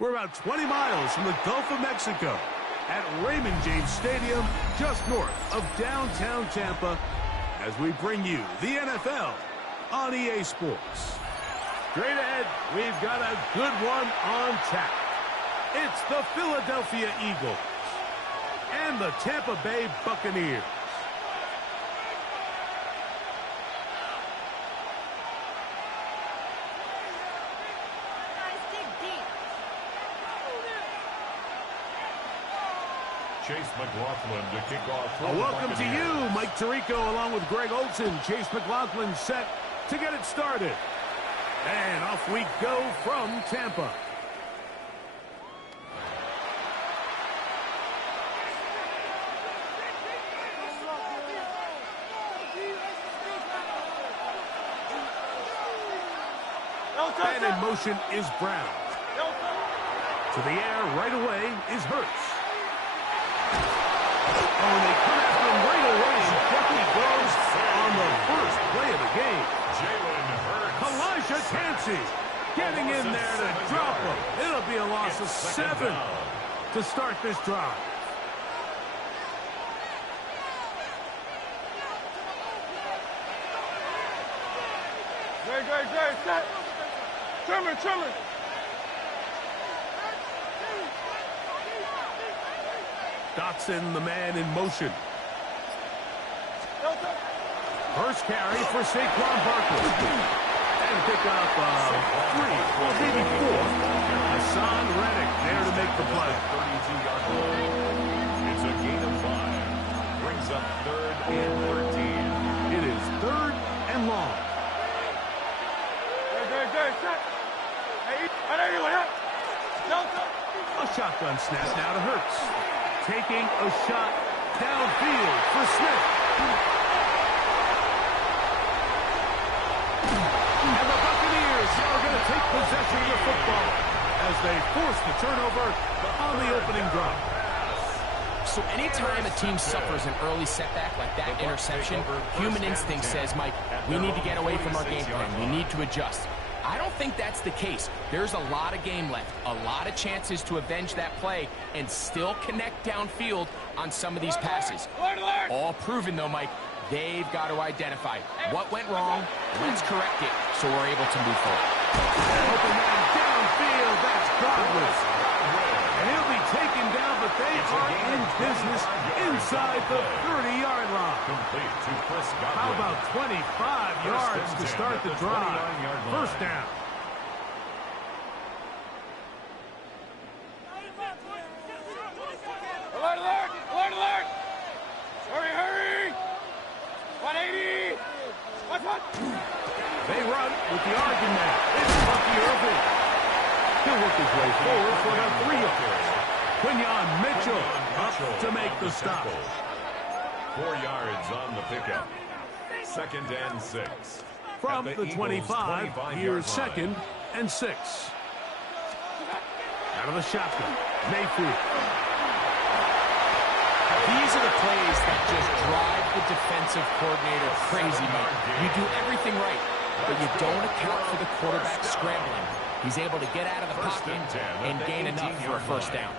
We're about 20 miles from the Gulf of Mexico at Raymond James Stadium, just north of downtown Tampa, as we bring you the NFL on EA Sports. Straight ahead, we've got a good one on tap. It's the Philadelphia Eagles and the Tampa Bay Buccaneers. Chase McLaughlin to kick off. Welcome to you, Mike Tirico, along with Greg Olson. Chase McLaughlin set to get it started. And off we go from Tampa. And in motion is Brown. To the air right away is Hurts. Oh, and they come after him right away, and Bucky goes on the first play of the game. Elijah Tansey getting in there to drop him. It'll be a loss of 7 to start this drive. Great, set. Trimmer. Dotson, the man in motion. First carry for Saquon Barkley. And pick up 3, or maybe 4. Hassan Reddick there to make the play. 32-yard line. It's a gain of 5. Brings up 3rd and 13. It is 3rd and long. Great, set. A shotgun snap now to Hurts. Taking a shot downfield for Smith. And the Buccaneers are going to take possession of the football as they force the turnover on the opening drive. So anytime a team suffers an early setback like that interception, human instinct says, Mike, we need to get away from our game plan. We need to adjust. I don't think that's the case. There's a lot of game left, a lot of chances to avenge that play and still connect downfield on some of these passes. All proven, though, Mike, they've got to identify what went wrong, let's correct it, so we're able to move forward. Open man downfield, that's Godwin. And he'll be taken down, but they are in business inside the 30-yard line. How about 25 yards to start the drive? First down. Alert! Hurry! 180! They run with the argument. It's Bucky Irving. He'll work his way forward for about 3 yards. Quinyon Mitchell up to make the stop. 4 yards on the pickup. 2nd and 6. From the 25, here's 2nd and 6. Out of the shotgun, Mayfield. These are the plays that just drive the defensive coordinator crazy, Mike. You do everything right, but you don't account for the quarterback scrambling. He's able to get out of the pocket and gain enough for a first down.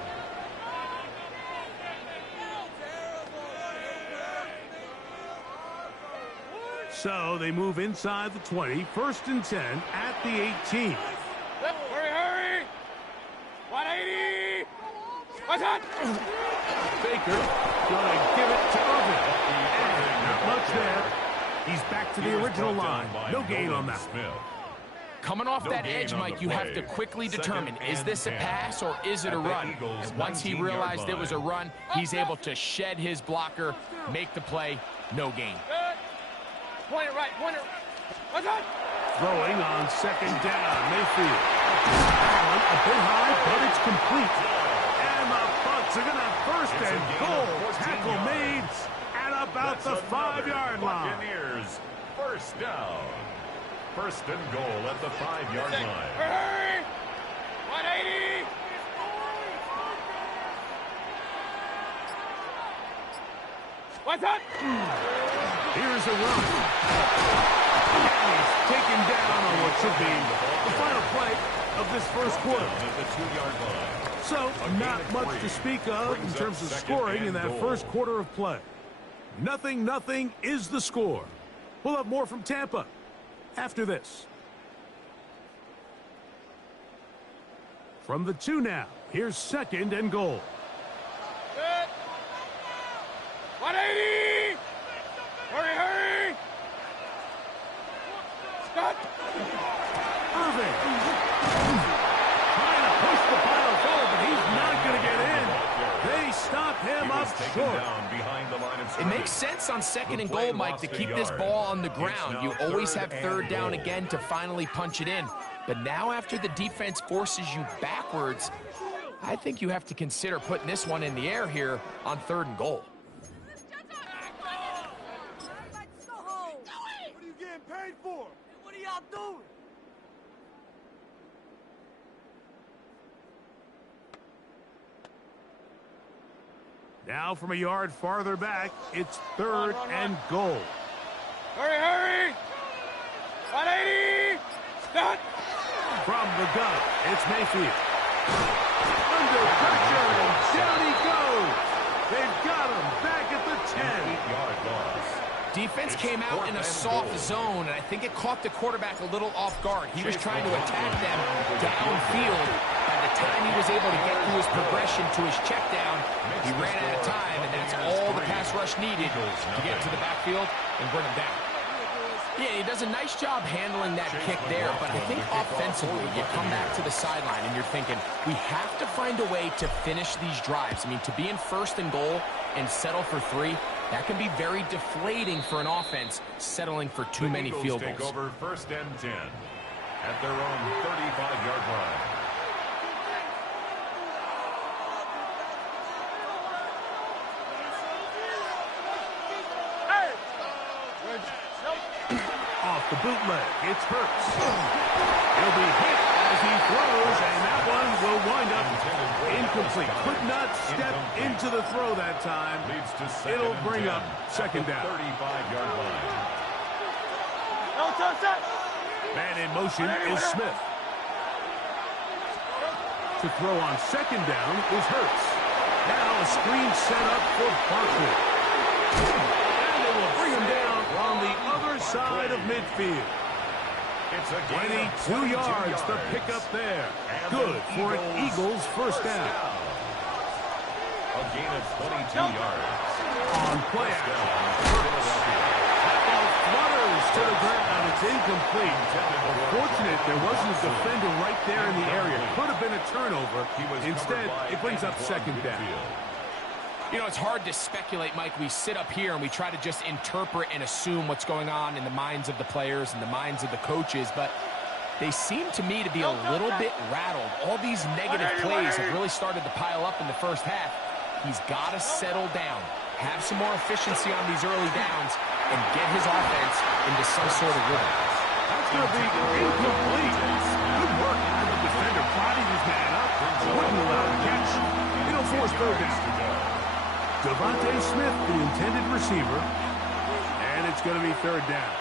So they move inside the 20, 1st and 10 at the 18. Hurry! 180! What's that? Baker going to give it to Irvin. And not much there. He's back to the original line. No gain on that. Coming off that edge, Mike, you have to quickly determine, is this a pass or is it a run? And once he realized it was a run, he's able to shed his blocker, make the play, no gain. Point it right. What's that? Throwing on 2nd down, Mayfield. Allen a bit high, but it's complete. And the Bucs are going to first and goal. Tackle made at about the 5-yard line. Buccaneers, first down. 1st and goal at the 5-yard line. Hurry! 180! What's that? Here's a run. And he's taken down on what should be the final play of this first quarter. At the 2-yard line. So, not much to speak of in terms of scoring in that first quarter of play. 0-0 is the score. We'll have more from Tampa after this. From the 2 now, here's 2nd and goal. 180! Hurry, hurry! Stop! Irving. Trying to push the pile forward, but he's not going to get in. They stop him up short. It makes sense on 2nd and goal, Mike, to keep this ball on the ground. You always have 3rd down again to finally punch it in. But now after the defense forces you backwards, I think you have to consider putting this one in the air here on 3rd and goal. What are you getting paid for? What are y'all doing? Now from a yard farther back, it's 3rd and goal. Hurry, hurry! 180! Stop! From the gun, it's Mayfield. Under pressure, and down he goes. They've got him back at the 10. 8-yard loss. Defense came out in a soft zone, and I think it caught the quarterback a little off guard. He was trying to attack them downfield. By the time he was able to get through his progression to his check down, he ran out of time, and that's all the pass rush needed to get to the backfield and bring him down. Yeah, he does a nice job handling that kick there, but I think offensively, you come back to the sideline and you're thinking, we have to find a way to finish these drives. I mean, to be in 1st and goal and settle for 3, that can be very deflating for an offense settling for too many field goals. Take over 1st and 10 at their own 35-yard line. Off the bootleg, it's Hurts. He'll be hit as he throws, and that one will wind up incomplete. Could not step into the throw that time. It'll bring up 2nd down. 35-yard line. Man in motion is Smith. To throw on 2nd down is Hurts. Now a screen set up for Barkley. And they will bring him down on the other side of midfield. 22 yards, the pickup there. Good for an Eagles 1st down. A gain of 22 yards. On play that ball flutters to the ground. It's incomplete. Fortunate there wasn't a defender right there in the area. Could have been a turnover. Instead, it brings up 2nd down. You know, it's hard to speculate, Mike. We sit up here and we try to just interpret and assume what's going on in the minds of the players and the minds of the coaches, but they seem to me to be a little bit rattled. All these negative plays have really started to pile up in the first half. He's got to settle down, have some more efficiency on these early downs, and get his offense into some sort of rhythm. That's going to be incomplete. Good work. The defender bodied his man up. Wouldn't allow the catch. It'll force 3rd down. Devontae Smith, the intended receiver, and it's going to be 3rd down.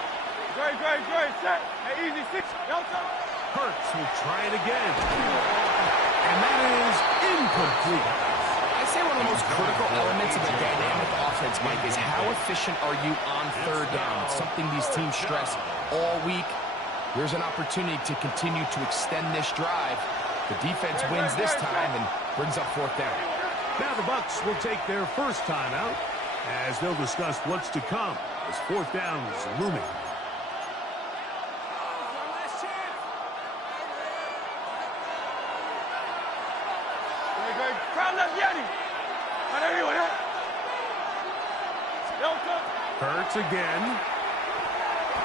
Great, set. Hey, easy, 6. Hurts will try it again. And that is incomplete. I'd say one of the most critical elements of a dynamic offense, Mike, is how efficient are you on 3rd down? It's something these teams stress all week. Here's an opportunity to continue to extend this drive. The defense wins this time and brings up 4th down. Now the Bucs will take their first timeout as they'll discuss what's to come as 4th down is looming. Hurts again.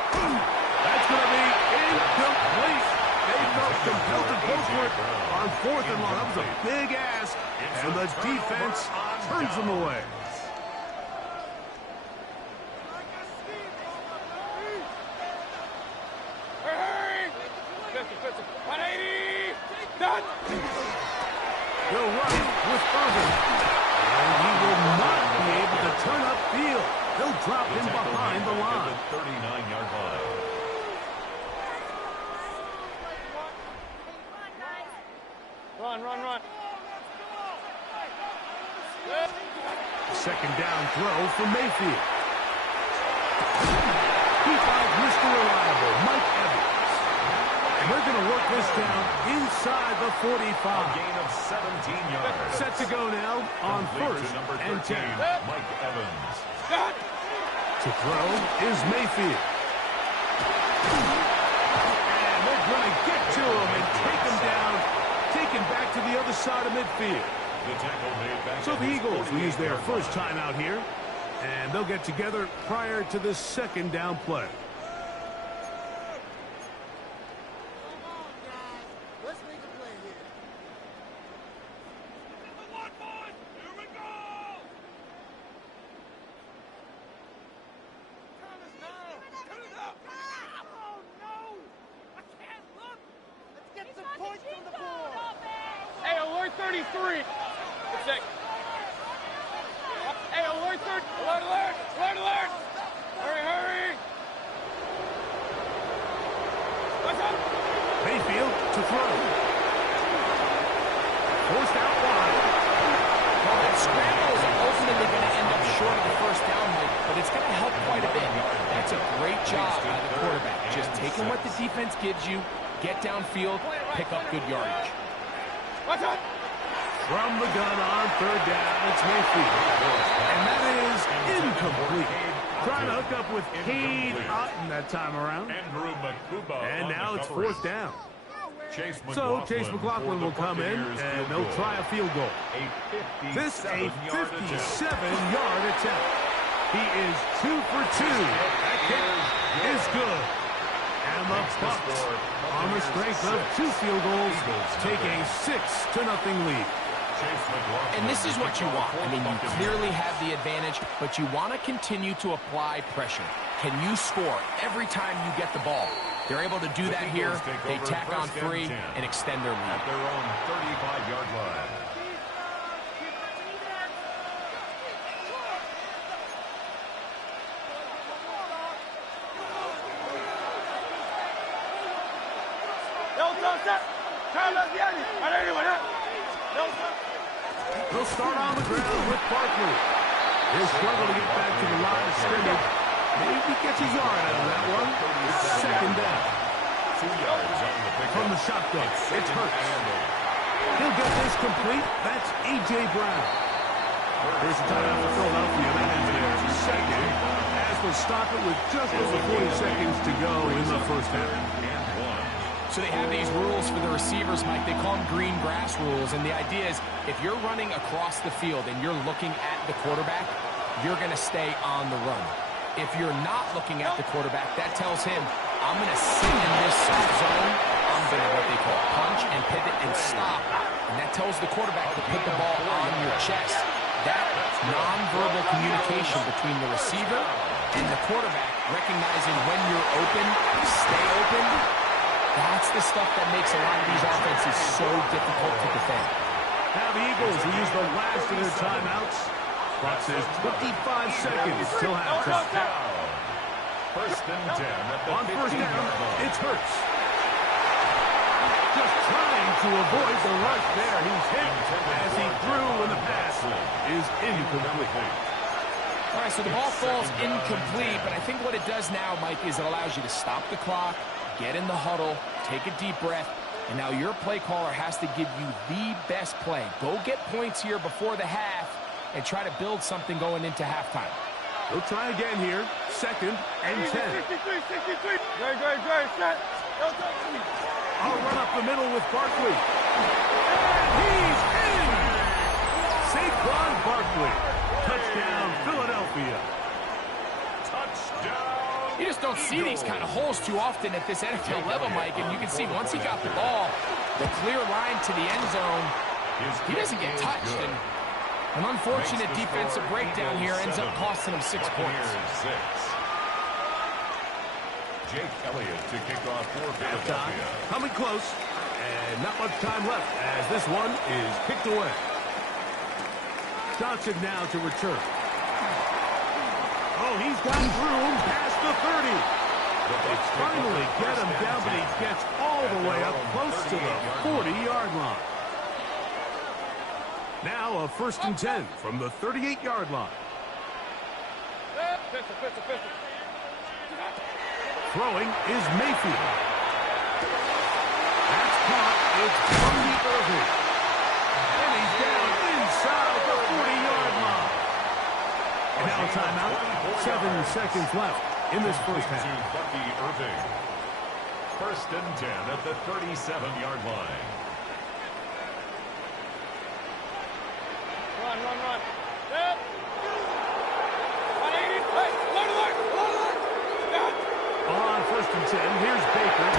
That's going to be incomplete. They felt compelled to go for it on 4th and long. That was a big ask, and the defense turns them away. Hurry! 180! Done! They'll run with Irving. And he will not be able to turn upfield. They'll drop him behind the line. 39-yard line. Run, run, run. Second down throw for Mayfield. He finds Mr. Reliable, Mike Evans. And they're going to work this down inside the 45. A gain of 17 yards. Set to go now on Complete first to number 13, and 10. Mike Evans. To throw is Mayfield. And they're going to get to him and take him down, take him back to the other side of midfield. The tackle made back So at the his Eagles will use their 48-yard first line. time out here, and they'll get together prior to the second down play. Let's make a play here. Here we go! Thomas, no! Turn it up! Oh, no! I can't look! Let's get some points on the board. Hey, alert 33! Good sec. Hey, alert 30! Alert, alert! Alert, alert! Hurry, hurry! What's up? Mayfield to throw. Forced out wide. Well, that scramble is ultimately going to end up short of the first down, Mike, but it's going to help quite a bit. That's a great job by the quarterback. Just taking what the defense gives you, get downfield, pick up good yardage. What's up? From the gun on third down, it's Mayfield. And that is incomplete. Trying to hook up with Cade Otton that time around. Andrew Makuba And on now the it's coverage. fourth down. So Chase McLaughlin will come in, and they'll try a field goal. This a 57-yard attempt. He is 2 for 2. That kick is good. And the Bucs, on the strength of 2 field goals, take a 6-0 lead. And this is what you want. I mean, you clearly have the advantage, but you want to continue to apply pressure. Can you score every time you get the ball? They're able to do that here. They tack on 3 and extend their lead. At their own 35-yard line. They'll start on the ground with Barkley. He'll struggle to get back to the line of scrimmage. Maybe gets a yard out of that one. It's second down. 2 yards on the pickup. From the shotgun, it's Hurts. He'll get this complete. That's A.J. Brown. Here's the timeout for Philadelphia. That ends their second, as they'll stop it with just over 40 seconds to go in the first half. So they have these rules for the receivers, Mike. They call them green grass rules. And the idea is if you're running across the field and you're looking at the quarterback, you're going to stay on the run. If you're not looking at the quarterback, that tells him, I'm going to sit in this soft zone. I'm going to what they call punch and pivot and stop. And that tells the quarterback to put the ball on your chest. That nonverbal communication between the receiver and the quarterback, recognizing when you're open, stay open, that's the stuff that makes a lot of these offenses so difficult to defend. Now the Eagles will use the last of their timeouts. Clock says 25 seconds till halftime. First and 10 at the On first 15-yard down, line. it's Hurts. Just trying to avoid the rush there. He's hit as he threw when the pass is incomplete. All right, so the ball falls incomplete, but I think what it does now, Mike, is it allows you to stop the clock, get in the huddle, take a deep breath, and now your play caller has to give you the best play. Go get points here before the half and try to build something going into halftime. He'll try again here. Second and 10. 63. Great, set. I'll run up the middle with Barkley. And he's in! Saquon Barkley. Touchdown, Philadelphia. Touchdown. You just don't see these kind of holes too often at this NFL level, Mike, and you can see once he got the ball, the clear line to the end zone, he doesn't get touched. And an unfortunate defensive breakdown here ends up costing him 6 points. Jake Elliott to kick off for Philadelphia. Coming close, and not much time left as this one is kicked away. Johnson now to return. Oh, he's got room past the 30. They finally get him down, but he gets all the way up close to the 40-yard line. Now a 1st and 10 from the 38-yard line. Throwing is Mayfield. That's caught. It's Bundy Irving. And he's down inside the 40-yard line. And now a timeout. 7 seconds left in this first half. Bundy Irving. 1st and 10 at the 37-yard line. Run. Set. 180. Hey, alert. On 1st and 10, here's Baker.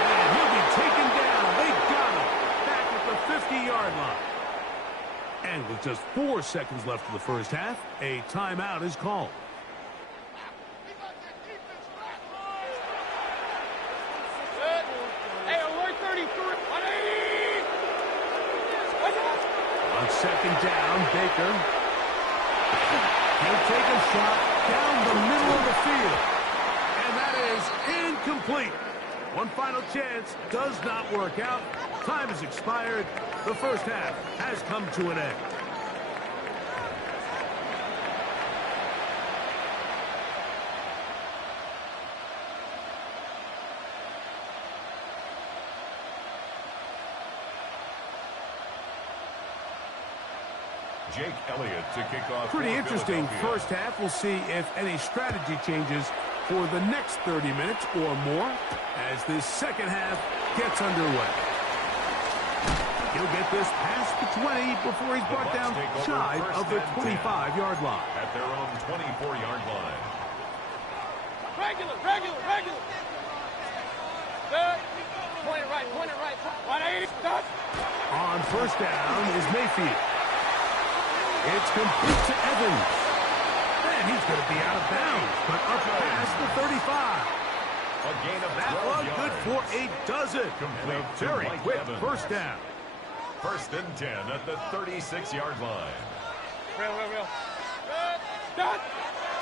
And he'll be taken down. They got him. Back at the 50-yard line. And with just 4 seconds left of the first half, a timeout is called. Set. Hey, alert 33. 180. On 2nd down, Baker. He'll take a shot down the middle of the field. And that is incomplete. One final chance does not work out. Time has expired. The first half has come to an end. Jake Elliott to kick off. Pretty for interesting Philadelphia. first half. We'll see if any strategy changes for the next 30 minutes or more as this second half gets underway. He'll get this past the 20 before he's brought down shy of the 25-yard line. At their own 24-yard line. Regular. Set. Point it right. 180. Stop. On 1st down is Mayfield. It's complete to Evans. And he's going to be out of bounds, but up past the 35. A gain of That 12 one yards. good for a dozen. Complete And a to very Mike quick Evans. 1st down. 1st and 10 at the 36-yard line. Real. Set. Stop.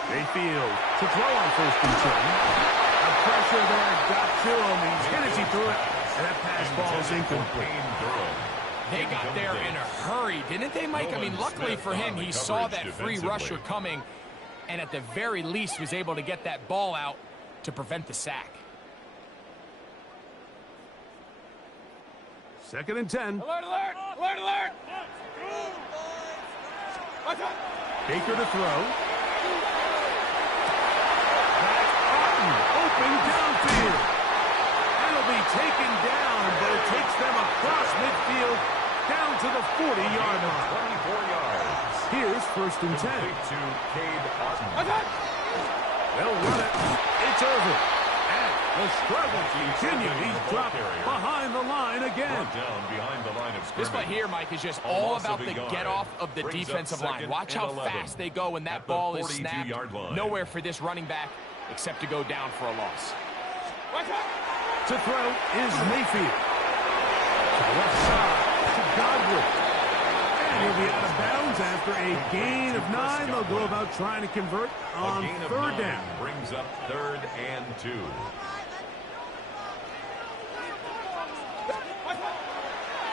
Mayfield to throw on 1st and 10. The pressure there got to him. He's going to see through it. And that pass ball is incomplete. They got there in a hurry, didn't they, Mike? I mean, luckily for him, he saw that free rusher coming, and at the very least was able to get that ball out to prevent the sack. 2nd and 10. Alert. Watch out. Baker to throw. That's Otten, open downfield. That'll be taken down, but it takes them across midfield down to the 40-yard line. 24 yards. Here's 1st and 10. Complete to Cade Otten. Watch out. They'll run it. It's Irvin. And the struggle continues. He's dropped behind the line again. Brought down behind the line of This scrimmage. play here, Mike, is just A all loss about of a the yard. get-off of the Brings up defensive line. 2nd Watch and how 11 fast they go when that at the ball is snapped. 42-yard line. Nowhere for this running back except to go down for a loss. Watch out. To throw is Mayfield. To the left side to Godwin. And he'll be out of bounds after a gain of 9. They'll go about trying to convert on A gain of 3rd 9 down. brings up 3rd and 2.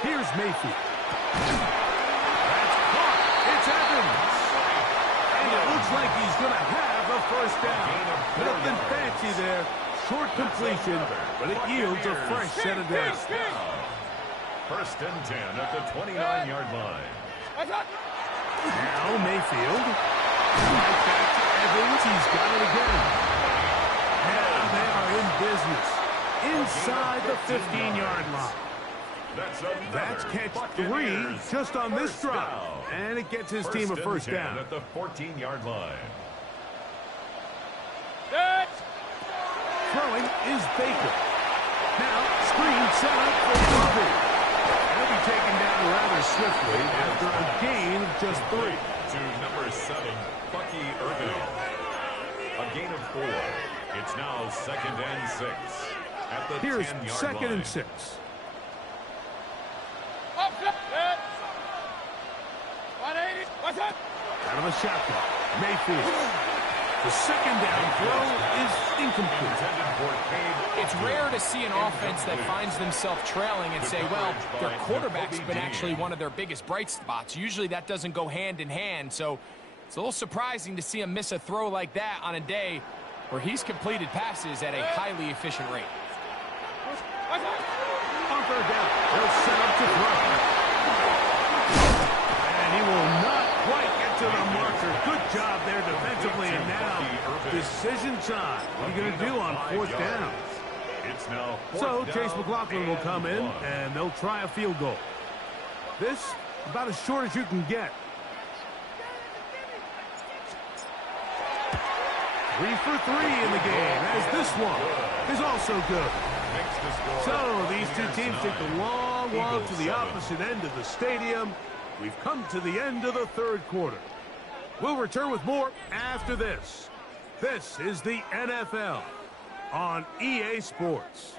Here's Mayfield. That's caught. It's Evans. And it looks like he's going to have a 1st down. Nothing fancy there. Short completion, but it yields a fresh set of downs. 1st and 10 at the 29-yard line. Watch out. Now Mayfield. Right back to Evans. He's got it again. Now they are in business. Inside the 15-yard line. That's catch 3 just on this drive. And it gets his team a 1st down. At the 14-yard line. Set. Throwing is Baker. Now, screen set up for Irving. He'll be taken down rather swiftly after a gain of just 3. To number 7, Bucky Irving. A gain of 4. It's now 2nd and 6. At the Here's 10-yard 2nd line. and 6. Up. Set. 180. Watch out. Out of a shotgun. Mayfield. The second down throw is incomplete. It's rare to see an offense that finds themselves trailing and say, well, their quarterback's been actually one of their biggest bright spots. Usually that doesn't go hand in hand, so it's a little surprising to see him miss a throw like that on a day where he's completed passes at a highly efficient rate. On third down, they'll set up to throw. And he will not quite get to the marker. Good job there defensively, and now decision time. What are you going to do on fourth down? So Chase McLaughlin will come in, and they'll try a field goal. This, about as short as you can get. 3 for 3 in the game, as this one is also good. So these two teams take the long walk to the opposite end of the stadium. We've come to the end of the third quarter. We'll return with more after this. This is the NFL on EA Sports.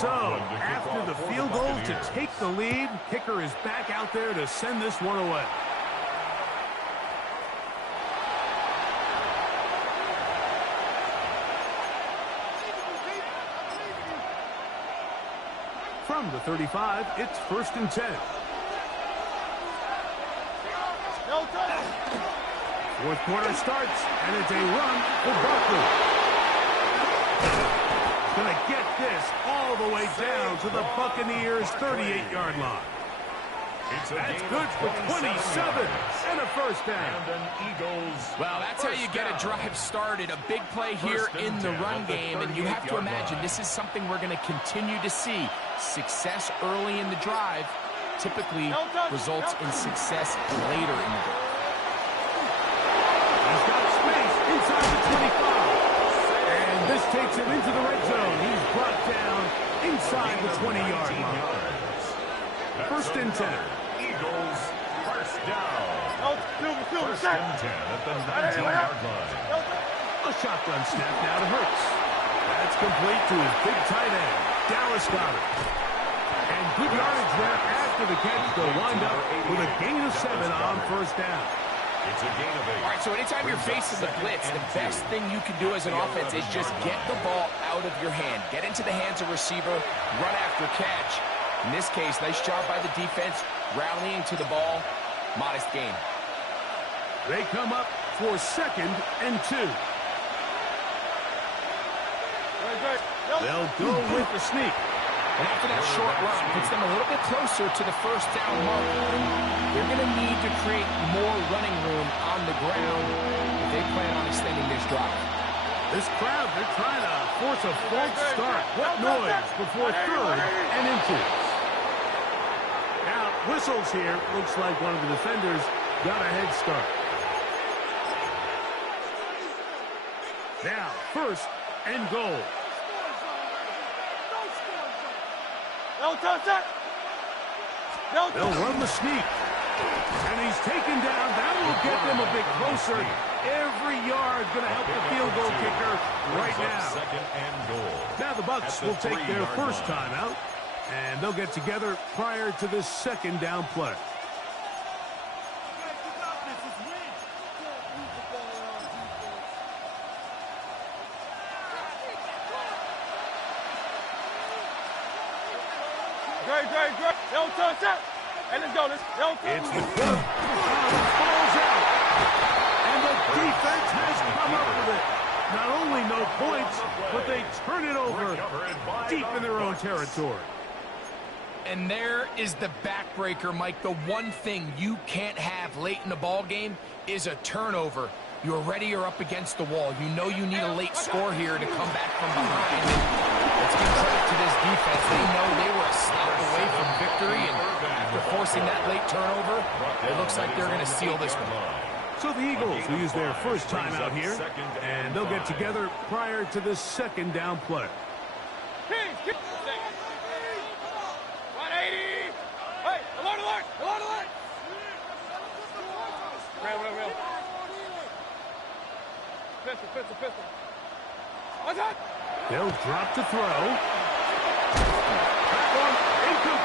So, after the field goal to take the lead, kicker is back out there to send this one away. From the 35, it's 1st and 10. Fourth quarter starts, and it's a run for Barkley. Going to get this all the way down to the Buccaneers' 38-yard line. That's good for 27 and a first down. Well, that's how you get a drive started. A big play here in the run game, and you have to imagine this is something we're going to continue to see. Success early in the drive typically results in success later in the drive. He's got space inside the 25. And this takes him into the red zone. He's brought down inside the 20-yard line. 1st and 10. Eagles, first down. First and 10 at the 19-yard line. A shotgun snap now to Hurts. That's complete to his big tight end, Dallas Goedert. And good yardage there after the catch. They'll wind up with a gain of 7 on first down. It's a gain of 8. All right, so anytime you're facing the blitz, the best thing you can do as an offense is just get the ball out of your hand. Get into the hands of receiver, run after catch. In this case, nice job by the defense, rallying to the ball. Modest gain. They come up for 2nd and 2. They'll go with the sneak. And after that short run, puts them a little bit closer to the first down mark. They're going to need to create more running room on the ground if they plan on extending this drive. This crowd, they're trying to force a false start. What noise before 3rd and inches. Now, whistles here. Looks like one of the defenders got a head start. Now, 1st and goal. They'll run the sneak. And he's taken down. That will get them a bit closer. Every yard going to help the field goal kicker right now. Second and goal. Now the Bucs will take their first timeout. And they'll get together prior to this 2nd down play. Great. Don't touch that. And let's go. It's the good. Falls out. And the defense has come up with it. Not only no points, but they turn it over deep in their own territory. And there is the backbreaker, Mike. The one thing you can't have late in the ball game is a turnover. You're ready or up against the wall. You know you need a late score here to come back from behind. Let's give credit to this defense. They know they were a stop away from victory, and after forcing that late turnover, it looks like they're going to seal this one. So the Eagles will use their first time out here, and they'll get together prior to this 2nd down play. 180. Hey, alert. Real. Pistol. What's that? They'll drop to throw. That one incomplete.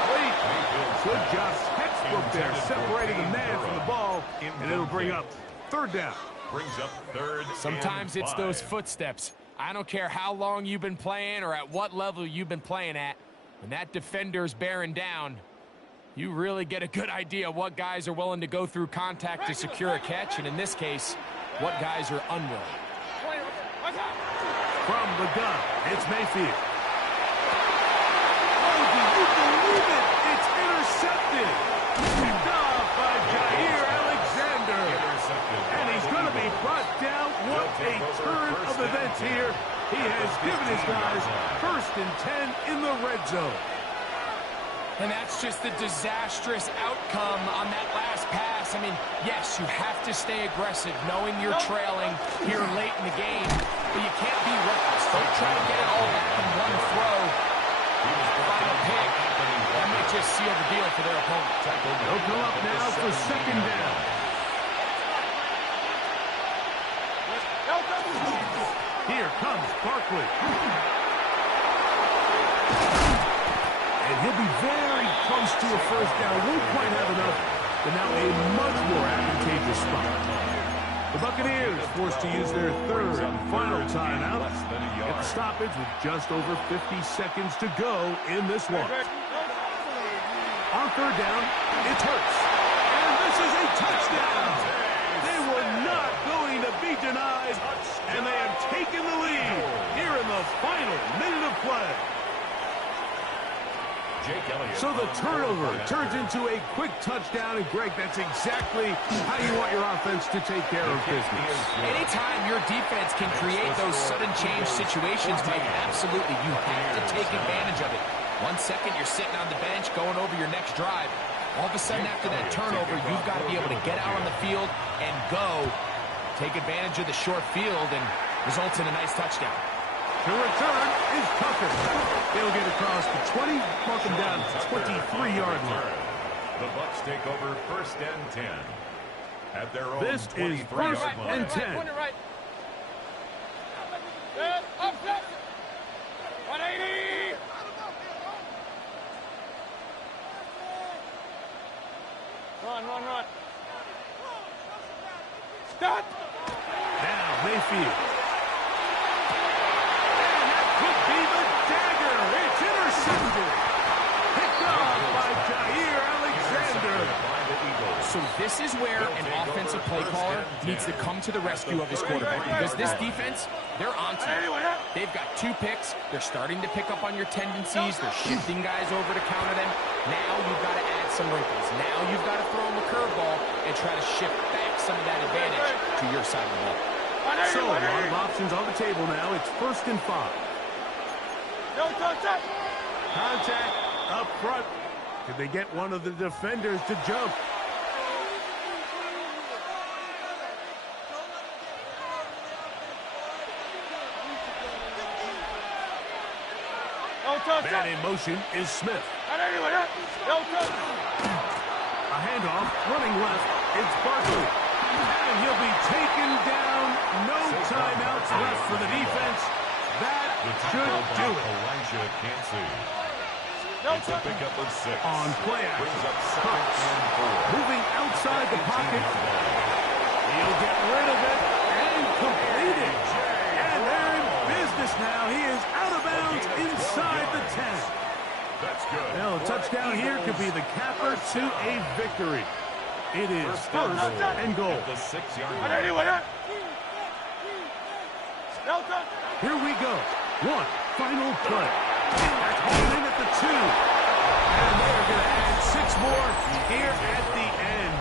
separating the man from the ball, and it'll bring up third down. Brings up third. Sometimes it's those footsteps. I don't care how long you've been playing or at what level you've been playing at. When that defender's bearing down, you really get a good idea what guys are willing to go through contact to secure a catch, and in this case, what guys are unwilling. From the gun, it's Mayfield. Oh, do you believe it? It's intercepted. Picked off by Jair Alexander. And he's going to be brought down. What a turn of events here. He has given his guys 1st and 10 in the red zone. And that's just the disastrous outcome on that last pass. I mean, yes, you have to stay aggressive knowing you're trailing here late in the game, but you can't be reckless. Don't try to get it all back in one throw. Final pick. That may just seal the deal for their opponent. They'll go up now for 2nd down. Here comes Barkley. And he'll be very close to a 1st down. Won't quite have enough, but now a much more advantageous spot. The Buccaneers forced to use their 3rd and final timeout. Get the stoppage with just over 50 seconds to go in this one. On 3rd down, it's Hurts. And this is a touchdown. They were not going to be denied, and they have taken the lead here in the final minute of play. So the turnover turns into a quick touchdown, and Greg, that's exactly how you want your offense to take care of business. Anytime your defense can create those sudden change situations, Mike, absolutely, you have to take advantage of it. 1 second, you're sitting on the bench, going over your next drive. All of a sudden, after that turnover, you've got to be able to get out on the field and go. Take advantage of the short field, and results in a nice touchdown. The return is Tucker. They'll get across the 20, mark them down to 23-yard line. The Bucs take over 1st and 10 at their own. This is 1st and 10. 180. Run. Stop. Now Mayfield. Could be the dagger. It's intercepted. Picked off by Jair Alexander. So this is where an offensive play caller needs to come to the rescue of his quarterback, because this defense, they're onto it. They've got 2 picks. They're starting to pick up on your tendencies. They're shifting guys over to counter them. Now you've got to add some wrinkles. Now you've got to throw them a curveball and try to shift back some of that advantage to your side of the ball. So a lot of options on the table now. It's 1st and 5. Contact up front. Could they get one of the defenders to jump? Man in motion is Smith. A handoff, running left. It's Barkley. And he'll be taken down. No timeouts left for the defense. That should do it. Elijah can't see. It's a pickup of 6. On play action, Hurts moving outside the pocket. He'll get rid of it and complete it. And they're in business now. He is out of bounds inside the 10. That's good. Well, a touchdown here could be the capper to a victory. It is 1st and goal. At the 6-yard line. Here we go. One final play. That's hauled in at the 2. And they're going to add 6 more here at the end.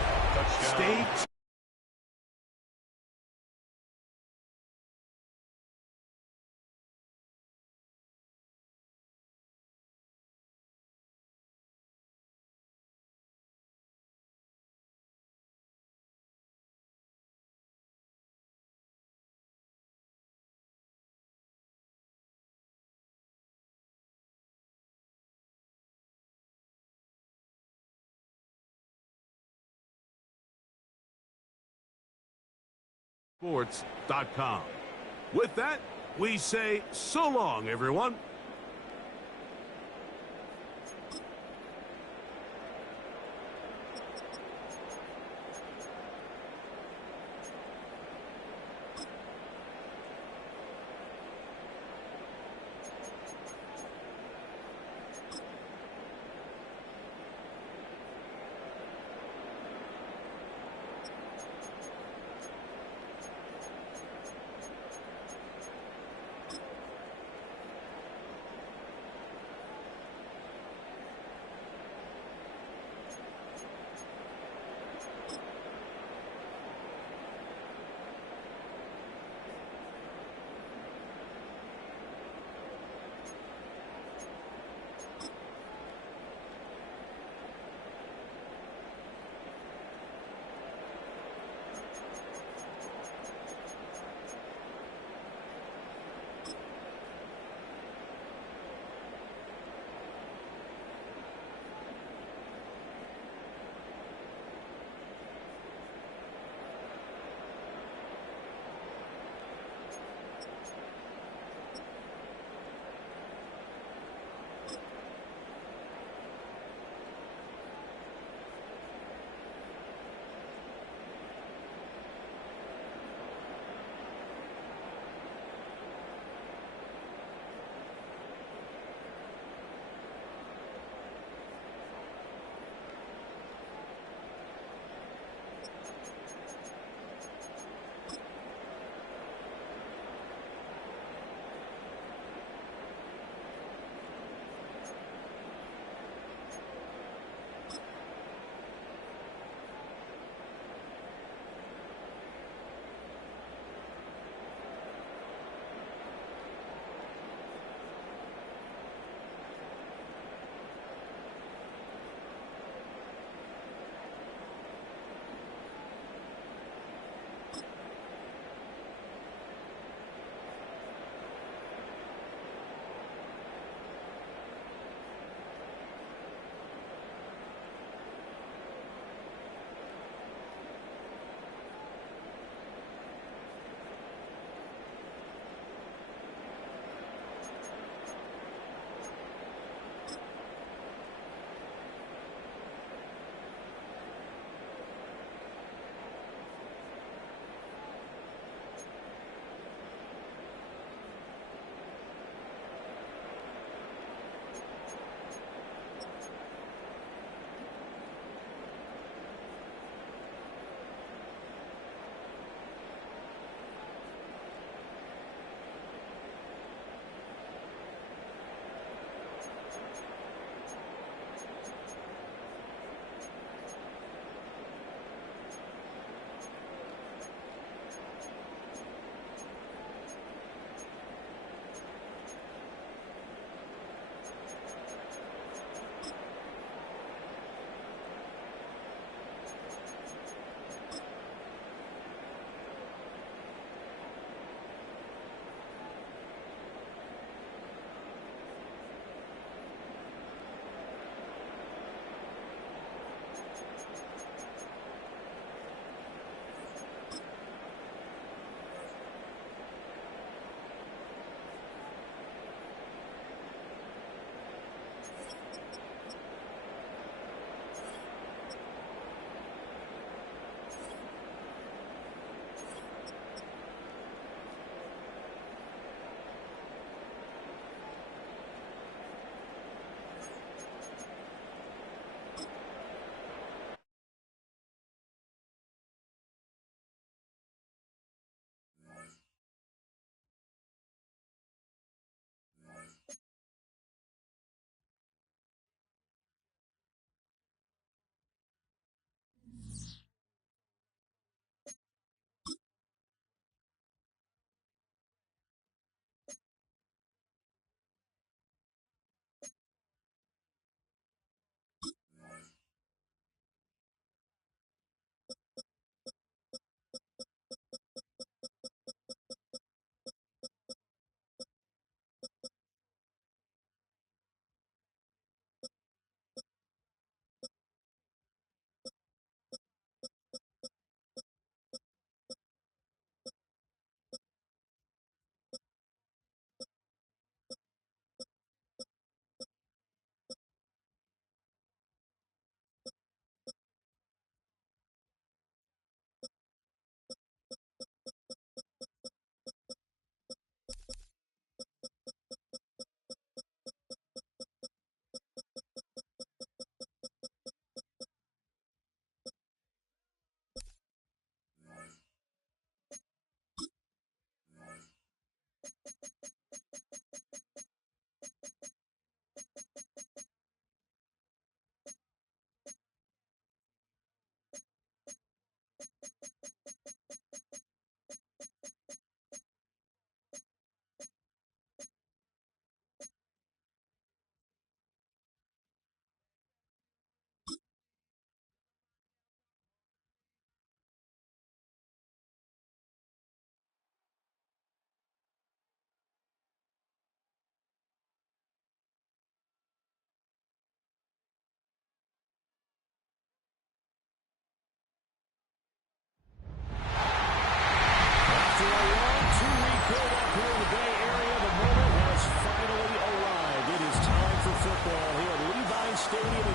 Stay Sports.com. With that, we say so long, everyone.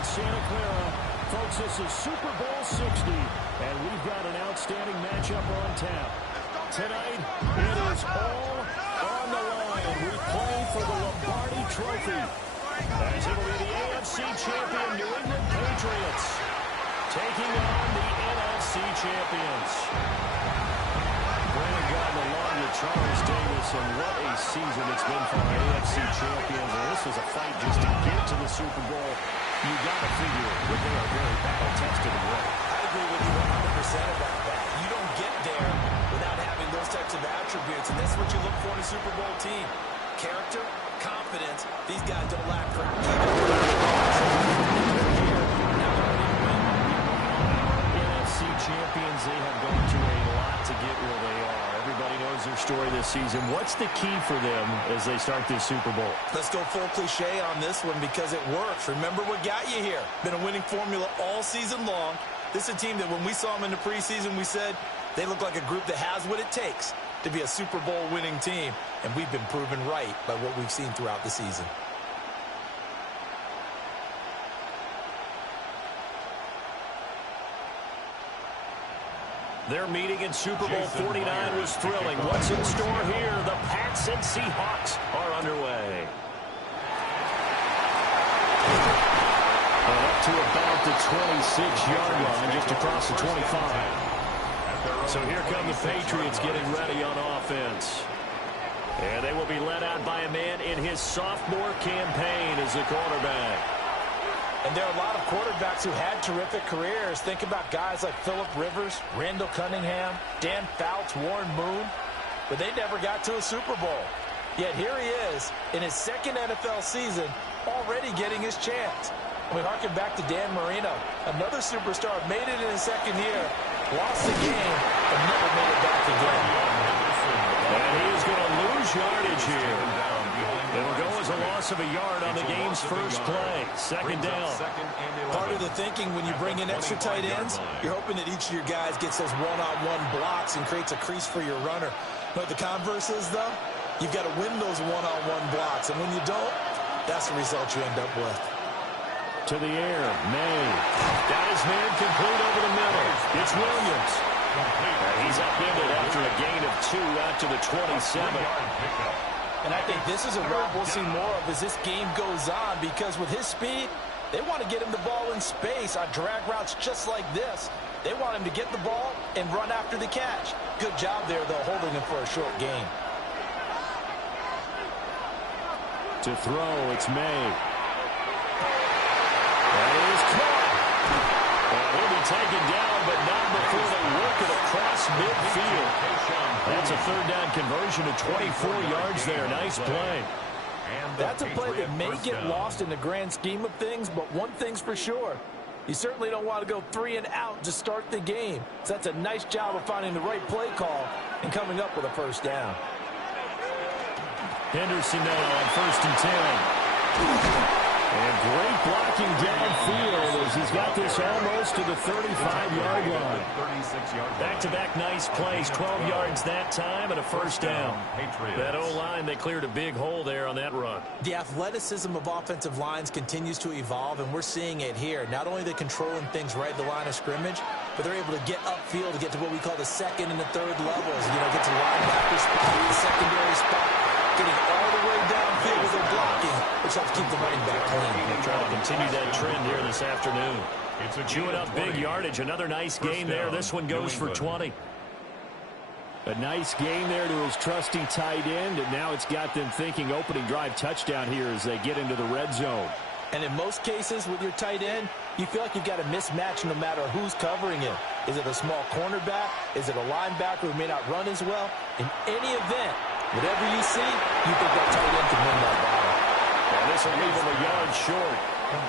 in Santa Clara. Folks, this is Super Bowl 60, and we've got an outstanding matchup on tap. Tonight, it is all on the line. We play for the Lombardi Trophy, as it'll be the AFC champion New England Patriots taking on the NFC champions. Brandon got along with Charles Davis, and what a season it's been for our AFC champions. And this was a fight just to get to the Super Bowl. You got to figure that they are very battle-tested and ready. I agree with you 100% about that. You don't get there without having those types of attributes, and that's what you look for in a Super Bowl team. Character, confidence. These guys don't lack for NFC champions, they have gone through a lot to get where they are. Everybody knows their story this season. What's the key for them as they start this Super Bowl? Let's go full cliche on this one because it works. Remember what got you here. Been a winning formula all season long. This is a team that when we saw them in the preseason, we said they look like a group that has what it takes to be a Super Bowl winning team. And we've been proven right by what we've seen throughout the season. Their meeting in Super Bowl 49 was thrilling. What's in store here? The Pats and Seahawks are underway. And up to about the 26-yard line, just across the 25. So here come the Patriots getting ready on offense. And they will be led out by a man in his sophomore campaign as the quarterback. And there are a lot of quarterbacks who had terrific careers. Think about guys like Phillip Rivers, Randall Cunningham, Dan Fouts, Warren Moon. But they never got to a Super Bowl. Yet here he is in his second NFL season, already getting his chance. And we harken back to Dan Marino, another superstar, made it in his second year, lost the game, and never made it back again. And he is going to lose yardage here. It'll go as a loss of a yard on the game's first play. Second down. Part of the thinking when you bring in extra tight ends, you're hoping that each of your guys gets those one-on-one blocks and creates a crease for your runner. But the converse is, though, you've got to win those one-on-one blocks. And when you don't, that's the result you end up with. To the air, May. Got his man complete over the middle. It's Williams. And he's upended after a gain of 2 out to the 27. And I think this is a route we'll see more of as this game goes on, because with his speed, they want to get him the ball in space on drag routes just like this. They want him to get the ball and run after the catch. Good job there, though, holding him for a short gain. To throw, it's May. That is caught. He'll be taken down, but not before they work it across midfield. That's a third down conversion of 24 yards there. Nice play. That's a play that may get lost in the grand scheme of things, but one thing's for sure. You certainly don't want to go 3 and out to start the game. So that's a nice job of finding the right play call and coming up with a first down. Henderson now on 1st and 10. And great blocking downfield as he's got this almost to the 35-yard line. Back-to-back nice plays, 12 yards that time and a first down. That O-line, they cleared a big hole there on that run. The athleticism of offensive lines continues to evolve, and we're seeing it here. Not only are they controlling things right at the line of scrimmage, but they're able to get upfield to get to what we call the second and the third levels. You know, get to linebacker spot, the secondary spot, getting all the way downfield with their blocking, which helps keep the running back clean. They're trying to continue that trend here this afternoon. Chewing up big yardage. Another nice gain there. This one goes for 20. A nice gain there to his trusty tight end, and now it's got them thinking opening drive touchdown here as they get into the red zone. And in most cases with your tight end, you feel like you've got a mismatch no matter who's covering him. Is it a small cornerback? Is it a linebacker who may not run as well? In any event, whatever you see, you think that tight end can win that battle. And this will leave him a yard short.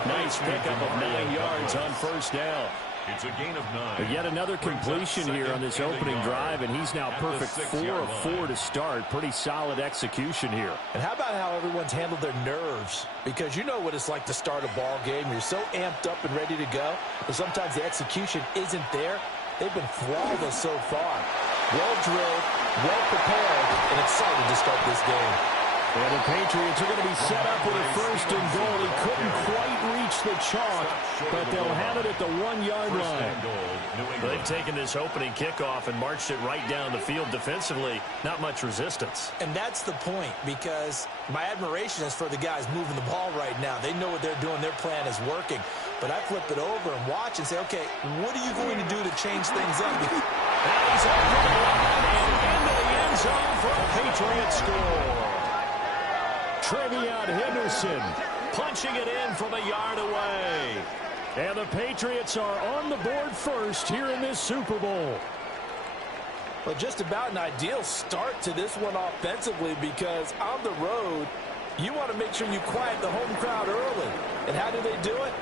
Nice pickup of 9 yards on first down. It's a gain of 9. Yet another completion here on this opening drive, and he's now perfect 4 of 4 to start. Pretty solid execution here. And how about how everyone's handled their nerves? Because you know what it's like to start a ball game. You're so amped up and ready to go, but sometimes the execution isn't there. They've been flawless so far. Well drilled, well prepared, and excited to start this game. And the Patriots are going to be set up with a first and goal. He couldn't quite reach the chalk, but they'll have it at the 1-yard line. They've taken this opening kickoff and marched it right down the field defensively. Not much resistance. And that's the point, because my admiration is for the guys moving the ball right now. They know what they're doing. Their plan is working. But I flip it over and watch and say, okay, what are you going to do to change things up? Now he's over the line and into the end zone for a Patriot score. Trevion Henderson punching it in from a yard away. And the Patriots are on the board first here in this Super Bowl. Well, just about an ideal start to this one offensively, because on the road, you want to make sure you quiet the home crowd early. And how do they do it?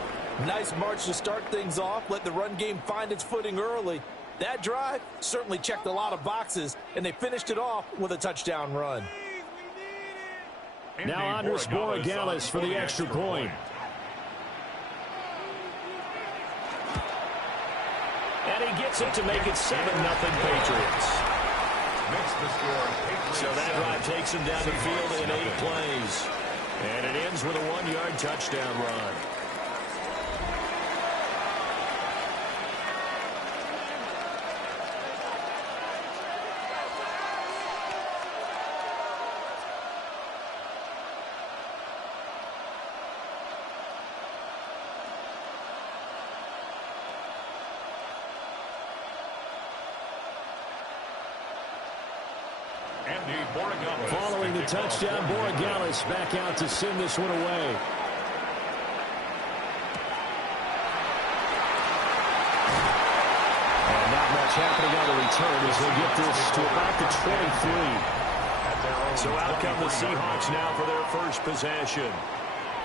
Nice march to start things off. Let the run game find its footing early. That drive certainly checked a lot of boxes, and they finished it off with a touchdown run. Now Andres Borregales for the extra point. And he gets it to make it 7-0 Patriots. So that drive takes him down the field in 8 plays. And it ends with a 1-yard touchdown run. Following the touchdown, Borregales back out to send this one away. And not much happening on the return as they get this to about the 23. So out come the Seahawks now for their first possession.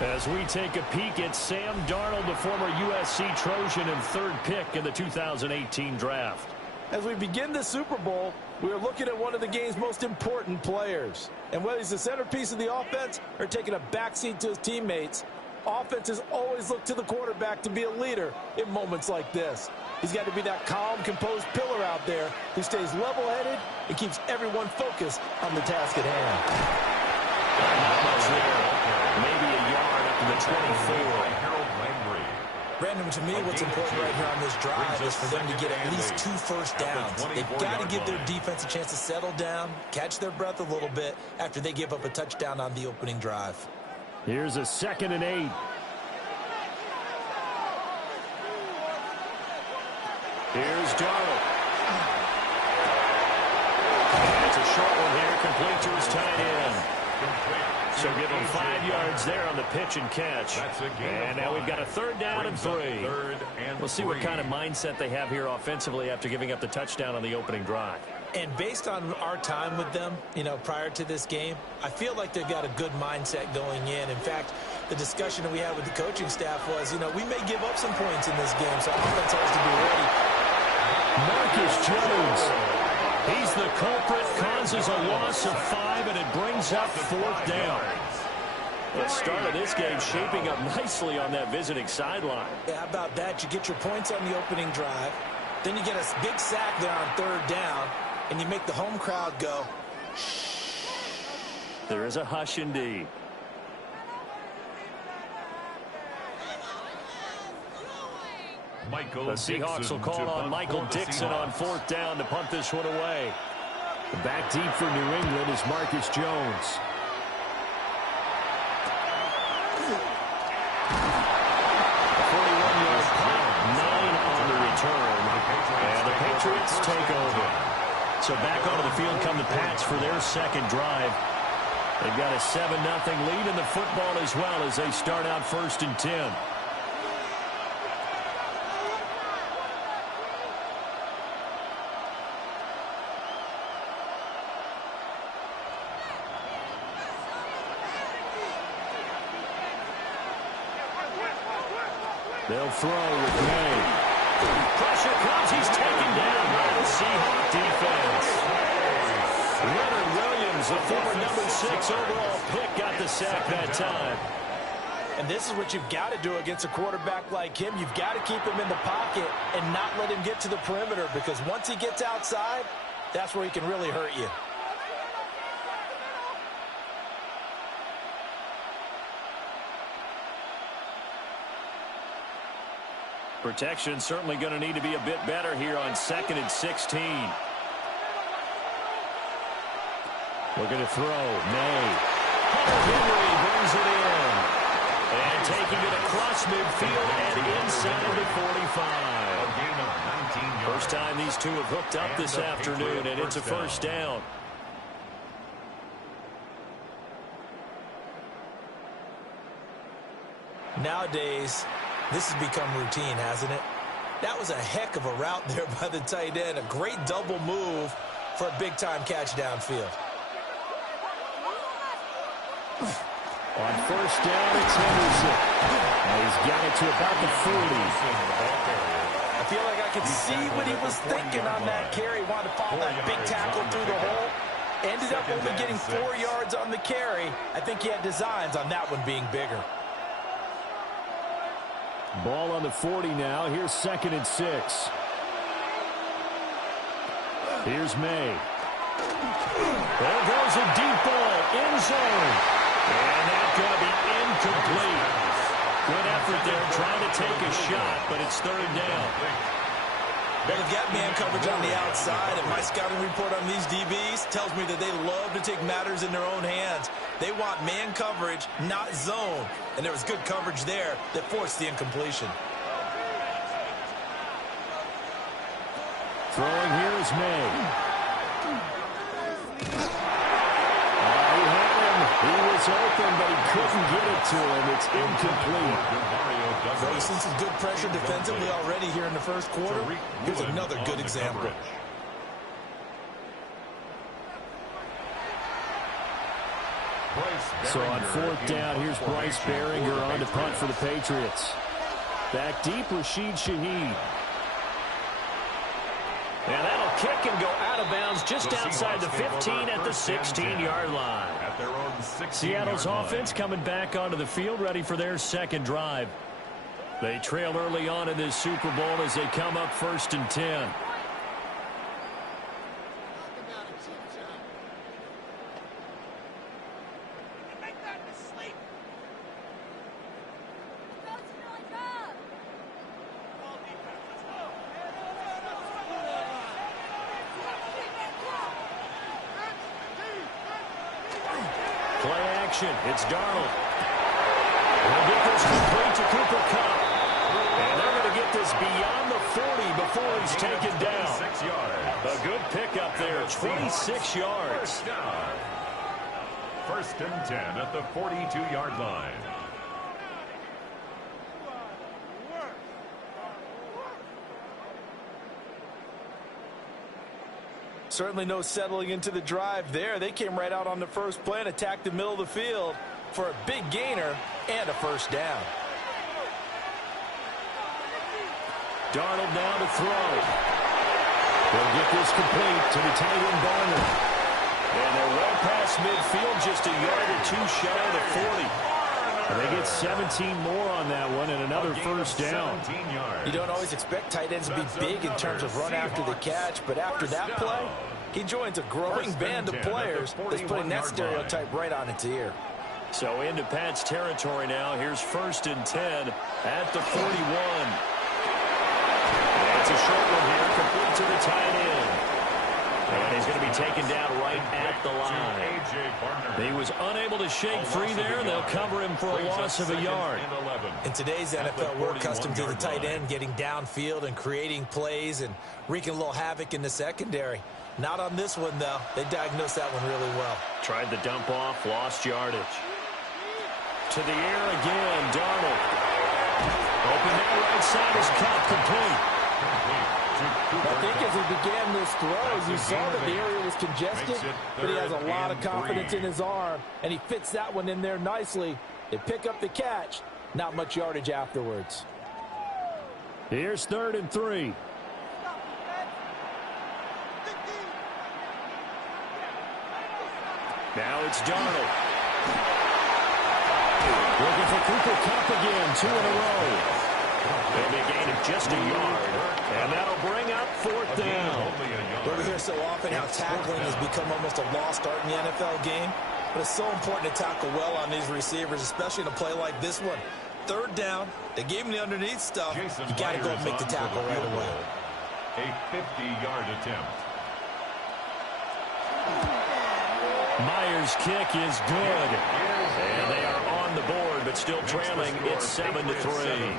As we take a peek at Sam Darnold, the former USC Trojan and 3rd pick in the 2018 draft. As we begin the Super Bowl, we are looking at one of the game's most important players. And whether he's the centerpiece of the offense or taking a backseat to his teammates, offenses always look to the quarterback to be a leader in moments like this. He's got to be that calm, composed pillar out there who stays level-headed and keeps everyone focused on the task at hand. Not much there. Maybe a yard up to the 24. Brandon, to me, what's important right here on this drive is for them to get at least 2 first downs. They've got to give their defense a chance to settle down, catch their breath a little bit after they give up a touchdown on the opening drive. Here's a 2nd and 8. Here's Darnold. It's a short one here, complete to his tight end. So give him 5 yards there on the pitch and catch. And now we've got a 3rd down and 3. We'll see what kind of mindset they have here offensively after giving up the touchdown on the opening drive. And based on our time with them, prior to this game, I feel like they've got a good mindset going in. In fact, the discussion that we had with the coaching staff was, we may give up some points in this game, so offense has to be ready. Marcus Jones. He's the culprit, causes a loss of 5, and it brings up 4th down. The start of this game shaping up nicely on that visiting sideline. Yeah, how about that? You get your points on the opening drive. Then you get a big sack there on 3rd down, and you make the home crowd go. There is a hush indeed. The Seahawks will call on Michael Dixon on 4th down to punt this one away. Back deep for New England is Marcus Jones. A 41-yard punt, 9 on the return. And the Patriots take over. So back onto the field come the Pats for their 2nd drive. They've got a 7-0 lead in the football as well as they start out 1st and 10. They'll throw with May. Pressure comes. He's taken down by the Seahawk defense. Leonard Williams, the former number 6 overall pick, got the sack that time. And this is what you've got to do against a quarterback like him. You've got to keep him in the pocket and not let him get to the perimeter, because once he gets outside, that's where he can really hurt you. Protection certainly going to need to be a bit better here on 2nd and 16. Looking to throw. May. Henry brings it in. And taking it across midfield and inside the 45. A gain of 19 yards. First time these two have hooked up this afternoon, and it's a first down. Nowadays, this has become routine, hasn't it? That was a heck of a route there by the tight end. A great double move for a big-time catch downfield. On first down, it's Henderson. And he's got it to about the 40. I feel like I could see what he was thinking on that carry. Wanted to follow that big tackle through the hole. Ended up only getting 4 yards on the carry. I think he had designs on that one being bigger. Ball on the 40 now. Here's 2nd and 6. Here's May. There goes a deep ball. End zone. And that's going to be incomplete. Good effort there trying to take a shot, but it's 3rd down. They've got man coverage on the outside, and my scouting report on these DBs tells me that they love to take matters in their own hands. They want man coverage, not zone. And there was good coverage there that forced the incompletion. Throwing here is May. He was open, but he couldn't get it to him. It's incomplete. Very seen some good pressure defensively already here in the first quarter. Here's another good example. So on 4th down, here's Bryce Behringer on to punt for the Patriots. Back deep, Rashid Shaheed. And that'll kick and go out of bounds just outside the 15 at the 16-yard line. Seattle's offense coming back onto the field, ready for their second drive. They trail early on in this Super Bowl as they come up 1st and 10. It's Darnold. We'll get this complete to Cooper Kupp. And they're going to get this beyond the 40 before he's taken down. A good pickup there, 26 yards. 1st and 10 at the 42-yard line. Certainly no settling into the drive there. They came right out on the first play and attacked the middle of the field for a big gainer and a first down. Darnold now to throw. They'll get this complete to the tight end Barner. And they're well past midfield, just a yard or two shy of the 40. And they get 17 more on that one and another first down. You don't always expect tight ends to be big in terms of run after the catch, but after that play, he joins a growing band of players that's putting that stereotype right on its ear. So into Pat's territory now. Here's 1st and 10 at the 41. That's a short one here, complete to the tight end. And he's going to be taken down right at the line. He was unable to shake free there, and they'll cover him for a loss of a yard. In today's NFL, we're accustomed to the tight end getting downfield and creating plays and wreaking a little havoc in the secondary. Not on this one, though. They diagnosed that one really well. Tried the dump off, lost yardage. To the air again, Darnold. Open that right side is Kupp, complete. I think as he began this throw, you saw that the area was congested, but he has a lot of confidence in his arm, and he fits that one in there nicely. They pick up the catch, not much yardage afterwards. Here's 3rd and 3. Now it's Darnold. Looking for Cooper Kupp again, 2 in a row. They'll be a gain of just a yard. And that'll bring up 4th down. We hear so often how tackling has become almost a lost art in the NFL game. But it's so important to tackle well on these receivers, especially in a play like this one. third down. They gave him the underneath stuff. You got to go and make the tackle right away. A 50-yard attempt. Myers' kick is good. And they are on the board, but still trailing. It's 7-3.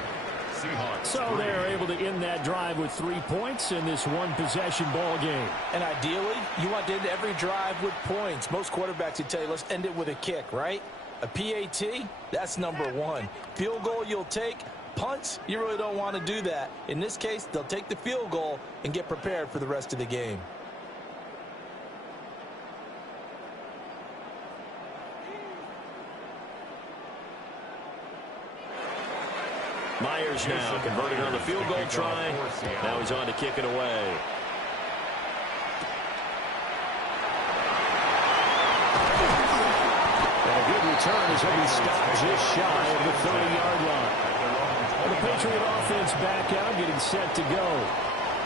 So they're able to end that drive with 3 points in this one-possession ball game. And ideally, you want to end every drive with points. Most quarterbacks would tell you, let's end it with a kick, right? A PAT, that's number one. Field goal you'll take. Punts, you really don't want to do that. In this case, they'll take the field goal and get prepared for the rest of the game. Myers now converting on the field goal try. Now he's on to kick it away. And a good return as he stops just shy of the 30-yard line. And the Patriot offense back out, getting set to go.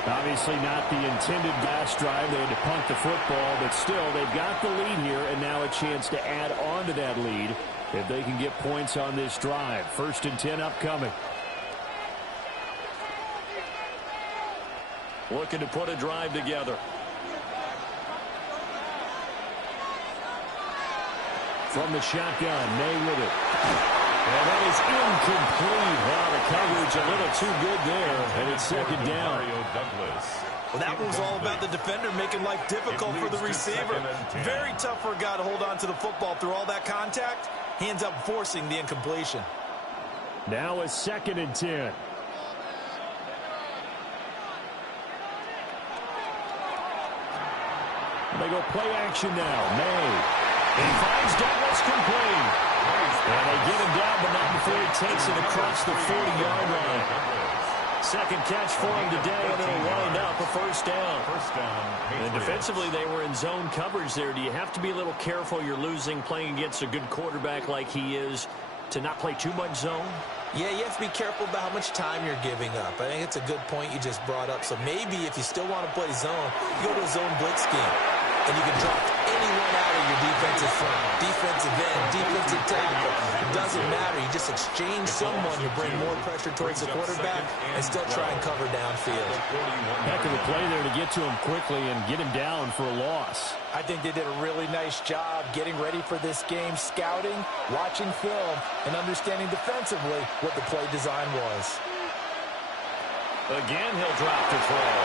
Obviously not the intended last drive. They had to punt the football, but still they've got the lead here, and now a chance to add on to that lead if they can get points on this drive. 1st and 10 upcoming. Looking to put a drive together. From the shotgun, May with it. And that is incomplete. Wow, the coverage a little too good there, and it's 2nd down. Well, that was all about the defender making life difficult for the receiver. Very tough for a guy to hold on to the football through all that contact. He ends up forcing the incompletion. Now a 2nd and 10. They go play action now. May. He finds Douglas complete. And they get him down, but not before he takes it across the 40-yard line. 2nd catch for him today, and it'll wind up a 1st down. And defensively, they were in zone coverage there. Do you have to be a little careful? You're losing, playing against a good quarterback like he is, to not play too much zone? Yeah, you have to be careful about how much time you're giving up. I think it's a good point you just brought up. So maybe if you still want to play zone, you go to a zone blitz scheme. And you can drop anyone out of your defensive front, defensive end, defensive tackle. It doesn't matter. You just exchange someone to bring more pressure towards the quarterback and still try and cover downfield. Heck of a play there to get to him quickly and get him down for a loss. I think they did a really nice job getting ready for this game, scouting, watching film, and understanding defensively what the play design was. Again, he'll drop to throw.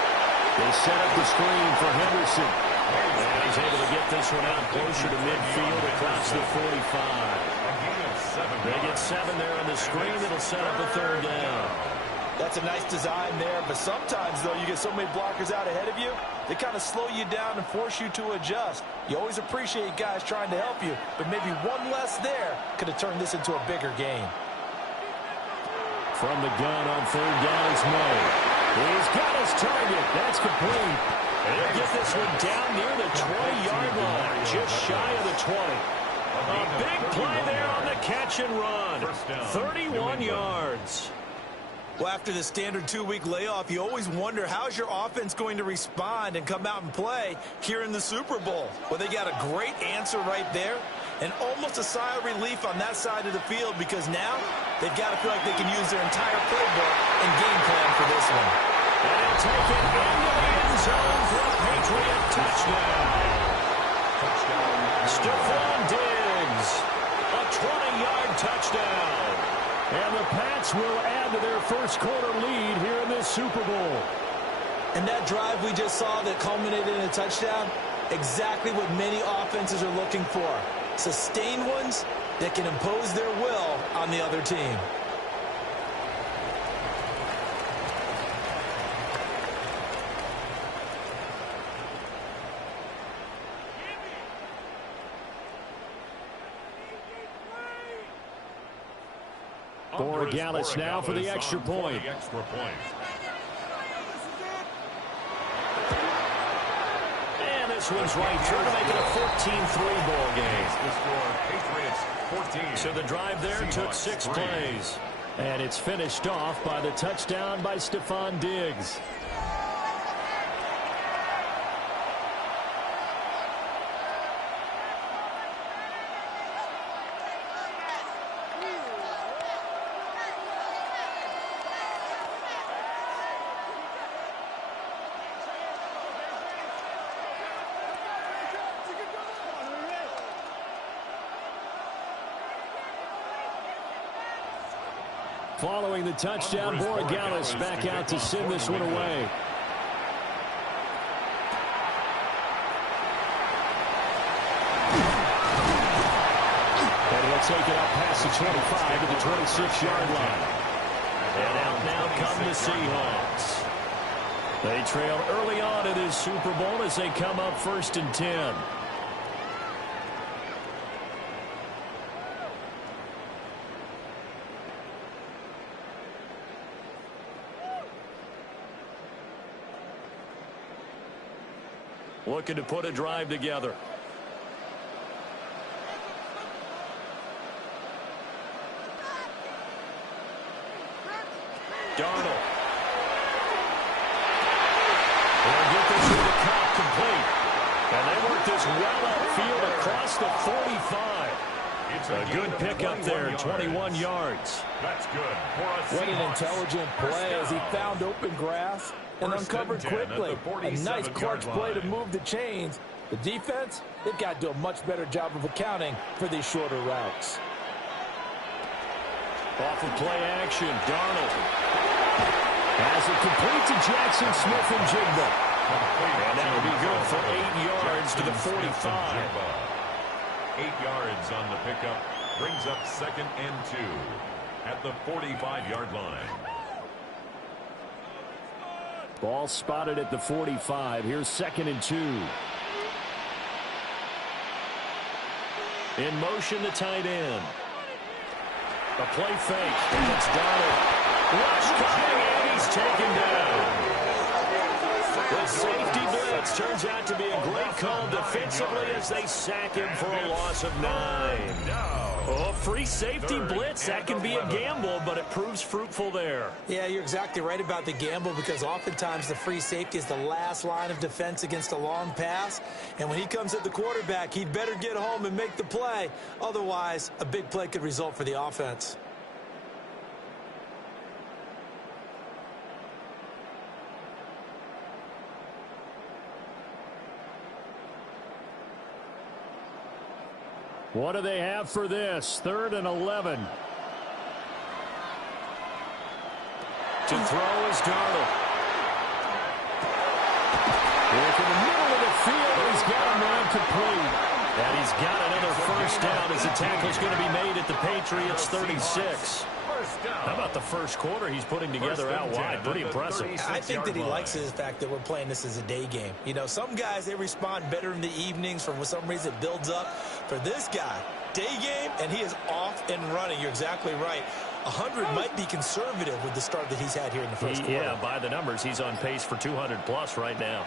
They set up the screen for Henderson. And he's able to get this one out closer to midfield across the 45. They get 7 there on the screen. It'll set up a 3rd down. That's a nice design there, but sometimes, though, you get so many blockers out ahead of you, they kind of slow you down and force you to adjust. You always appreciate guys trying to help you, but maybe one less there could have turned this into a bigger game. From the gun on 3rd down is May. He's got his target. That's complete. And he'll get this one down near the 20-yard line, just shy of the 20. A big play there on the catch and run. 31 yards. Well, after the standard 2-week layoff, you always wonder how's your offense going to respond and come out and play here in the Super Bowl. Well, they got a great answer right there and almost a sigh of relief on that side of the field because now they've got to feel like they can use their entire playbook and game plan for this one. And he'll take it into the end zone for a Patriot touchdown. Stephon Diggs, a 20-yard touchdown. And the Pats will add to their first quarter lead here in this Super Bowl. And that drive we just saw that culminated in a touchdown, exactly what many offenses are looking for. Sustained ones that can impose their will on the other team. Borregales now for the extra point. And this one's right through to make it a 14-3 ball game. So the drive there took 6 plays. And it's finished off by the touchdown by Stephon Diggs. Following the touchdown, Borregales back out to send this one away. And he'll take it out past the 25 to the 26-yard line. And out now come the Seahawks. They trail early on in this Super Bowl as they come up 1st and 10. Looking to put a drive together. Darnold. They'll get this through the Cup complete. And they work this well upfield across the 45. It's a good pickup there, 21 yards. That's good. What an intelligent play as he found open grass and uncovered quickly. A nice clutch play to move the chains. The defense, they've got to do a much better job of accounting for these shorter routes. Off of play action, Darnold has it complete to Jackson Smith and Jigba. And that will be good for 8 yards to the 45. 8 yards on the pickup. Brings up 2nd and 2 at the 45-yard line. Ball spotted at the 45. Here's 2nd and 2. In motion, the tight end. A play fake, and it's Darnold. Rush coming, and he's taken down. The safety blitz turns out to be a great call defensively as they sack him for a loss of 9. Oh, free safety blitz, that can be a gamble, but it proves fruitful there. Yeah, you're exactly right about the gamble because oftentimes the free safety is the last line of defense against a long pass. And when he comes at the quarterback, he'd better get home and make the play. Otherwise, a big play could result for the offense. What do they have for this? 3rd and 11. To throw is Darnold. Work in the middle of the field. He's got him line complete. And he's got another first down as the tackle's going to be made at the Patriots 36. How about the first quarter he's putting together out wide? Pretty impressive. I think that he likes the fact that we're playing this as a day game. You know, some guys, they respond better in the evenings. For some reason, it builds up. For this guy, day game, and he is off and running. You're exactly right. 100 might be conservative with the start that he's had here in the first quarter. Yeah, by the numbers, he's on pace for 200-plus right now.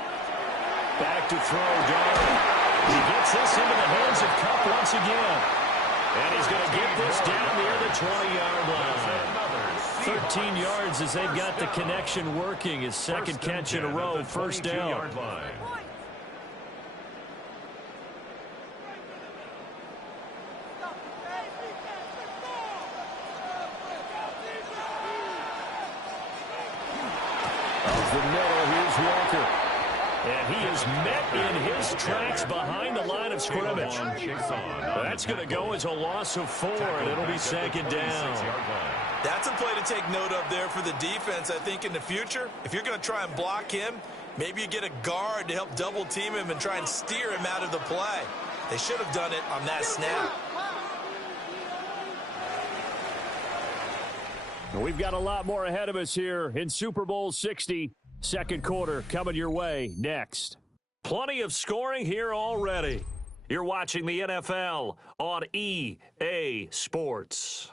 Back to throw, Darnold. He gets this into the hands of Cup once again. And he's going to get this down near the 20-yard line. 13 yards as they've got the connection working. His second catch in a row, first down. Of the middle, here's Walker. And he is met in his tracks behind the line of scrimmage. That's going to go as a loss of 4, and it'll be 2nd down. That's a play to take note of there for the defense. I think in the future, if you're going to try and block him, maybe you get a guard to help double team him and try and steer him out of the play. They should have done it on that snap. We've got a lot more ahead of us here in Super Bowl 60. Second quarter coming your way next. Plenty of scoring here already. You're watching the NFL on EA Sports.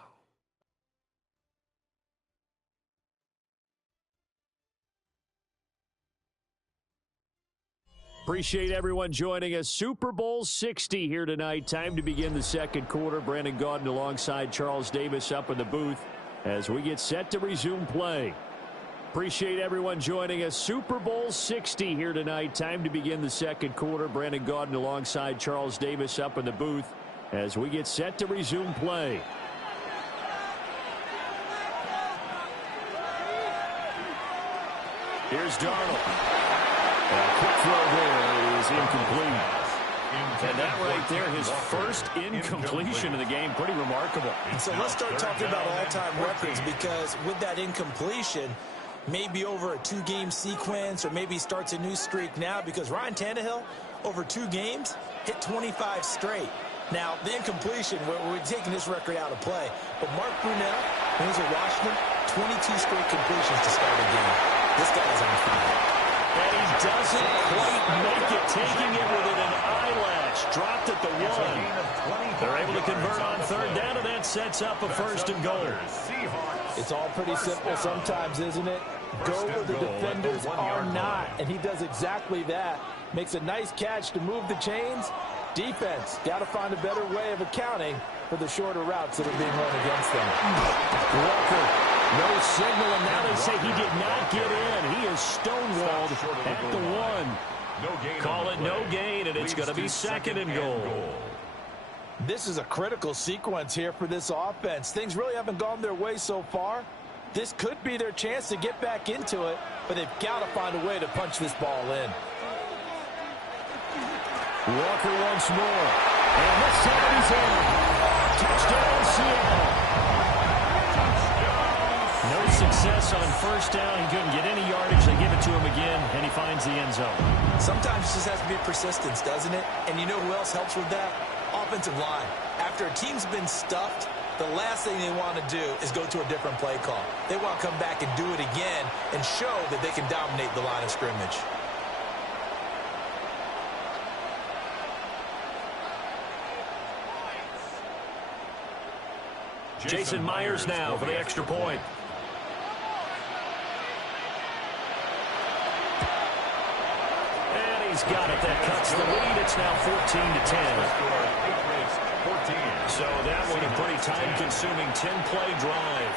Appreciate everyone joining us. Super Bowl 60 here tonight. Time to begin the second quarter. Brandon Gaudin alongside Charles Davis up in the booth as we get set to resume play. Appreciate everyone joining us. Super Bowl 60 here tonight. Time to begin the second quarter. Brandon Gaudin alongside Charles Davis up in the booth as we get set to resume play. Here's Darnold. A quick throw there is incomplete. And that right there, his first incompletion of the game, pretty remarkable. So let's start talking about all-time records, because with that incompletion, maybe over a 2-game sequence, or maybe starts a new streak now, because Ryan Tannehill, over 2 games, hit 25 straight. Now, the incompletion, we're taking this record out of play. But Mark Brunell, when he was at Washington, 22 straight completions to start a game. This guy is on fire. And he doesn't quite make it, taking it within an eyelash. Dropped at the 1. They're able to convert on third down, and that sets up a 1st and goal. It's all pretty simple sometimes, isn't it? Go where the defenders are not, and he does exactly that. Makes a nice catch to move the chains. Defense, got to find a better way of accounting for the shorter routes that are being run against them. Walker, no signal, and now they say he did not get in. He is stonewalled at the 1. Call it no gain, and it's going to be 2nd and goal. This is a critical sequence here for this offense. Things really haven't gone their way so far. This could be their chance to get back into it, but they've got to find a way to punch this ball in. Walker once more. And this time he's in. Touchdown, Seattle. No success on 1st down. He couldn't get any yardage. They give it to him again, and he finds the end zone. Sometimes it just has to be persistence, doesn't it? And you know who else helps with that? Offensive line. After a team's been stuffed, the last thing they want to do is go to a different play call. They want to come back and do it again and show that they can dominate the line of scrimmage. Jason Myers now for the extra point. And he's got it. That cuts the lead. It's now 14-10. So that one a pretty time-consuming 10-play drive.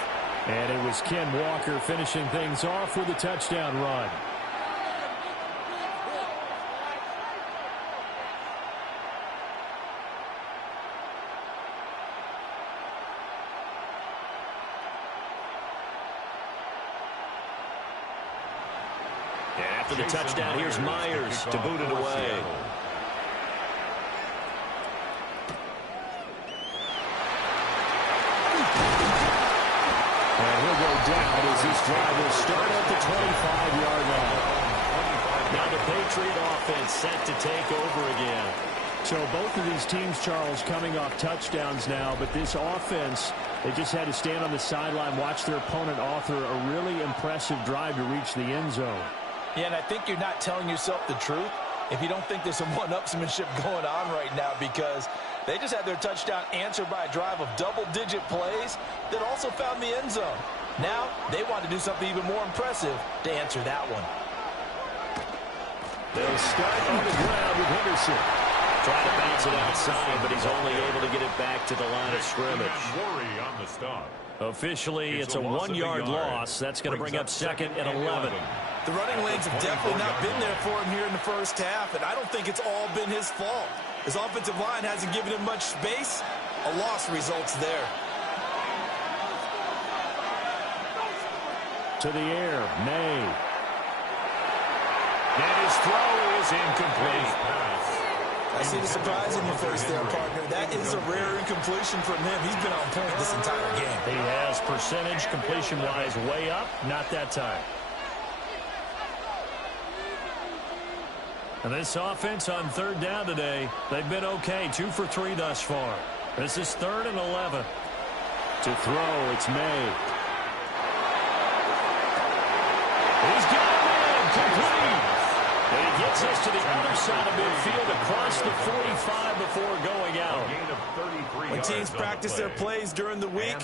And it was Ken Walker finishing things off with a touchdown run. After the touchdown, here's Myers to boot it away. And he'll go down as this drive will start at the 25-yard line. Now the Patriot offense set to take over again. So both of these teams, Charles, coming off touchdowns now, but this offense, they just had to stand on the sideline, watch their opponent author a really impressive drive to reach the end zone. Yeah, and I think you're not telling yourself the truth if you don't think there's some one-upsmanship going on right now, because they just had their touchdown answered by a drive of double-digit plays that also found the end zone. Now they want to do something even more impressive to answer that one. They'll start on the ground with Henderson. Trying to bounce it outside, but he's only able to get it back to the line of scrimmage. Officially, it's a 1-yard loss. That's going to bring up 2nd and 11. The running lanes have definitely not been there for him here in the first half, and I don't think it's all been his fault. His offensive line hasn't given him much space. A loss results there. To the air, May. And his throw is incomplete. I see the surprise in your face there, partner. That is a rare incompletion from him. He's been on point this entire game. He has percentage completion-wise way up, not that time. And this offense on 3rd down today, they've been okay. 2 for 3 thus far. This is 3rd and 11. To throw, it's May. He's got it in, complete. And he gets us to the other side of midfield across the 45 before going out. When teams practice their plays during the week,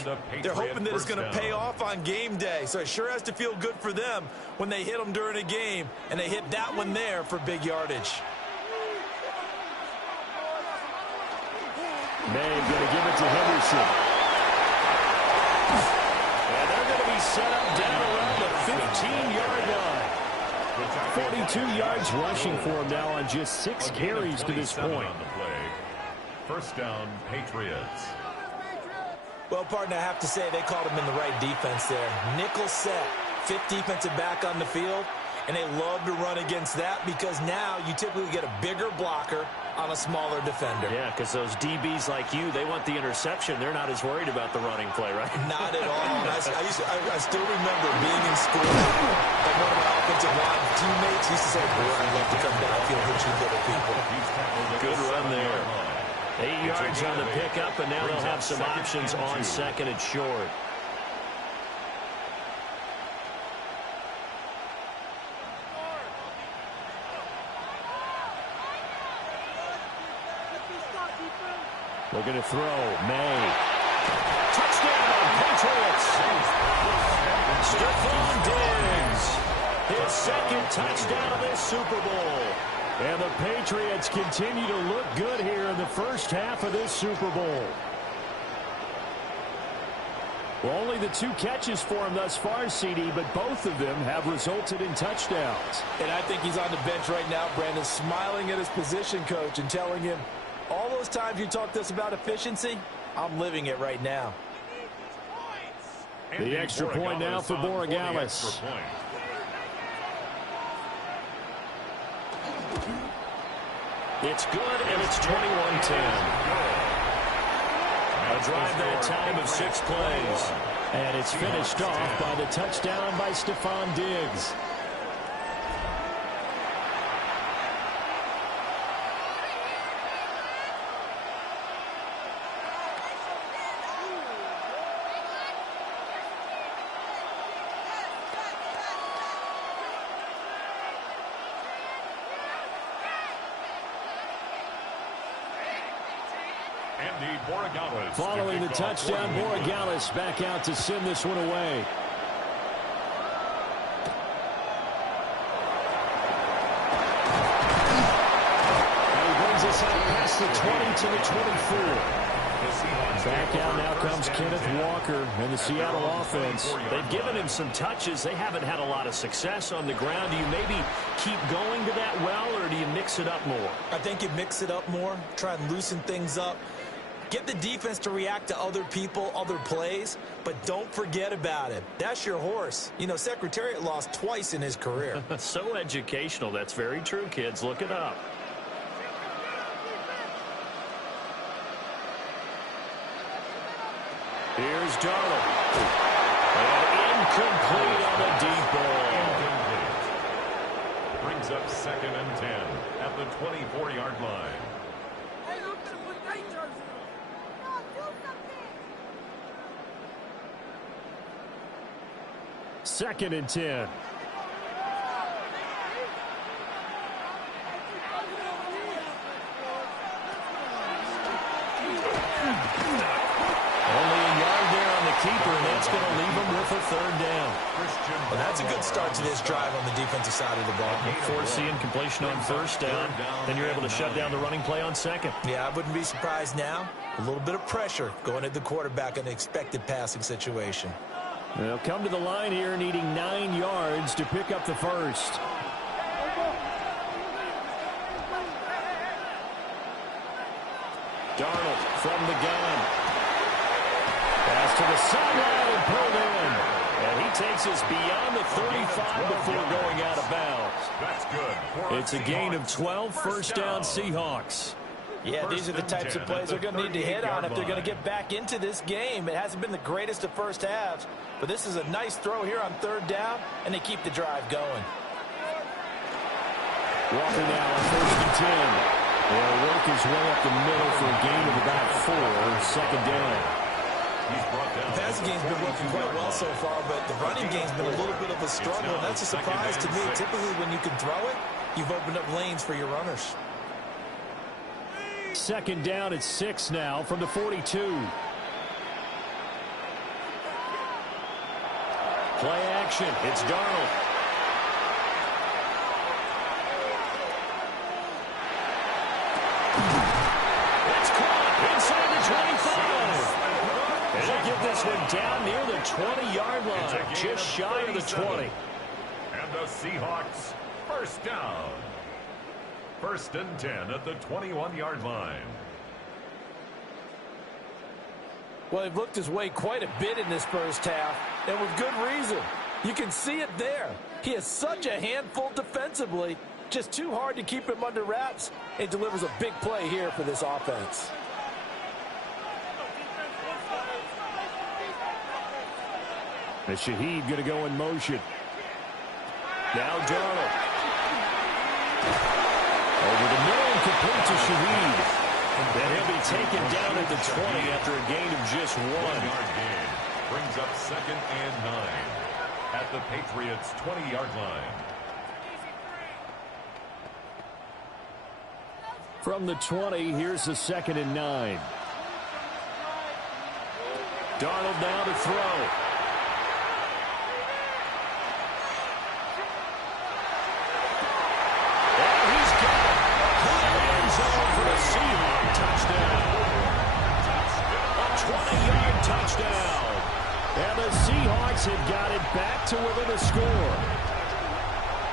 they're hoping that it's going to pay off on game day. So it sure has to feel good for them when they hit them during a game, and they hit that one there for big yardage. May going to give it to Henderson. And they're going to be set up down around the 15-yard line. 42 yards rushing for him now on just 6 carries to this point. First down, Patriots. Well, partner, I have to say they called him in the right defense there. Nickel set, 5th defensive back on the field, and they love to run against that because now you typically get a bigger blocker on a smaller defender. Yeah, because those DBs like you, they want the interception. They're not as worried about the running play, right? Not at all. I still remember being in school, and one of my offensive line teammates used to say, boy, I'd love to come downfield hit you little people. Good run there. 8 yards on the pickup, and now they'll have some options on second and short. Looking to throw. May. Touchdown, Patriots. Stephon Diggs. His second touchdown of this Super Bowl. And the Patriots continue to look good here in the first half of this Super Bowl. Well, only the 2 catches for him thus far, CD, but both of them have resulted in touchdowns. And I think he's on the bench right now, Brandon, smiling at his position coach and telling him, all those times you talked to us about efficiency, I'm living it right now. The extra point now for Borregales. It's good, and it's 21-10. A drive that time of 6 plays. And it's finished off by the touchdown by Stephon Diggs. Following the touchdown, Borregales back out to send this one away. And he brings us out past the 20 to the 24. Back out now comes Kenneth Walker and the Seattle offense. They've given him some touches. They haven't had a lot of success on the ground. Do you maybe keep going to that well, or do you mix it up more? I think you mix it up more, try and loosen things up. Get the defense to react to other people, other plays, but don't forget about it. That's your horse. You know, Secretariat lost twice in his career. So educational. That's very true, kids. Look it up. Here's Darnold. And incomplete on the deep ball. Brings up 2nd and 10 at the 24-yard line. 2nd and 10. Only a yard there on the keeper, and that's going to leave him with a 3rd down. Well, that's a good start to this drive on the defensive side of the ball. Forcing completion on 1st down. Then you're able to shut down the running play on 2nd. Yeah, I wouldn't be surprised now. A little bit of pressure going at the quarterback in an expected passing situation. They'll come to the line here needing 9 yards to pick up the first. Darnold from the gun. Pass to the sideline and pulled in. And he takes us beyond the 35 before going out of bounds. That's good. It's a gain of 12, first down Seahawks. Yeah, these are the types of plays they're going to need to hit on if they're going to get back into this game. It hasn't been the greatest of first halves, but this is a nice throw here on 3rd down, and they keep the drive going. Walker now on 1st and 10. They'll work his way up the middle for a gain of about 4, 2nd down. The passing game's been working quite well so far, but the running game's been a little bit of a struggle, and that's a surprise to me. Typically, when you can throw it, you've opened up lanes for your runners. 2nd down at 6 now from the 42. Play action. It's Darnold. It's caught inside the 25. And they get this one down near the 20-yard line, just shy of the 20. And the Seahawks, 1st down. 1st and 10 at the 21-yard line. Well, they've looked his way quite a bit in this first half, and with good reason. You can see it there. He is such a handful defensively, Just too hard to keep him under wraps. It delivers a big play here for this offense. And Shaheed going to go in motion. Now Darnold. Over the middle and complete to Shaheed. And he'll be taken down at the 20 after a gain of just 1. 1-yard gain. Brings up 2nd and 9 at the Patriots' 20-yard line. From the 20, here's the 2nd and 9. Darnold now to throw. And he's got it. End zone for the Seahawks touchdown. A 20-yard touchdown. And the Seahawks have got it back to within a score.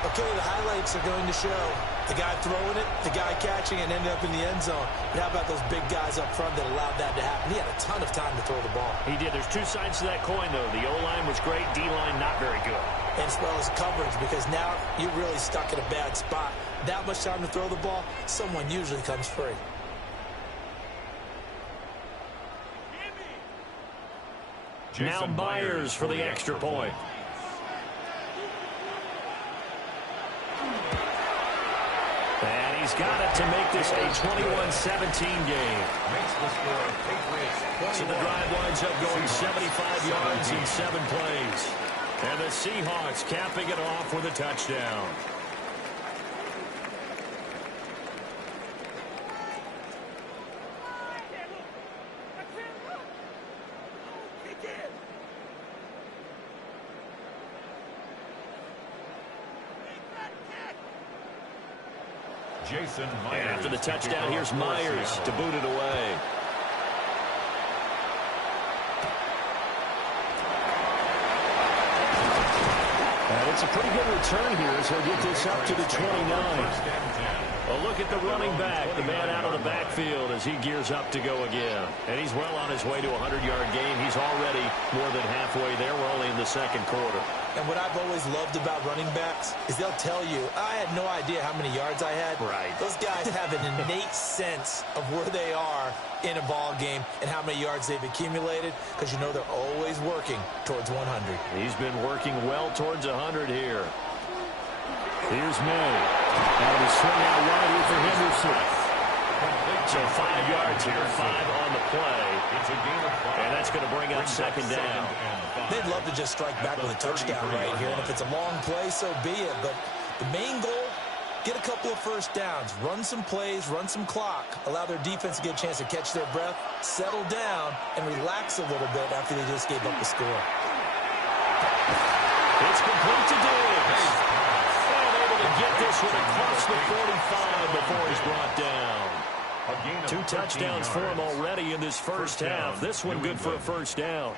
Okay, the highlights are going to show the guy throwing it, the guy catching it, and ended up in the end zone. But how about those big guys up front that allowed that to happen? He had a ton of time to throw the ball. He did. There's two sides to that coin, though. The O-line was great. D-line not very good. And as well as coverage, because now you're really stuck in a bad spot. That much time to throw the ball, someone usually comes free. Now Myers for the extra point. And he's got it to make this a 21-17 game. So the drive winds up going 75 yards in 7 plays. And the Seahawks capping it off with a touchdown. And after the touchdown, here's Myers to boot it away. And it's a pretty good return here as he'll get this up to the 29. A look at the running back, the man out of the backfield as he gears up to go again. And he's well on his way to a 100-yard game. He's already more than halfway there. We're only in the second quarter. And what I've always loved about running backs is they'll tell you, I had no idea how many yards I had. Right. Those guys have an innate sense of where they are in a ball game and how many yards they've accumulated, because you know they're always working towards 100. He's been working well towards 100 here. Here's May. Out of the swing out wide here for Henderson. So 5 yards here, 5 on the play. And that's going to bring up second down. They'd love to just strike back with a touchdown right here. And if it's a long play, so be it. But the main goal, get a couple of first downs, run some plays, run some clock, allow their defense to get a chance to catch their breath, settle down, and relax a little bit after they just gave up the score. It's complete to Diggs. And able to get this one across the 45 before he's brought down. 2 touchdowns for him already in this first half. This one good for a first down.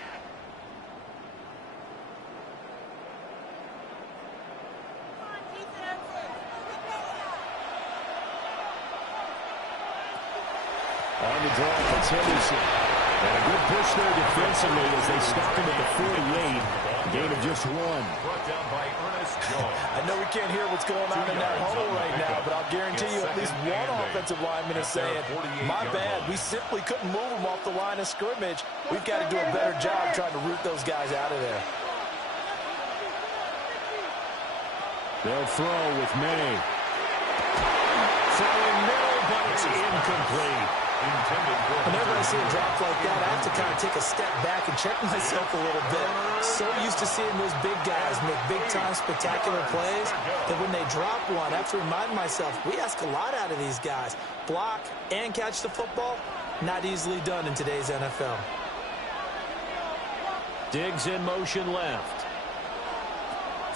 On the draw, it's Henderson. And a good push there defensively as they stop him at the 48. Gain of just 1. I know we can't hear what's going on in that hole right now, but I'll guarantee you at least one offensive lineman is saying, my bad, we simply couldn't move them off the line of scrimmage. We've got to do a better job trying to root those guys out of there. They'll throw with May. Throwing middle, but it's incomplete. Whenever I see a drop like that, I have to kind of take a step back and check myself a little bit. So used to seeing those big guys make big-time spectacular plays that when they drop one, I have to remind myself, we ask a lot out of these guys. Block and catch the football, not easily done in today's NFL. Diggs in motion left.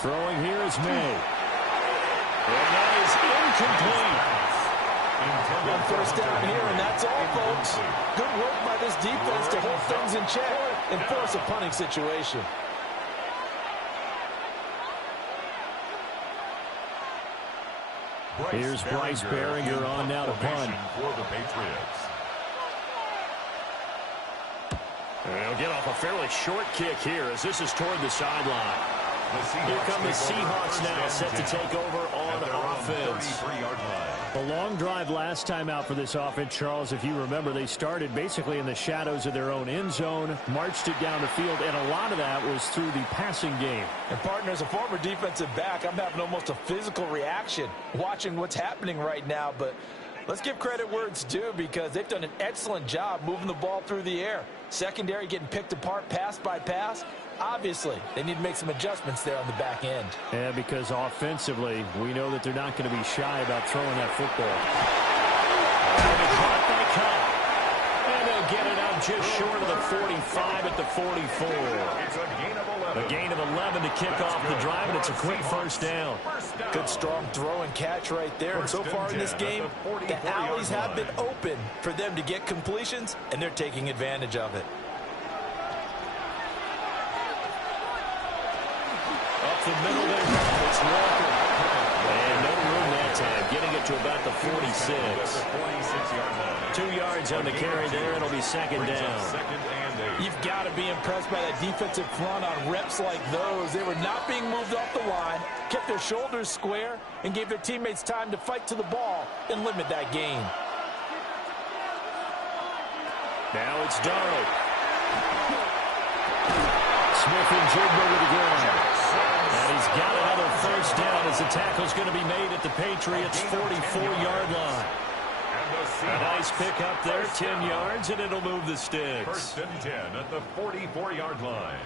Throwing here is May. And that is incomplete. One first down here, and that's all, folks. Good work by this defense to hold things in check and force a punting situation. Here's Bryce Behringer on now to punt. For the Patriots. And he'll get off a fairly short kick here as this is toward the sideline. Here come the Seahawks now, set to take over on offense. A long drive last time out for this offense, Charles. If you remember, they started basically in the shadows of their own end zone, marched it down the field, and a lot of that was through the passing game. And, partner, as a former defensive back, I'm having almost a physical reaction watching what's happening right now. But let's give credit where it's due, because they've done an excellent job moving the ball through the air. Secondary getting picked apart pass by pass. Obviously, they need to make some adjustments there on the back end. Yeah, because offensively, we know that they're not going to be shy about throwing that football. And they'll get it out just short of the 45 at the 44. A gain of 11 to kick off the drive, and it's a quick first down. Good strong throw and catch right there. And so far in this game, the alleys have been open for them to get completions, and they're taking advantage of it. Up the middle there, it's Walker. And no room that time, getting it to about the 46. 2 yards on the carry there, it'll be second down. You've got to be impressed by that defensive front on reps like those. They were not being moved off the line, kept their shoulders square, and gave their teammates time to fight to the ball and limit that gain. Now it's Darnold. Smith and Jigba with the ground. And he's got another first down as the tackle's going to be made at the Patriots' 44-yard line. A nice pick up there, 10 yards, and it'll move the sticks. First and 10 at the 44-yard line.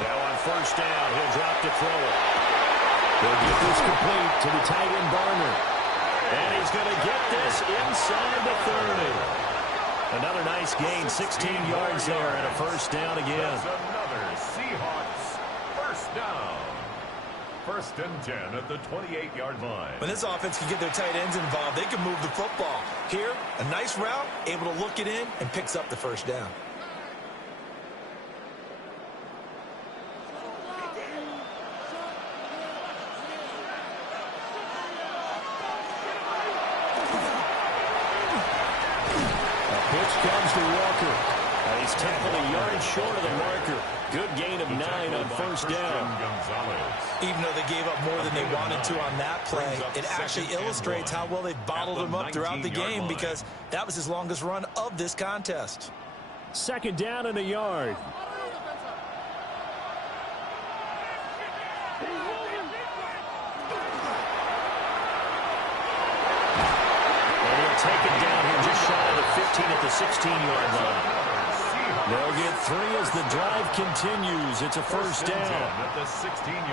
Now on first down, he'll drop to throw it. They'll get this complete to the tight end Barner. And he's going to get this inside the 30. Another nice gain, 16 yards there, and a first down again. That's another Seahawks first down. First and 10 at the 28-yard line. When this offense can get their tight ends involved, they can move the football. Here, a nice route, able to look it in, and picks up the first down. Comes to Walker. He's tackled a yard short of the marker. Good gain of 9 on first down. Even though they gave up more than they wanted to on that play, it actually illustrates how well they've bottled them up throughout the game, because that was his longest run of this contest. Second down and a yard. Take it down here just shy of the 15 at the 16-yard line. They'll get 3 as the drive continues. It's a first down.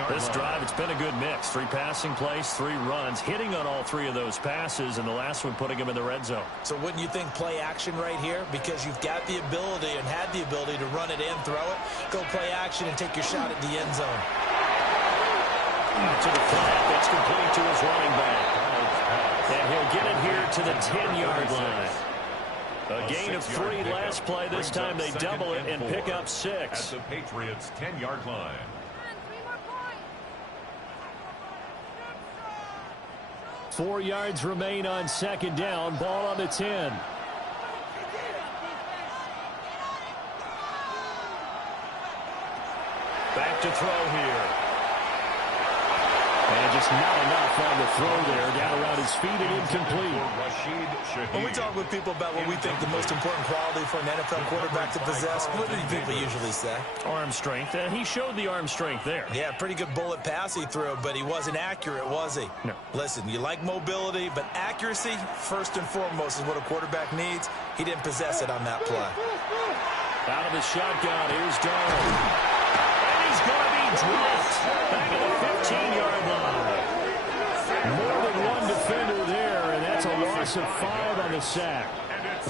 This drive, it's been a good mix. 3 passing plays, 3 runs, hitting on all 3 of those passes, and the last one putting them in the red zone. So wouldn't you think play action right here? Because you've got the ability and had the ability to run it and throw it. Go play action and take your shot at the end zone. To the flat, that's complete to his running back. And he'll get it here to the 10-yard line. A gain of 3 last play. This time they double it and pick up 6. At the Patriots' 10-yard line. 4 yards remain on second down. Ball on the 10. Back to throw here. And just not enough on the throw there. Down around his feet and incomplete. When we talk with people about what we think the most important quality for an NFL quarterback to possess, what do people usually say? Arm strength. He showed the arm strength there. Yeah, pretty good bullet pass he threw, but he wasn't accurate, was he? No. Listen, you like mobility, but accuracy, first and foremost, is what a quarterback needs. He didn't possess it on that play. Out of the shotgun, here's Darnold. And he's going to be dropped back at the 15-yard line. More than one defender there, and that's a loss of 5 on the sack.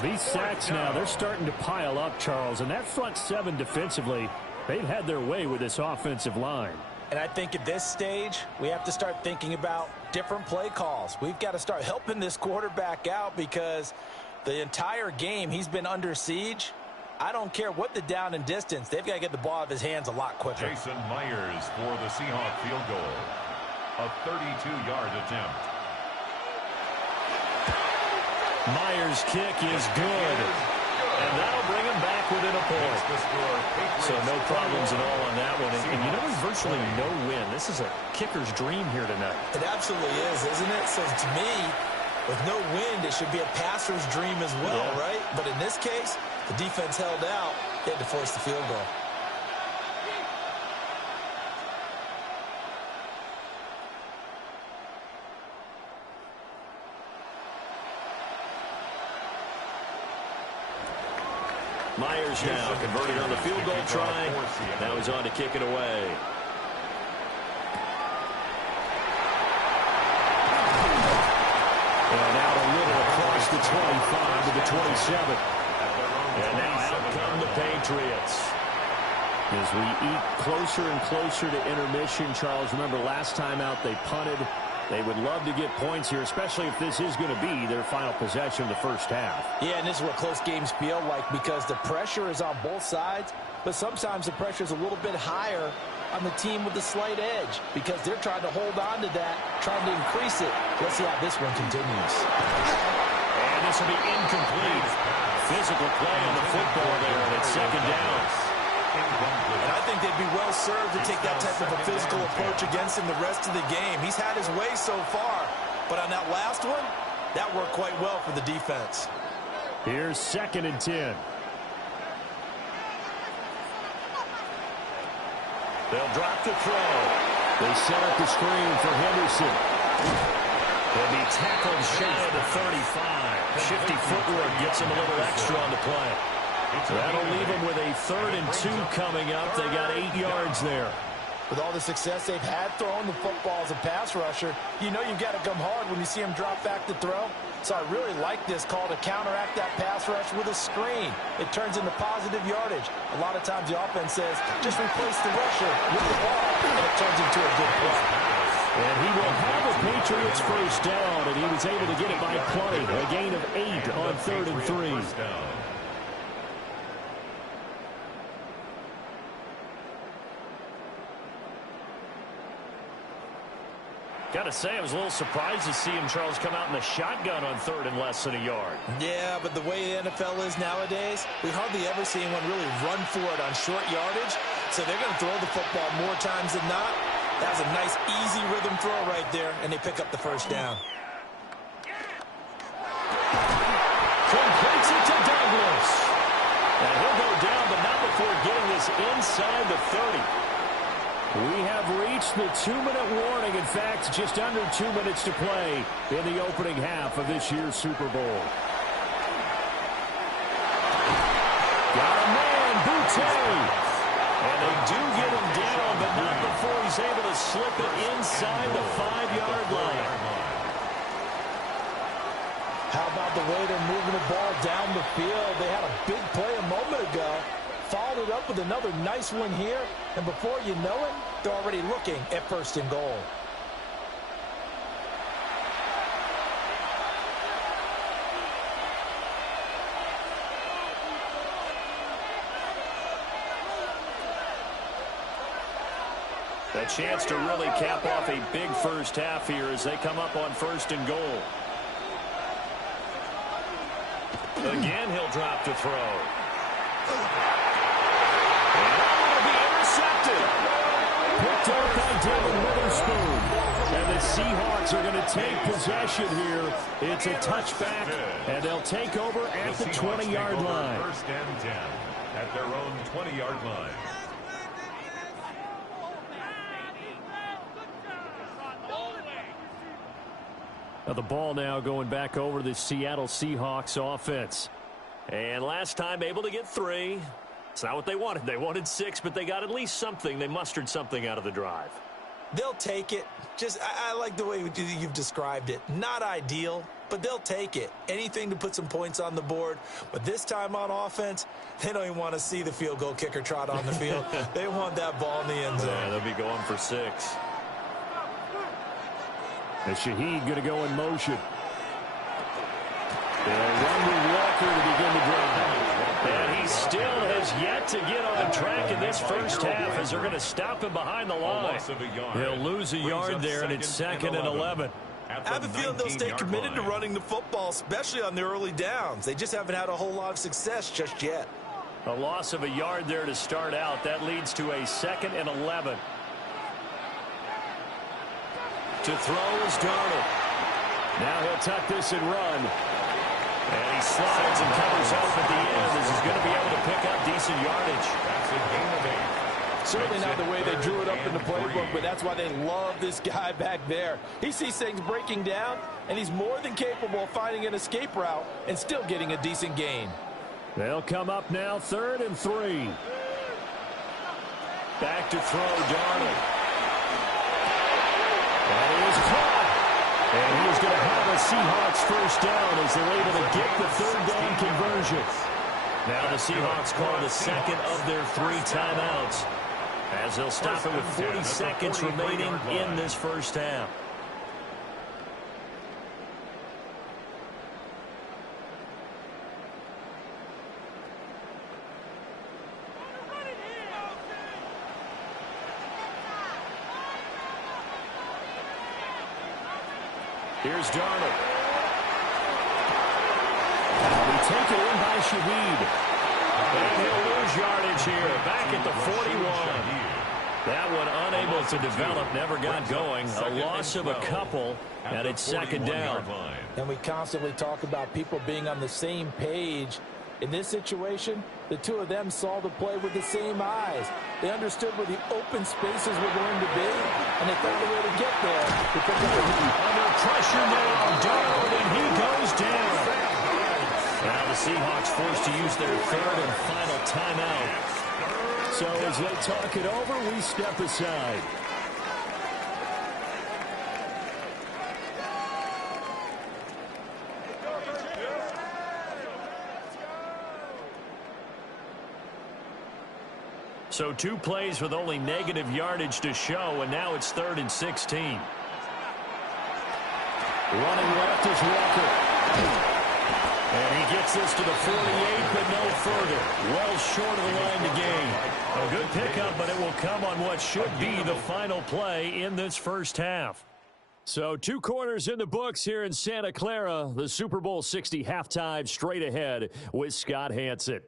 These sacks now, they're starting to pile up, Charles, and that front 7 defensively, they've had their way with this offensive line. And I think at this stage, we have to start thinking about different play calls. We've got to start helping this quarterback out, because the entire game he's been under siege. I don't care what the down and distance. They've got to get the ball out of his hands a lot quicker. Jason Myers for the Seahawks field goal. A 32-yard attempt. Myers' kick is good. And that'll bring him back within a point. So no problems at all on that one. And you know, there's virtually no win. This is a kicker's dream here tonight. It absolutely is, isn't it? So to me, with no wind, it should be a passer's dream as well, right? But in this case, the defense held out. They had to force the field goal. Myers now converted on the field goal try. Now he's on to kick it away. And out a little across the 25 to the 27. And now out come the Patriots. As we eat closer and closer to intermission, Charles, remember last time out they punted. They would love to get points here, especially if this is going to be their final possession of the first half. Yeah, and this is what close games feel like because the pressure is on both sides, but sometimes the pressure is a little bit higher on the team with the slight edge because they're trying to hold on to that, trying to increase it. Let's see how this one continues. And this will be incomplete. Physical play on the football there, and it's second down. And I think they'd be well served to take that type of a physical approach against him the rest of the game. He's had his way so far, but on that last one, that worked quite well for the defense. Here's 2nd and 10. They'll drop the throw. They set up the screen for Henderson. He'll be tackled shy of the 35. Shifty footwork gets him a little extra on the play. That'll leave them with a 3rd and 2 coming up. They got 8 yards there. With all the success they've had throwing the football as a pass rusher, you know you've got to come hard when you see him drop back to throw. So I really like this call to counteract that pass rush with a screen. It turns into positive yardage. A lot of times the offense says, just replace the rusher with the ball, and it turns into a good play. And he will have a Patriots first down, and he was able to get it by plenty. A gain of 8 on 3rd and 3. Got to say, I was a little surprised to see him, Charles, come out in the shotgun on 3rd and less than a yard. Yeah, but the way the NFL is nowadays, we hardly ever see anyone really run for it on short yardage. So they're going to throw the football more times than not. That was a nice, easy rhythm throw right there, and they pick up the first down. Completes it to Douglas. And he'll go down, but not before getting this inside the 30. We have reached the 2-minute warning. In fact, just under 2 minutes to play in the opening half of this year's Super Bowl. Got a man, Boutte. And they do get him down, but not before he's able to slip it inside the 5-yard line. How about the way they're moving the ball down the field? They had a big play a moment ago. Followed it up with another nice one here. And before you know it, they're already looking at 1st and goal. A chance to really cap off a big first half here as they come up on 1st and goal. Again, he'll drop to throw. Picked up by David Witherspoon. And the Seahawks are going to take possession here. It's a touchback, and they'll take over at the 20-yard line. 1st and 10 at their own 20-yard line. Now the ball now going back over to the Seattle Seahawks offense. And last time able to get 3. It's not what they wanted. They wanted 6, but they got at least something. They mustered something out of the drive. They'll take it. I like the way you've described it. Not ideal, but they'll take it. Anything to put some points on the board. But this time on offense, they don't even want to see the field goal kicker trot on the field. They want that ball in the end zone. Yeah, they'll be going for 6. And Shaheed going to go in motion. They'll run with Walker to begin the drive. And he still has yet to get on track in this first half as they're going to stop him behind the line. He'll lose a yard there, and it's 2nd and 11. at I have a the feeling they'll stay 19-yard committed to line. running the football, especially on the early downs. They just haven't had a whole lot of success just yet. A loss of a yard there to start out. That leads to a 2nd and 11. To throw is Darnold. Now he'll tuck this and run. And he slides and covers up at the end as he's going to be able to pick up decent yardage. That's a gain of 8. Certainly not the way they drew it up in the playbook, but that's why they love this guy back there. He sees things breaking down, and he's more than capable of finding an escape route and still getting a decent gain. They'll come up now 3rd and 3. Back to throw Darnold. That is caught. And he's going to have a Seahawks first down as they're able to get the 3rd down conversion. Now the Seahawks call the 2nd of their 3 timeouts, as they'll stop it with 40 seconds remaining in this first half. Here's Darnold. We take it in by Shaheed. And he'll lose yardage here. Back at the 41. That one unable to develop, never got going. A loss of a couple, and it's 2nd down. And we constantly talk about people being on the same page. In this situation, the two of them saw the play with the same eyes. They understood where the open spaces were going to be, and they found a way to get there. Under pressure now, Darnold, and he goes down. Now the Seahawks forced to use their 3rd and final timeout. So as they talk it over, we step aside. So 2 plays with only negative yardage to show, and now it's 3rd and 16. Running left is Walker. And he gets this to the 48, but no further. Well short of the line to gain. A good pickup, but it will come on what should be the final play in this first half. So 2 quarters in the books here in Santa Clara. The Super Bowl 60 halftime straight ahead with Scott Hanson.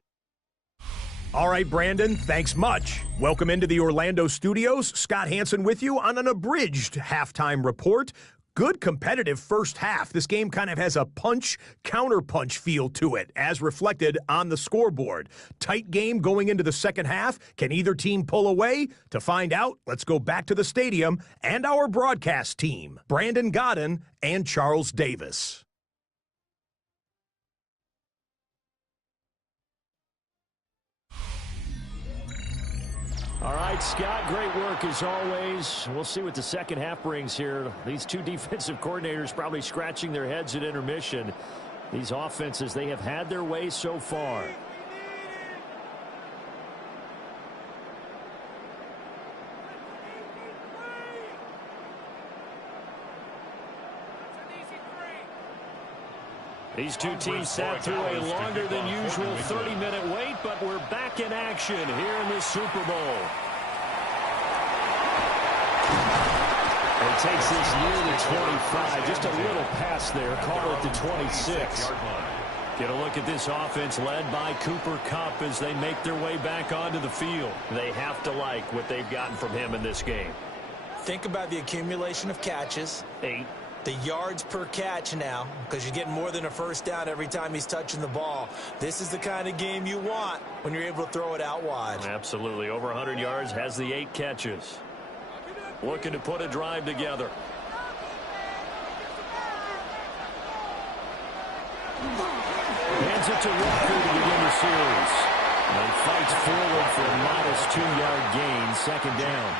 All right, Brandon, thanks much. Welcome into the Orlando studios. Scott Hanson with you on an abridged halftime report. Good competitive first half. This game kind of has a punch-counterpunch feel to it, as reflected on the scoreboard. Tight game going into the second half. Can either team pull away? To find out, let's go back to the stadium and our broadcast team, Brandon Godden and Charles Davis. All right, Scott, great work as always. We'll see what the second half brings here. These 2 defensive coordinators probably scratching their heads at intermission. These offenses, they have had their way so far. These 2 teams sat through a longer than usual 30-minute wait, but we're back in action here in the Super Bowl. It takes this near the 25. Just a little pass there. Call it the 26. Get a look at this offense led by Cooper Kupp as they make their way back onto the field. They have to like what they've gotten from him in this game. Think about the accumulation of catches. 8. The yards per catch now, because you're getting more than a first down every time he's touching the ball. This is the kind of game you want when you're able to throw it out wide. Absolutely. Over 100 yards, has the 8 catches. Looking to put a drive together. Hands it to Walker to begin the series. And fights forward for a modest 2-yard gain, second down.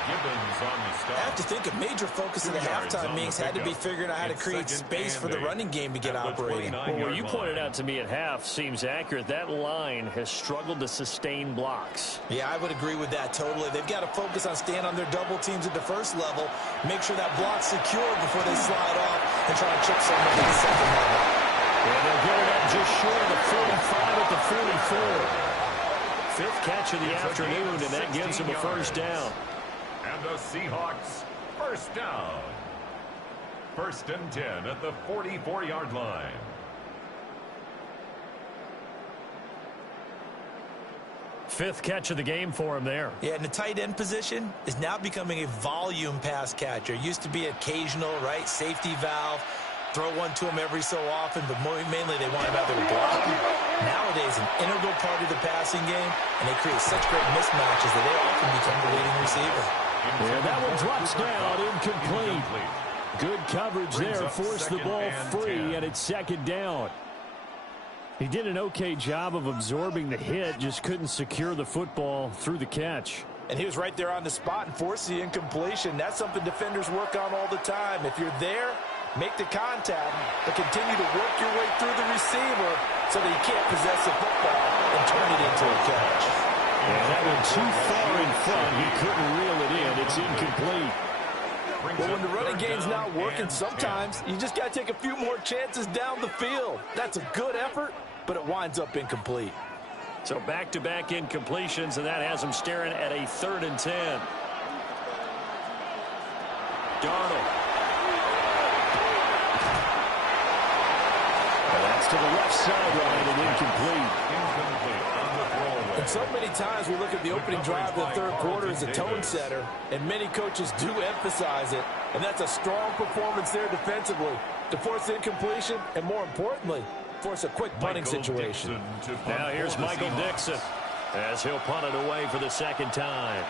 I have to think a major focus of the halftime meetings had to be figuring out how to create space for the running game to get operating. Well, what you pointed out to me at half seems accurate. That line has struggled to sustain blocks. Yeah, I would agree with that totally. They've got to focus on staying on their double teams at the first level, make sure that block's secure before they slide off and try to chip someone at the second level. And they'll get it up just short of the 45 at the 44. 5th catch of the afternoon, and that gives him a first down. And the Seahawks first down. First and 10 at the 44-yard line. Fifth catch of the game for him there. Yeah, and the tight end position is now becoming a volume pass catcher. Used to be occasional, right? Safety valve. Throw one to him every so often, but mainly they want him out there blocking. Nowadays, an integral part of the passing game, and they create such great mismatches that they often become the leading receiver. Yeah, that one drops down, incomplete. Good coverage there, forced the ball free, and it's second down. He did an okay job of absorbing the hit, just couldn't secure the football through the catch. And he was right there on the spot and forced the incompletion. That's something defenders work on all the time. If you're there, make the contact, but continue to work your way through the receiver so that he can't possess the football and turn it into a catch. Yeah, that went too far in front. He couldn't reel it in. It's incomplete. Well, when the running game's not working, sometimes you just got to take a few more chances down the field. That's a good effort, but it winds up incomplete. So back-to-back incompletions, and that has him staring at a 3rd and 10. Darnold. That's to the left sideline and incomplete. And so many times we look at the opening drive of the third quarter as a tone setter, and many coaches do emphasize it. And that's a strong performance there defensively to force incompletion and, more importantly, force a quick punting situation. Now here's Michael Dixon as he'll punt it away for the second time.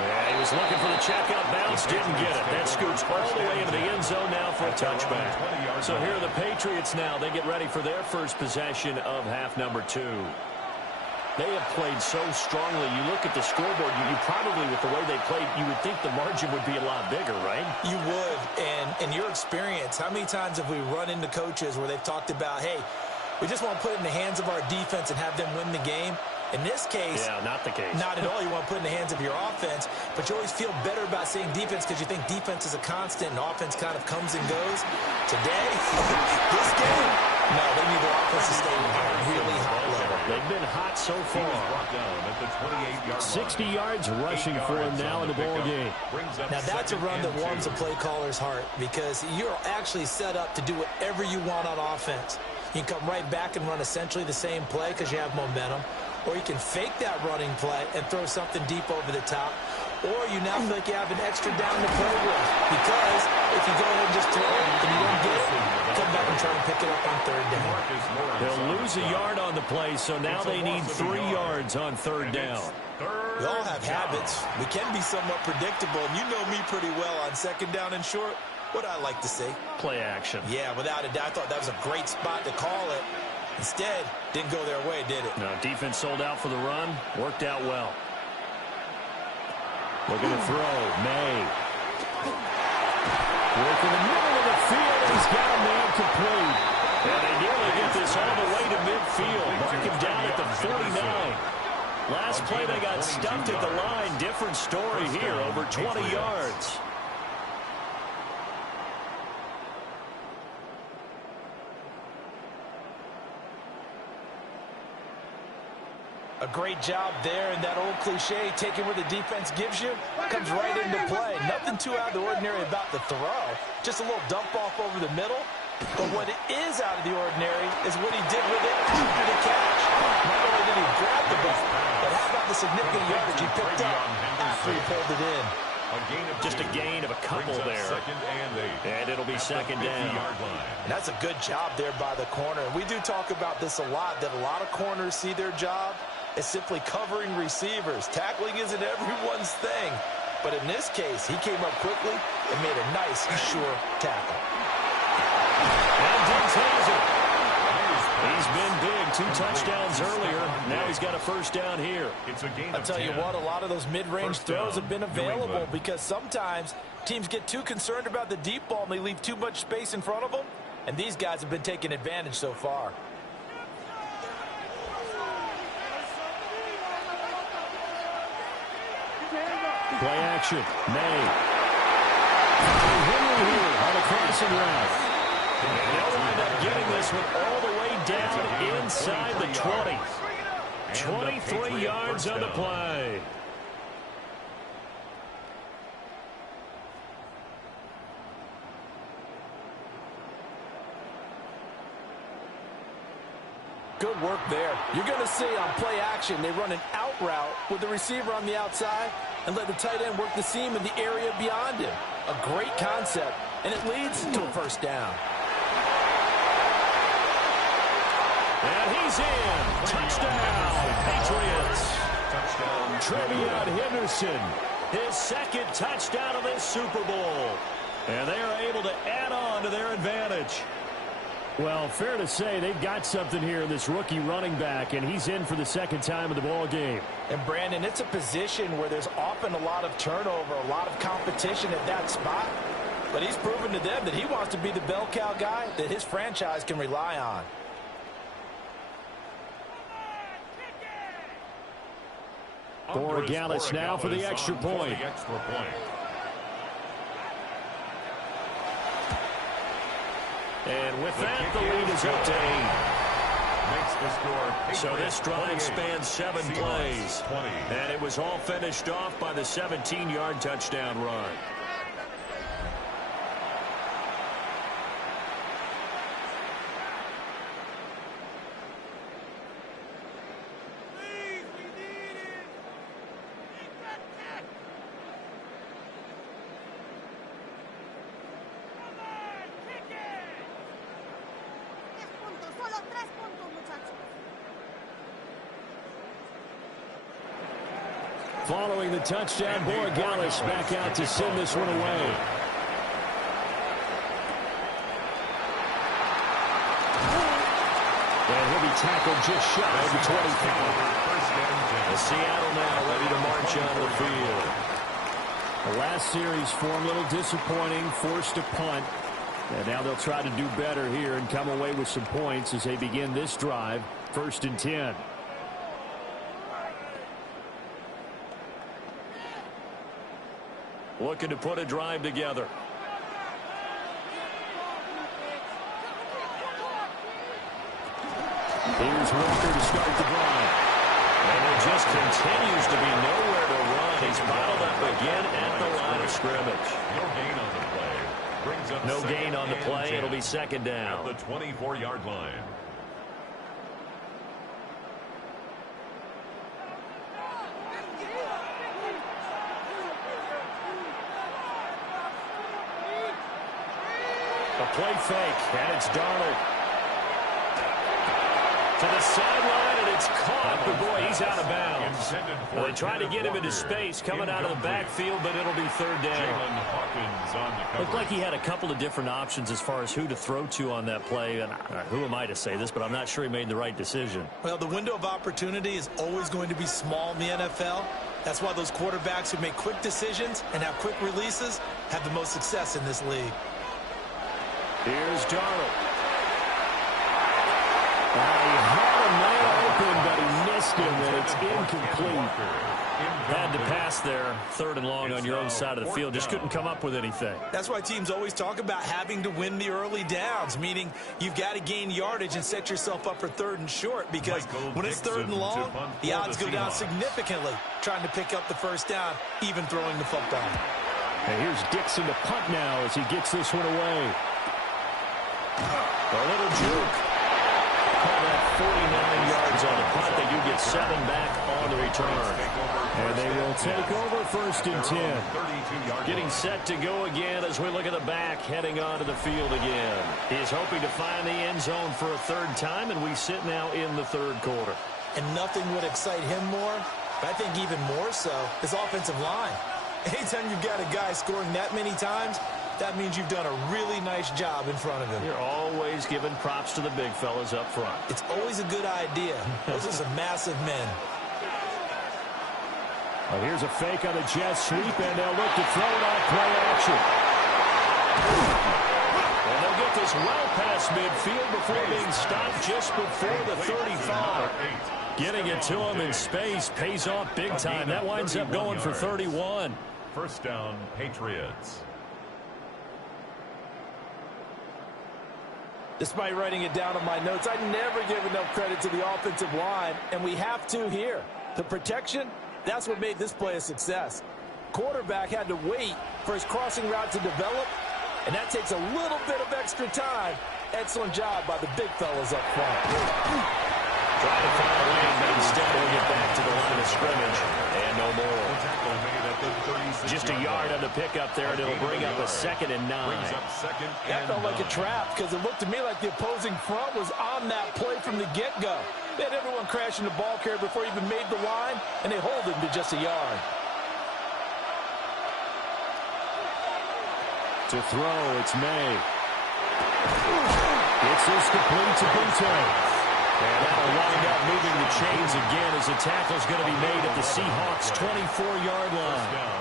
Yeah, he was looking for the checkout bounce, didn't get it. That scoots all the way into the end zone now for a touchback. So here are the Patriots now. They get ready for their first possession of half number 2. They have played so strongly. You look at the scoreboard, you probably, with the way they played, you would think the margin would be a lot bigger, right? You would. And in your experience, how many times have we run into coaches where they've talked about, hey, we just want to put it in the hands of our defense and have them win the game? In this case, yeah, not the case. Not at all. You want to put it in the hands of your offense, but you always feel better about saying defense because you think defense is a constant and offense kind of comes and goes. Today, this game, no, they need their offense to stay at a really hot level. They've been hot so far. 60 yards rushing for him now in the ball game. Now that's a run that warms a play caller's heart because you're actually set up to do whatever you want on offense. You can come right back and run essentially the same play because you have momentum. Or you can fake that running play and throw something deep over the top. Or you now feel like you have an extra down to play with. Because if you go ahead and just throw it and you don't get it, come back and try and pick it up on 3rd down. They'll lose a yard on the play, so now they need 3 yards on 3rd down. We all have habits. We can be somewhat predictable, and you know me pretty well on 2nd down and short. What I like to see. Play action. Yeah, without a doubt. I thought that was a great spot to call it. Instead, didn't go their way, did it? No, defense sold out for the run. Worked out well. Looking to throw. May. Work in the middle of the field. He's got a man complete. And they nearly get this all the way to midfield. Mark him down at the 49. Last play, they got stuffed at the line. Different story here. Over 20 yards. A great job there, and that old cliche, taking what the defense gives you, comes right into play. Nothing too out of the ordinary about the throw. Just a little dump off over the middle. But what is out of the ordinary is what he did with it after the catch. Not only did he grab the ball, but how about the significant yardage he picked up after he pulled it in. Just a gain of a couple there. And it'll be 2nd down. And that's a good job there by the corner. We do talk about this a lot, that a lot of corners see their job as simply covering receivers. Tackling isn't everyone's thing. But in this case, he came up quickly and made a nice, sure tackle. And Diggs has it. He's been big. 2 touchdowns earlier. Now he's got a 1st down here. I'll tell you what, a lot of those mid-range throws have been available because sometimes teams get too concerned about the deep ball and they leave too much space in front of them. And these guys have been taking advantage so far. Play action. May. Henry here on a crossing route. They'll wind up getting this one all the way down inside the 20. 23 yards on the play. Good work there. You're going to see on play action, they run an out route with the receiver on the outside and let the tight end work the seam in the area beyond him. A great concept, and it leads to a first down. And he's in. Touchdown, Patriots. Touchdown, Trevion Henderson, his second touchdown of this Super Bowl. And they are able to add on to their advantage. Well, fair to say they've got something here in this rookie running back, and he's in for the second time of the ball game. And, Brandon, it's a position where there's often a lot of turnover, a lot of competition at that spot. But he's proven to them that he wants to be the bell cow guy that his franchise can rely on. Borregales now for the extra point. And with that, the lead is up to 8. So this drive spans 7 plays. And it was all finished off by the 17-yard touchdown run. Following the touchdown, Borregales back out to send this one away. And he'll be tackled just shy of the 25. The Seattle now ready to march onto the field. The last series for him, a little disappointing, forced a punt. And now they'll try to do better here and come away with some points as they begin this drive, 1st and 10. Looking to put a drive together. Here's Walker to start the drive. And it just continues to be nowhere to run. He's bottled up again at the line of scrimmage. No gain on the play. Brings up no gain on the play. It'll be second down. At the 24-yard line. A play fake, and it's Darnold. To the sideline, and it's caught. But, boy, he's out of bounds. Well, they tried to get him into space coming out of the backfield, but it'll be third down. Looked like he had a couple of different options as far as who to throw to on that play. And who am I to say this, but I'm not sure he made the right decision. Well, the window of opportunity is always going to be small in the NFL. That's why those quarterbacks who make quick decisions and have quick releases have the most success in this league. Here's Darnold. He had a man open, but he missed him, and it's incomplete. Had to pass there, 3rd and long on your own side of the field. Just couldn't come up with anything. That's why teams always talk about having to win the early downs, meaning you've got to gain yardage and set yourself up for 3rd and short, because when it's 3rd and long, the odds go down significantly trying to pick up the first down, even throwing the football. And here's Dixon to punt now as he gets this one away. A little juke. Call that 49 yards on the punt. They do get 7 back on the return. And they will take over 1st and 10. Getting set to go again as we look at the back, heading onto the field again. He's hoping to find the end zone for a 3rd time, and we sit now in the 3rd quarter. And nothing would excite him more, but I think even more so, his offensive line. Anytime you've got a guy scoring that many times, that means you've done a really nice job in front of him. You're always giving props to the big fellas up front. It's always a good idea. Those are some massive men. Well, here's a fake on the jet sweep, and they'll look to throw it off play action. And they'll get this well past midfield before being stopped just before the 35. Getting it to him in space pays off big time. That winds up going for 31. First down, Patriots. Despite writing it down on my notes, I never give enough credit to the offensive line, and we have to here. The protection, that's what made this play a success. Quarterback had to wait for his crossing route to develop, and that takes a little bit of extra time. Excellent job by the big fellas up front. Trying to find a lane, but instead we'll get back to the line of scrimmage. And no more. Just a yard on the pickup there, and it'll bring up a 2nd and 9. That felt like a trap because it looked to me like the opposing front was on that play from the get-go. They had everyone crashing the ball carrier before he even made the line, and they hold him to just a yard. To throw, it's May. It's this complete to Bunte. And that'll wind up moving the chains again as the tackle's going to be made at the Seahawks' 24-yard line.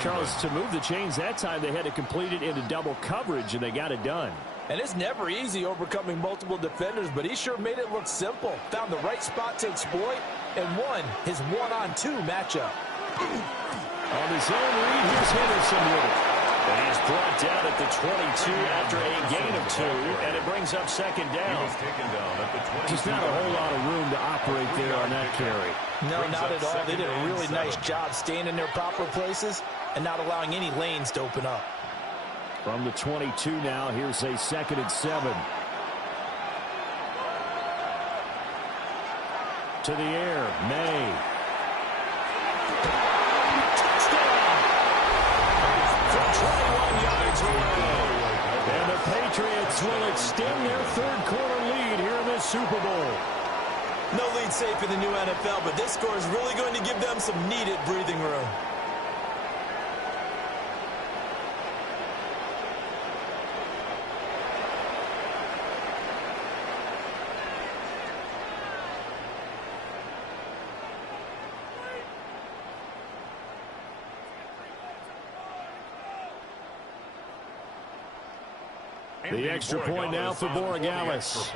Charles, to move the chains that time, they had to complete it into double coverage, and they got it done. And it's never easy overcoming multiple defenders, but he sure made it look simple. Found the right spot to exploit and won his 1-on-2 matchup. On his own read, here's Henderson with it. And he's brought down at the 22 after a gain of 2, and it brings up 2nd down. Just not a whole lot of room to operate there on that carry. No, not at all. They did a really nice job staying in their proper places and not allowing any lanes to open up. From the 22 now, here's a 2nd and 7. To the air, May. From 21 yards away. And the Patriots will extend their 3rd quarter lead here in the Super Bowl. No lead safe in the new NFL, but this score is really going to give them some needed breathing room. The extra point now for Borregales.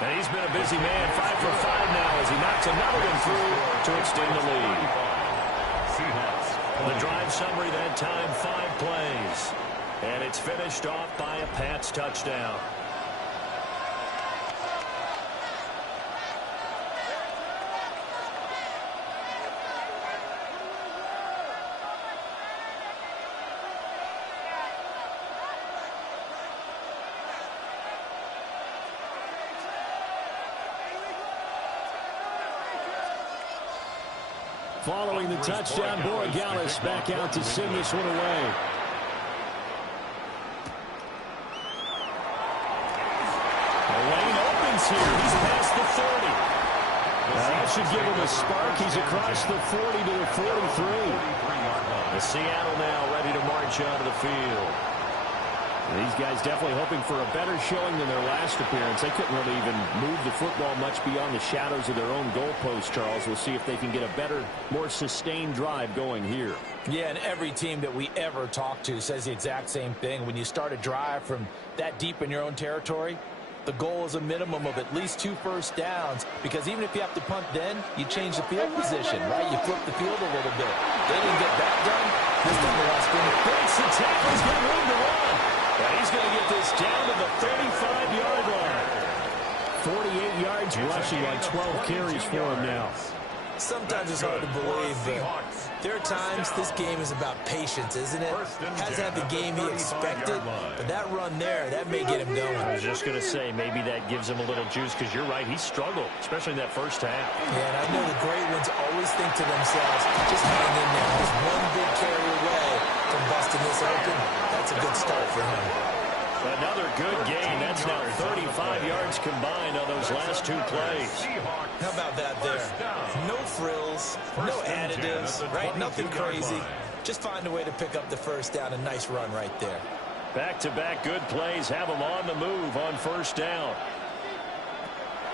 And he's been a busy man, 5 for 5 now as he knocks another one through to extend the lead. The drive summary that time, 5 plays. And it's finished off by a Pats touchdown. Following the touchdown, Borregales back out to send this one away. The lane opens here. He's past the 30. That should give him a spark. He's across the 40 to the 43. The Seattle now ready to march onto the field. These guys definitely hoping for a better showing than their last appearance. They couldn't really even move the football much beyond the shadows of their own goalpost, Charles. We'll see if they can get a better, more sustained drive going here. Yeah, and every team that we ever talk to says the exact same thing. When you start a drive from that deep in your own territory, the goal is a minimum of at least 2 first downs, because even if you have to punt then, you change the field position, right? You flip the field a little bit. They didn't get that done. This time the last game. Breaks the tackle. He's got room to run. And he's going to get this down to the 35-yard line. 48 yards rushing on 12 carries for him now. Sometimes it's hard to believe, but there are times this game is about patience, isn't it? Hasn't had the game he expected, but that run there, that may get him going. I was just going to say, maybe that gives him a little juice, because you're right, he struggled, especially in that first half. Yeah, and I know the great ones always think to themselves, just hang in there. Just one big carry away from busting this open. That's a good start for him. Another good gain. That's now 35 yards combined on those last 2 plays. How about that there? No frills, no additives, right? Nothing crazy. Just find a way to pick up the first down. A nice run right there. Back-to-back good plays have them on the move on first down.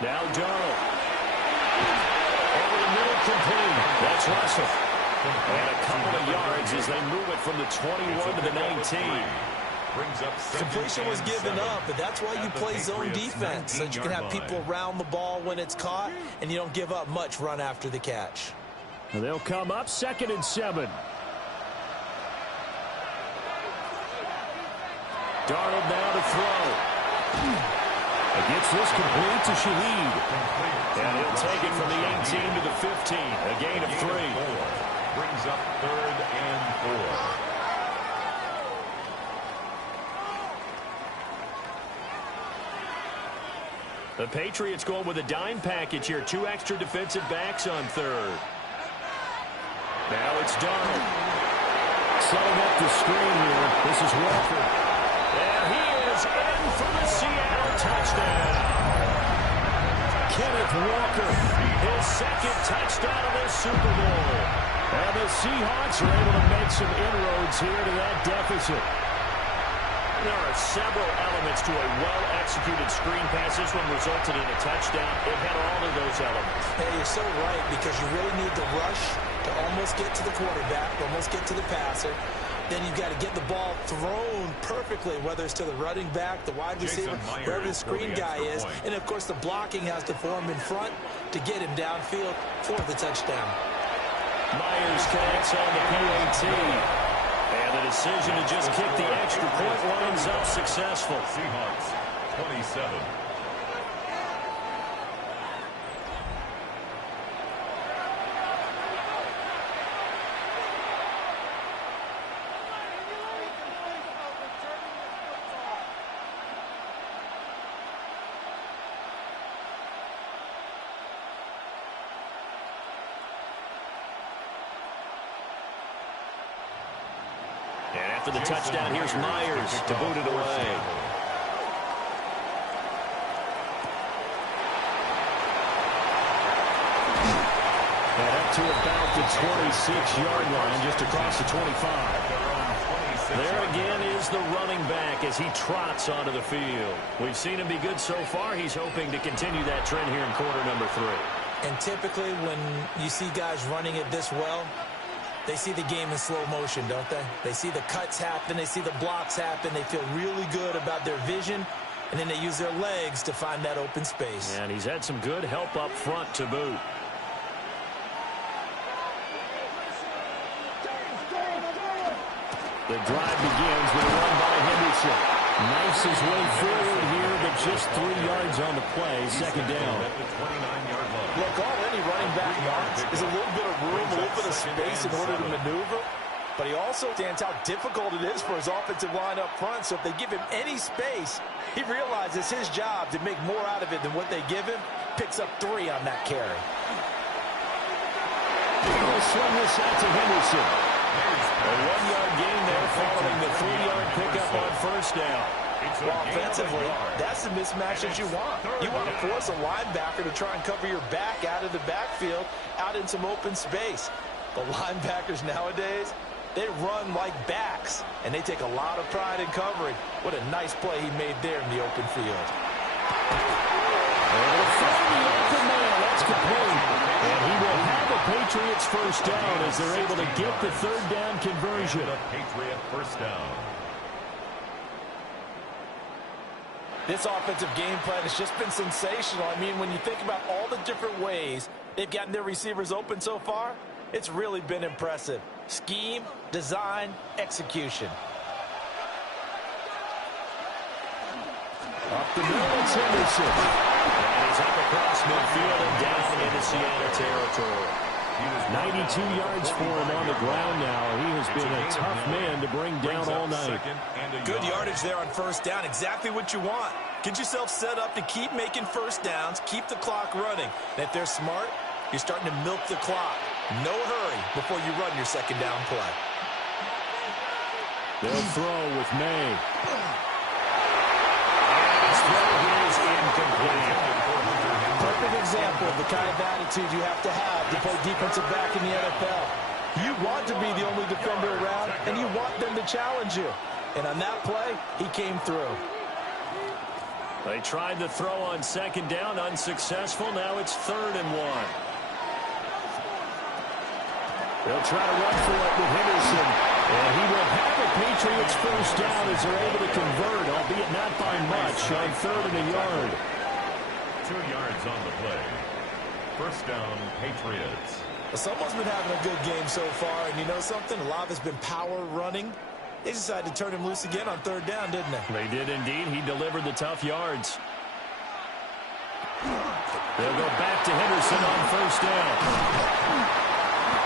Now Darnold. Over the middle, complete. That's Russell. And a couple of yards as they move it from the 21 to the 19. Completion was given up, but that's why you play zone defense, so you can have people around the ball when it's caught, and you don't give up much run after the catch. And they'll come up 2nd and 7. Darnold now to throw. Gets this complete to Shaheed. And he'll take it from the 18 to the 15. A gain of 3. Brings up 3rd and 4. The Patriots going with a dime package here. 2 extra defensive backs on third. Now it's Darnold. Setting up the screen here. This is Walker. And he is in for the Seattle touchdown. Kenneth Walker, His second touchdown of this Super Bowl. and the Seahawks are able to make some inroads here to that deficit. There are several elements to a well-executed screen pass. This one resulted in a touchdown. It had all of those elements. Hey, you're so right, because you really need to rush to almost get to the quarterback, almost get to the passer. Then you've got to get the ball thrown perfectly, whether it's to the running back, the wide receiver, wherever the screen guy is. And, of course, the blocking has to form in front to get him downfield for the touchdown. Myers connects on the PAT. And the decision to just kick the extra point winds up successful. Seahawks 27. And after the touchdown, here's Myers to boot it away. And up to about the 26-yard line, just across the 25. There again is the running back as he trots onto the field. We've seen him be good so far. He's hoping to continue that trend here in quarter number 3. And typically when you see guys running it this well, they see the game in slow motion, don't they? They see the cuts happen. They see the blocks happen. They feel really good about their vision. And then they use their legs to find that open space. And he's had some good help up front to boot. The drive begins with a run by Henderson. Knifes his way forward here, but just 3 yards on the play. Second down. Look, all any running back wants is a little bit of room, a little bit of space in order to maneuver. But he also understands how difficult it is for his offensive line up front. So if they give him any space, he realizes his job to make more out of it than what they give him. Picks up 3 on that carry. He'll swing this out to Henderson. A 1-yard gain there following the 3-yard pickup on first down. Well, offensively, that's the mismatch that you want. You want to force a linebacker to try and cover your back out of the backfield, out in some open space. The linebackers nowadays, they run like backs, and they take a lot of pride in covering. What a nice play he made there in the open field. Able to find the open man. That's complete. And he will have a Patriots first down as they're able to get the third down conversion. Patriot first down. This offensive game plan has just been sensational. I mean, when you think about all the different ways they've gotten their receivers open so far, it's really been impressive. Scheme, design, execution. Up the middle, it's Henderson. And he's up across midfield and down into Seattle territory. 92 yards for him on the ground now. He has been a tough man to bring down all night. Good yardage there on first down. Exactly what you want. Get yourself set up to keep making first downs, keep the clock running. And if they're smart, you're starting to milk the clock. No hurry before you run your second down play. They'll throw with May. His throw is incomplete. Perfect example of the kind of attitude you have to play defensive back in the NFL. You want to be the only defender around, and you want them to challenge you. And on that play, he came through. They tried the throw on second down, unsuccessful. Now it's 3rd and 1. They'll try to run for it with Henderson. And he will have a Patriots first down as they're able to convert, albeit not by much, on 3rd and a yard. 2 yards on the play. First down, Patriots. Well, someone's been having a good game so far, and you know something? A lot has been power running. They decided to turn him loose again on 3rd down, didn't they? They did indeed. He delivered the tough yards. They'll go back to Henderson on first down.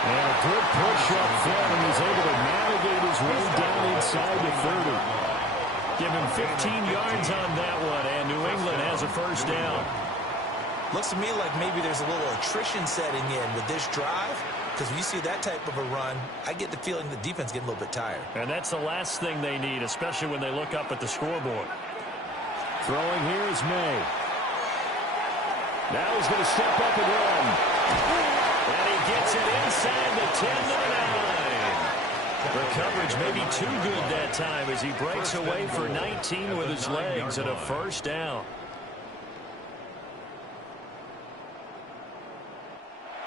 And a good push up front, and he's able to navigate his way down inside the 30. Give him 15 yards on that one, and New England has a first down. Looks to me like maybe there's a little attrition setting in with this drive, because when you see that type of a run, I get the feeling the defense getting a little bit tired. And that's the last thing they need, especially when they look up at the scoreboard. Throwing here is May. Now he's going to step up and run. And he gets it inside the 10 to the 9. The coverage may be too good that time as he breaks away for 19 with his legs and a first down.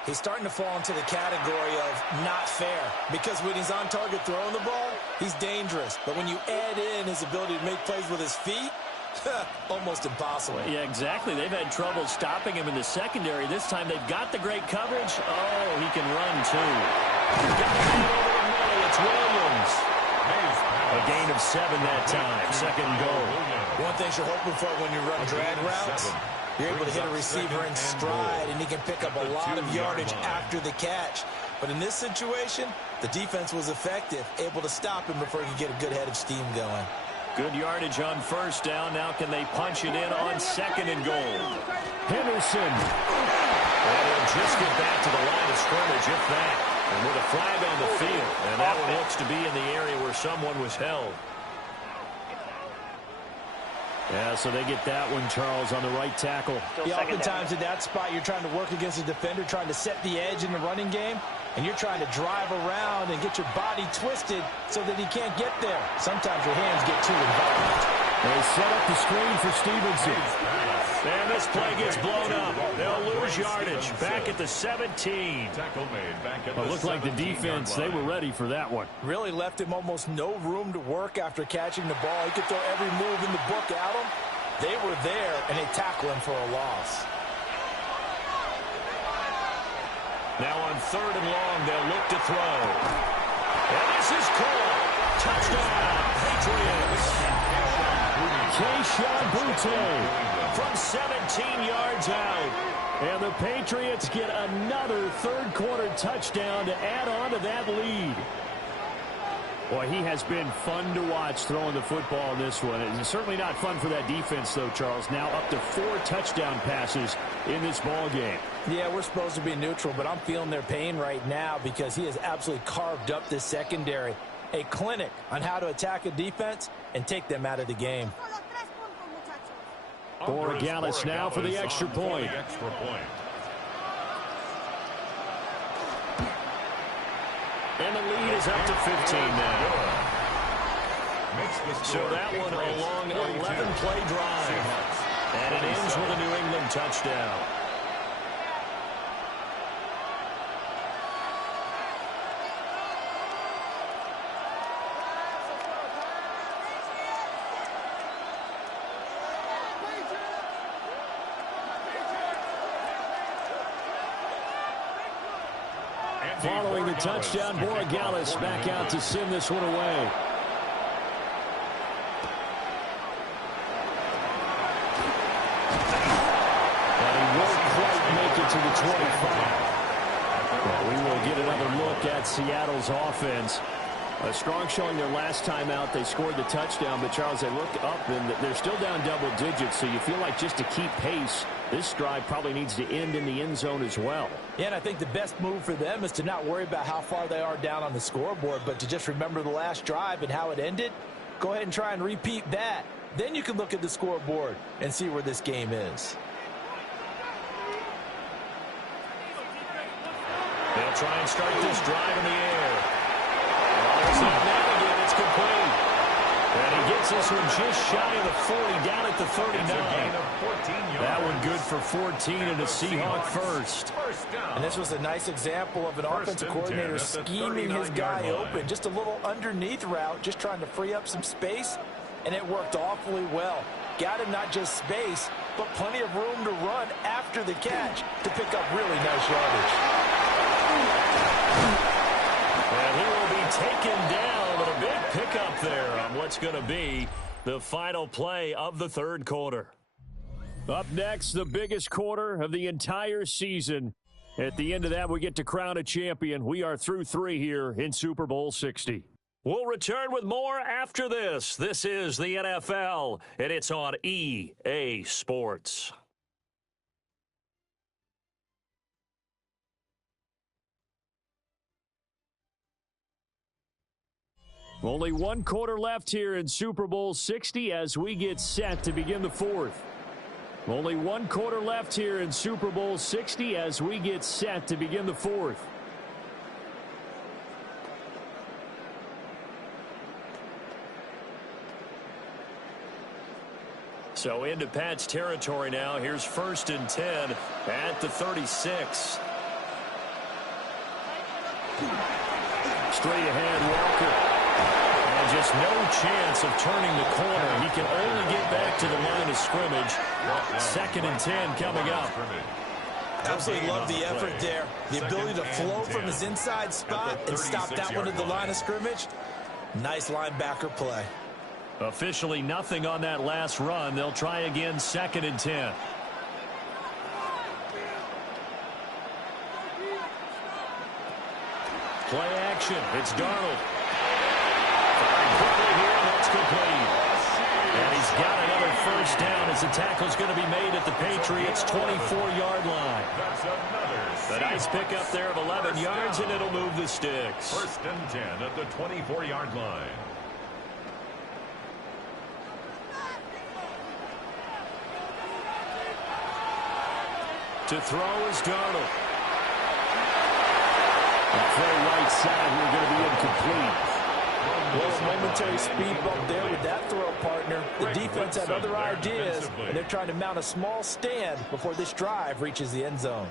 He's starting to fall into the category of not fair, because when he's on target throwing the ball, he's dangerous. But when you add in his ability to make plays with his feet, almost impossible. Yeah, exactly. They've had trouble stopping him in the secondary. This time they've got the great coverage. Oh, he can run too. Got it over the middle. It's Williams. A gain of 7 that time. Second and goal. One thing you're hoping for when you run drag routes, you're able to hit a receiver in stride, and he can pick up a lot of yardage after the catch. But in this situation, the defense was effective, able to stop him before he could get a good head of steam going. Good yardage on first down. Now can they punch it in on second and goal? Henderson. And he'll just get back to the line of scrimmage, if that. And with a flag on the field. And that one looks to be in the area where someone was held. Yeah, so they get that one, Charles, on the right tackle. Yeah, oftentimes in that spot, you're trying to work against a defender, trying to set the edge in the running game, and you're trying to drive around and get your body twisted so that he can't get there. Sometimes your hands get too involved. They set up the screen for Stevenson. And this play gets blown up. They'll lose yardage. Back at the 17. It looked like the defense, they were ready for that one. Really left him almost no room to work after catching the ball. He could throw every move in the book at him. They were there, and they tackle him for a loss. Now on third and long, they'll look to throw. And this is caught. Touchdown, Patriots. Keyshawn Boutte from 17 yards out. And the Patriots get another third-quarter touchdown to add on to that lead. Boy, he has been fun to watch throwing the football in this one. It's certainly not fun for that defense, though, Charles. Now up to 4 touchdown passes in this ball game. Yeah, we're supposed to be neutral, but I'm feeling their pain right now because he has absolutely carved up this secondary. A clinic on how to attack a defense and take them out of the game. Borregales now for the extra point. And the lead is up to 15 now. So that one a long 11-play drive. And it ends with a New England touchdown. Following the touchdown, Borregales back out to send this one away. And he won't quite make it to the 25. Well, we will get another look at Seattle's offense. A strong showing their last time out. They scored the touchdown, but Charles, they look up and they're still down double digits, so you feel like just to keep pace, this drive probably needs to end in the end zone as well. Yeah, and I think the best move for them is to not worry about how far they are down on the scoreboard, but to just remember the last drive and how it ended. Go ahead and try and repeat that. Then you can look at the scoreboard and see where this game is. They'll try and start this drive in the air. It's not that again. It's complete. And he gets this one just shy of the 40, down at the 39. That one good for 14 and a Seahawk first. And this was a nice example of an offensive coordinator scheming his guy open. Just a little underneath route, just trying to free up some space, and it worked awfully well. Got him not just space, but plenty of room to run after the catch to pick up really nice yardage. And he will be taken down, but a big pickup there on what's going to be the final play of the third quarter. Up next, the biggest quarter of the entire season. At the end of that, we get to crown a champion. We are through 3 here in Super Bowl 60. We'll return with more after this. This is the NFL, and it's on EA Sports. Only one quarter left here in Super Bowl 60 as we get set to begin the fourth. Only one quarter left here in Super Bowl 60 as we get set to begin the fourth. So into Pat's territory now. Here's 1st and 10 at the 36. Straight ahead, Walker. And just no chance of turning the corner. He can only get back to the line of scrimmage. 2nd and 10 coming up. Absolutely love the effort there. The ability to flow from his inside spot and stop that one at the line of scrimmage. Nice linebacker play. Officially nothing on that last run. They'll try again, 2nd and 10. Play action. It's Darnold. Firing quickly here, and that's complete. And he's got another 1st down as the tackle's going to be made at the Patriots' 24-yard line. A nice pickup there of 11 yards, and it'll move the sticks. 1st and 10 at the 24-yard line. To throw is Darnold. And play right side, we're going to be incomplete. Well, a momentary speed bump there with that throw, partner. The defense had other ideas, and they're trying to mount a small stand before this drive reaches the end zone.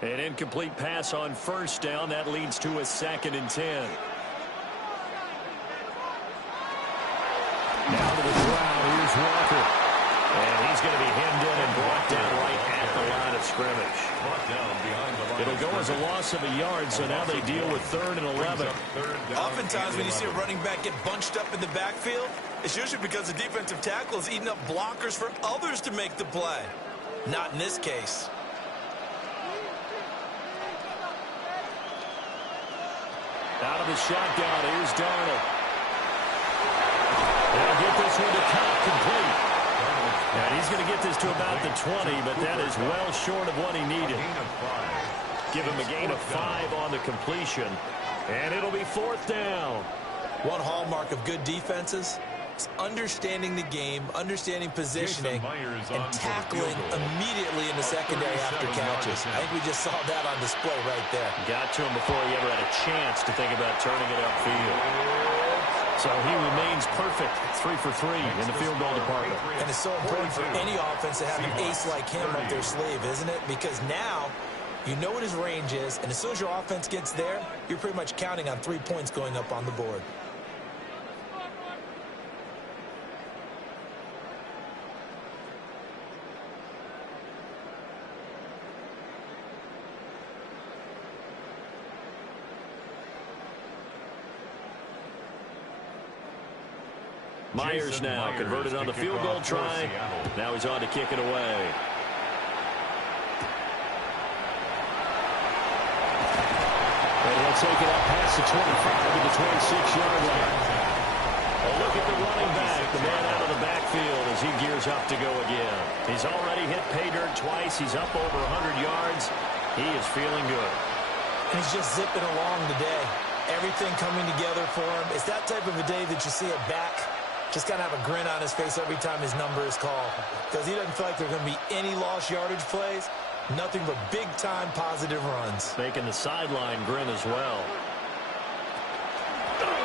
An incomplete pass on 1st down. That leads to a 2nd and 10. Down to the ground. Here's Walker. And he's going to be hemmed in and brought down right at the line of scrimmage. It'll go as a loss of a yard, so now they deal with 3rd and 11. Oftentimes when you see a running back get bunched up in the backfield, it's usually because the defensive tackle is eating up blockers for others to make the play. Not in this case. Out of the shotgun, here's Darnold. They'll get this one to Cobb complete. And he's going to get this to about the 20, but that is well short of what he needed. Give him a gain of 5 on the completion, and it'll be 4th down. One hallmark of good defenses is understanding the game, understanding positioning, and tackling immediately in the secondary after catches. I think we just saw that on display right there. Got to him before he ever had a chance to think about turning it upfield. So he remains perfect, 3 for 3 in the field goal department. And it's so important for any offense to have an ace like him up their sleeve, isn't it? Because now you know what his range is, and as soon as your offense gets there, you're pretty much counting on 3 points going up on the board. Myers now converted on the field goal try. Now he's on to kick it away. And he'll take it up past the 25 to the 26-yard line. A look at the running back, the man out of the backfield as he gears up to go again. He's already hit pay dirt twice. He's up over 100 yards. He is feeling good. He's just zipping along today. Everything coming together for him. It's that type of a day that you see a back just kind of have a grin on his face every time his number is called, because he doesn't feel like there are going to be any lost yardage plays, nothing but big-time positive runs. Making the sideline grin as well.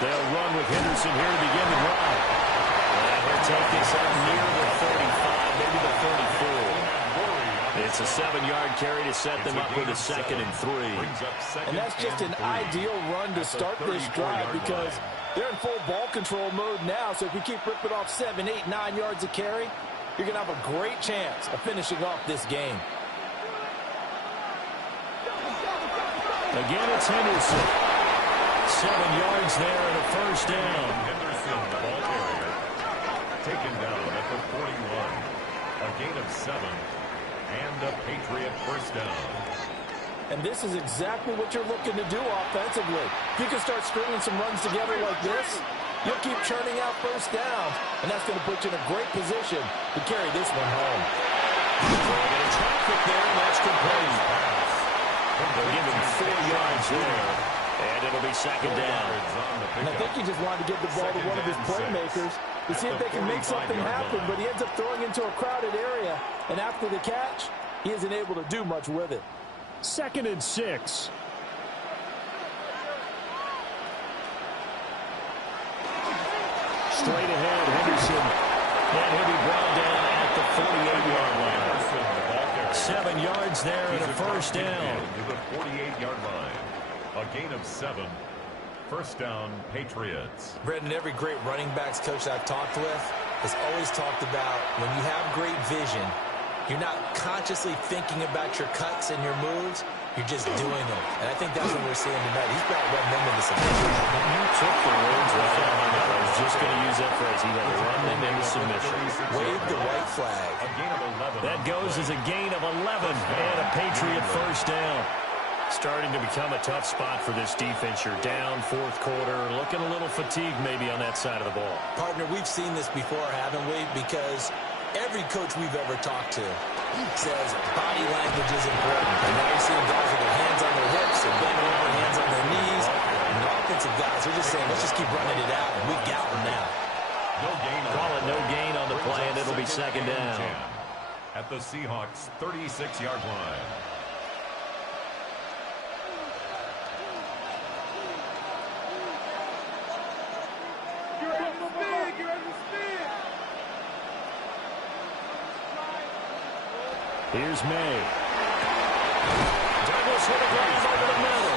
They'll run with Henderson here to begin the drive. And he'll take this up near the 35, maybe the 34. It's a 7-yard carry to set them up with a 2nd and 3. And that's just an ideal run to start this drive because they're in full ball control mode now, so if you keep ripping off 7, 8, 9 yards a carry, you're going to have a great chance of finishing off this game. Again, it's Henderson. 7 yards there and a 1st down. Henderson, the ball carrier, taken down at the 41. A gain of 7 and a Patriot 1st down. And this is exactly what you're looking to do offensively. If you can start stringing some runs together like this, you'll keep churning out first downs, and that's going to put you in a great position to carry this one home. Throwing into traffic there, and that's complete. They'll give him 4 yards there, and it'll be second down. And I think he just wanted to get the ball to one of his playmakers to see if they can make something happen, but he ends up throwing into a crowded area, and after the catch, he isn't able to do much with it. 2nd and 6. Straight ahead, Henderson. And he'll be brought down at the 48-yard line. 7 yards there and a first down. To the 48-yard line. A gain of 7. First down, Patriots. Brendan, every great running backs coach I've talked with has always talked about when you have great vision, you're not consciously thinking about your cuts and your moves. You're just doing them. And I think that's what we're seeing tonight. He's about running them into submission. You took the words right out of my mouth. I was just going to use that phrase. He will run them into submission. Wave the white flag. A gain of 11. That goes as a gain of 11 and a Patriot first down. Starting to become a tough spot for this defense. You're down 4th quarter, looking a little fatigued maybe on that side of the ball. Partner, we've seen this before, haven't we? Because every coach we've ever talked to says body language is important. And now you're seeing guys with their hands on their hips and bending over, hands on their knees. And the offensive guys are just saying, let's just keep running it out, and we got them now. No gain. Call it no gain on the play, and it'll be second down. At the Seahawks' 36-yard line. Here's May. Douglas with a grab over the middle.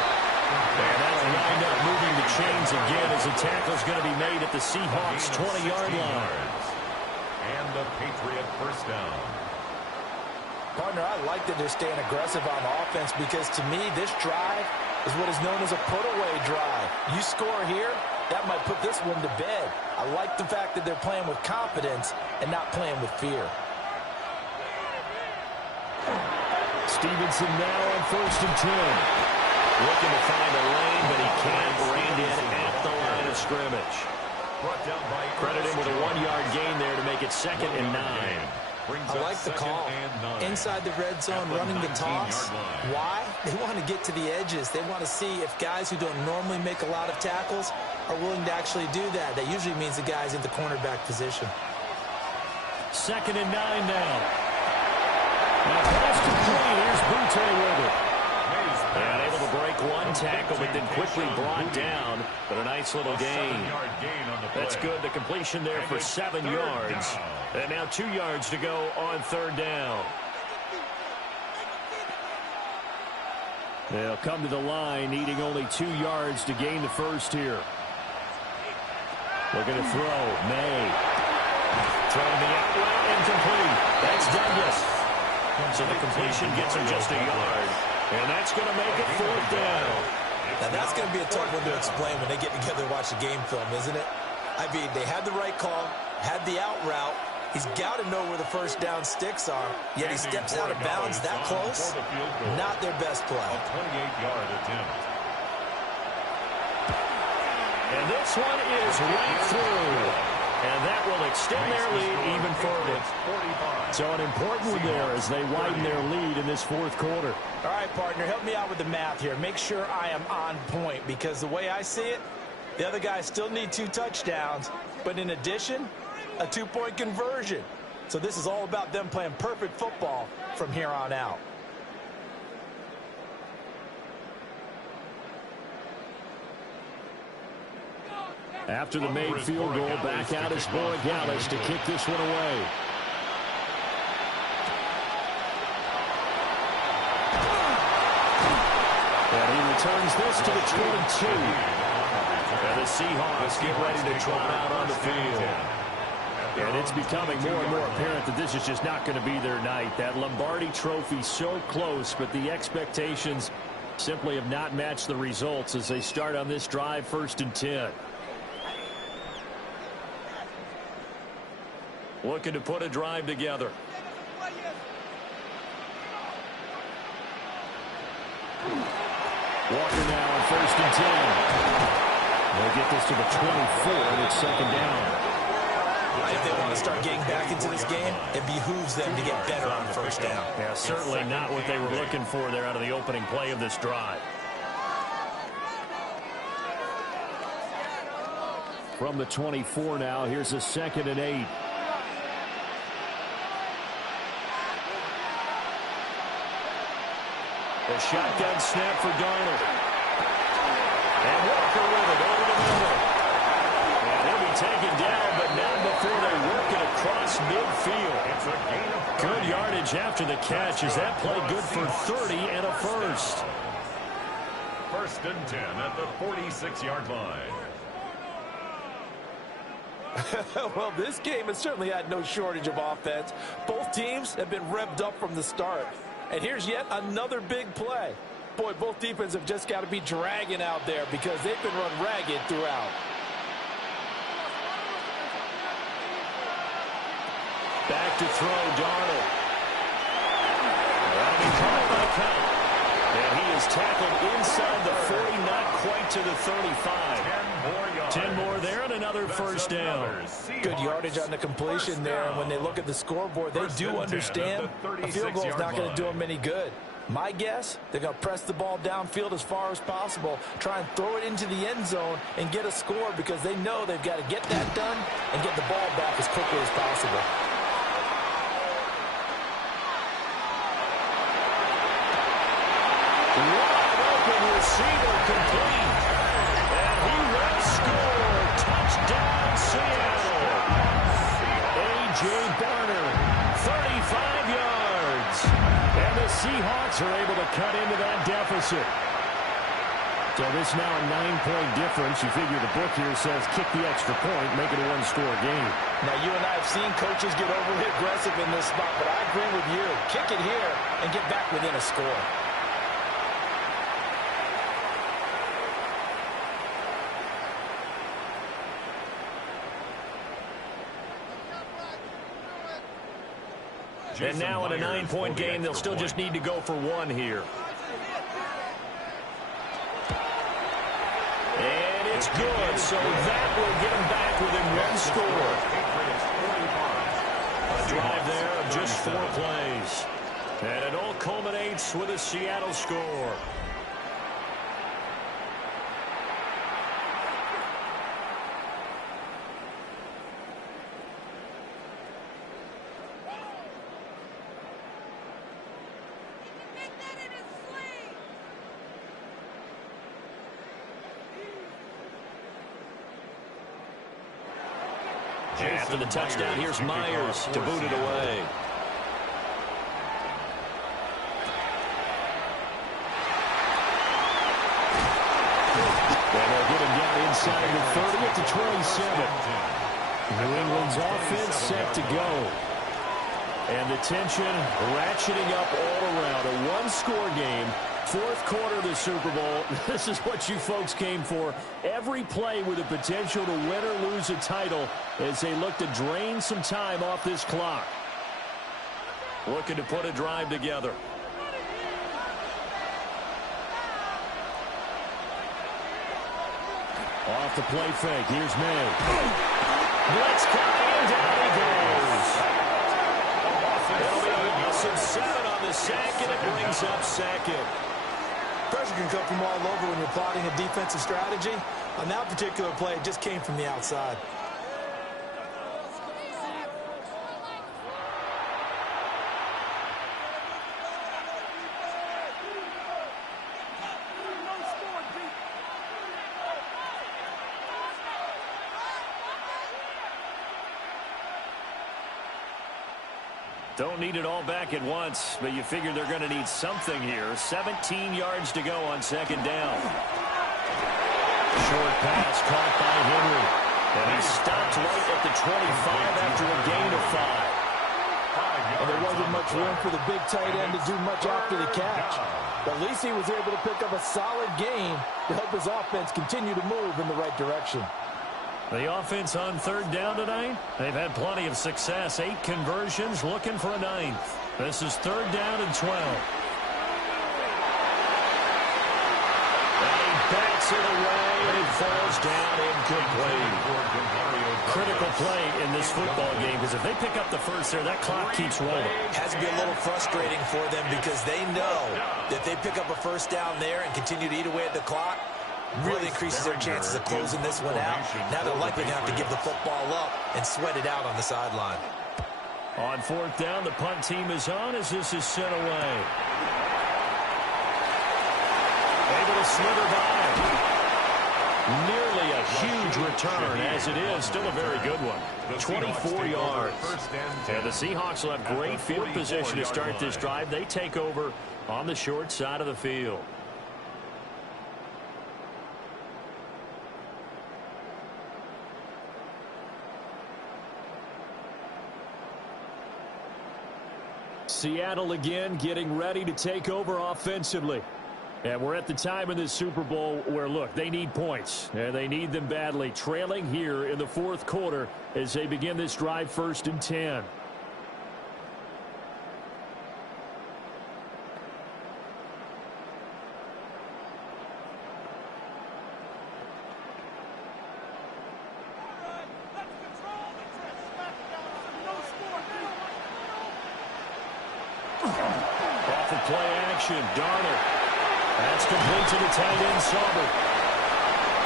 And that'll wind up moving the chains again as the tackle's going to be made at the Seahawks' 20-yard line. And the Patriot first down. Partner, I like that they're staying aggressive on offense because to me, this drive is what is known as a put-away drive. You score here, that might put this one to bed. I like the fact that they're playing with confidence and not playing with fear. Stevenson now on 1st and 10. Looking to find a lane, but he can't. Reined in at the line of scrimmage. Credit him with a 1-yard gain there to make it 2nd and 9. I like the call. Inside the red zone, running the toss. Why? They want to get to the edges. They want to see if guys who don't normally make a lot of tackles are willing to actually do that. That usually means the guy's in the cornerback position. 2nd and 9 now. Now pass complete. Here's Butte with it. And able to break one tackle, but then quickly brought down. But a nice little gain. That's good. The completion there for 7 yards. And now 2 yards to go on 3rd down. They'll come to the line, needing only 2 yards to gain the first here. Looking to throw. May. Throwing the out route, incomplete. That's Douglas. So the completion gets him just a yard. And that's going to make it 4th down. Now that's going to be a tough one to explain when they get together and watch the game film, isn't it? I mean, they had the right call, had the out route. He's got to know where the first down sticks are, yet he steps out of bounds that close. Not their best play. A 28-yard attempt. And this one is right through. And that will extend their lead even further. So an important one there as they widen their lead in this 4th quarter. All right, partner, help me out with the math here. Make sure I am on point because the way I see it, the other guys still need 2 touchdowns. But in addition, a 2-point conversion. So this is all about them playing perfect football from here on out. After the made field goal, back out is Borregales to kick this one away. And he returns this to the 22. And the Seahawks get ready to trot out on the field. And it's becoming more and more apparent that this is just not going to be their night. That Lombardi trophy so close, but the expectations simply have not matched the results as they start on this drive 1st and 10. Looking to put a drive together. Walker now on 1st and 10. They'll get this to the 24, and it's 2nd down. If they want to start getting back into this game, it behooves them to get better on 1st down. Yeah, certainly not what they were looking for there out of the opening play of this drive. From the 24 now, here's a 2nd and 8. A shotgun snap for Darnold. And Walker with it over the middle. And he'll be taken down, but not before they work it across midfield. It's a gain of good yardage after the catch. Is that play good for 30 and a first? 1st and 10 at the 46-yard line. Well, this game has certainly had no shortage of offense. Both teams have been revved up from the start. And here's yet another big play. Boy, both defenses have just got to be dragging out there because they've been run ragged throughout. Back to throw, Darnold. That'll be caught by count. And he is tackled inside the 40, not quite to the 35. 10 more there and another 1st down. Good yardage on the completion there. And when they look at the scoreboard, they do understand a field goal is not going to do them any good. My guess, they're going to press the ball downfield as far as possible, try and throw it into the end zone and get a score because they know they've got to get that done and get the ball back as quickly as possible. Receiver complete. And he will score. Touchdown, Seattle. A.J. Barner, 35 yards. And the Seahawks are able to cut into that deficit. So this now a 9-point difference. You figure the book here says kick the extra point, make it a one-score game. Now, you and I have seen coaches get overly aggressive in this spot, but I agree with you. Kick it here and get back within a score. And now in a 9-point game, they'll still just need to go for one here. And it's good, so that will get them back within one score. A drive there of just 4 plays. And it all culminates with a Seattle score. After the touchdown, here's Myers to boot it away. And they'll get him down inside the 30 at the 27. New England's offense set to go. And the tension ratcheting up all around. A one-score game. 4th quarter of the Super Bowl. This is what you folks came for. Every play with the potential to win or lose a title as they look to drain some time off this clock. Looking to put a drive together. Off the play fake. Here's May. Blitz coming, and down he goes. It'll be a loss of 7 on the sack, and it brings up 2nd. Pressure can come from all over when you're plotting a defensive strategy. On that particular play, it just came from the outside. Don't need it all back at once, but you figure they're going to need something here. 17 yards to go on 2nd down. Short pass caught by Henry. And he stopped right at the 25 after a gain of 5. And there wasn't much room for the big tight end to do much after the catch. But at least he was able to pick up a solid gain to help his offense continue to move in the right direction. The offense on 3rd down tonight, they've had plenty of success. 8 conversions, looking for a 9th. This is 3rd down and 12. falls down incomplete. Critical play in this football game, because if they pick up the first there, that clock keeps rolling. Has to be a little frustrating for them because they know that if they pick up a first down there and continue to eat away at the clock, really increases their chances of closing this one out. Now they're likely going to have to give the football up and sweat it out on the sideline. On fourth down, the punt team is on as this is sent away. Able to slither by. Nearly a huge return, as it is. Still a very good one. 24 yards. And the Seahawks will have great field position to start this drive. They take over on the short side of the field. Seattle again getting ready to take over offensively. And we're at the time in this Super Bowl where, look, they need points. And they need them badly. Trailing here in the fourth quarter as they begin this drive 1st and 10. Off of play action, Darnold. That's complete to the tight end, Sauber.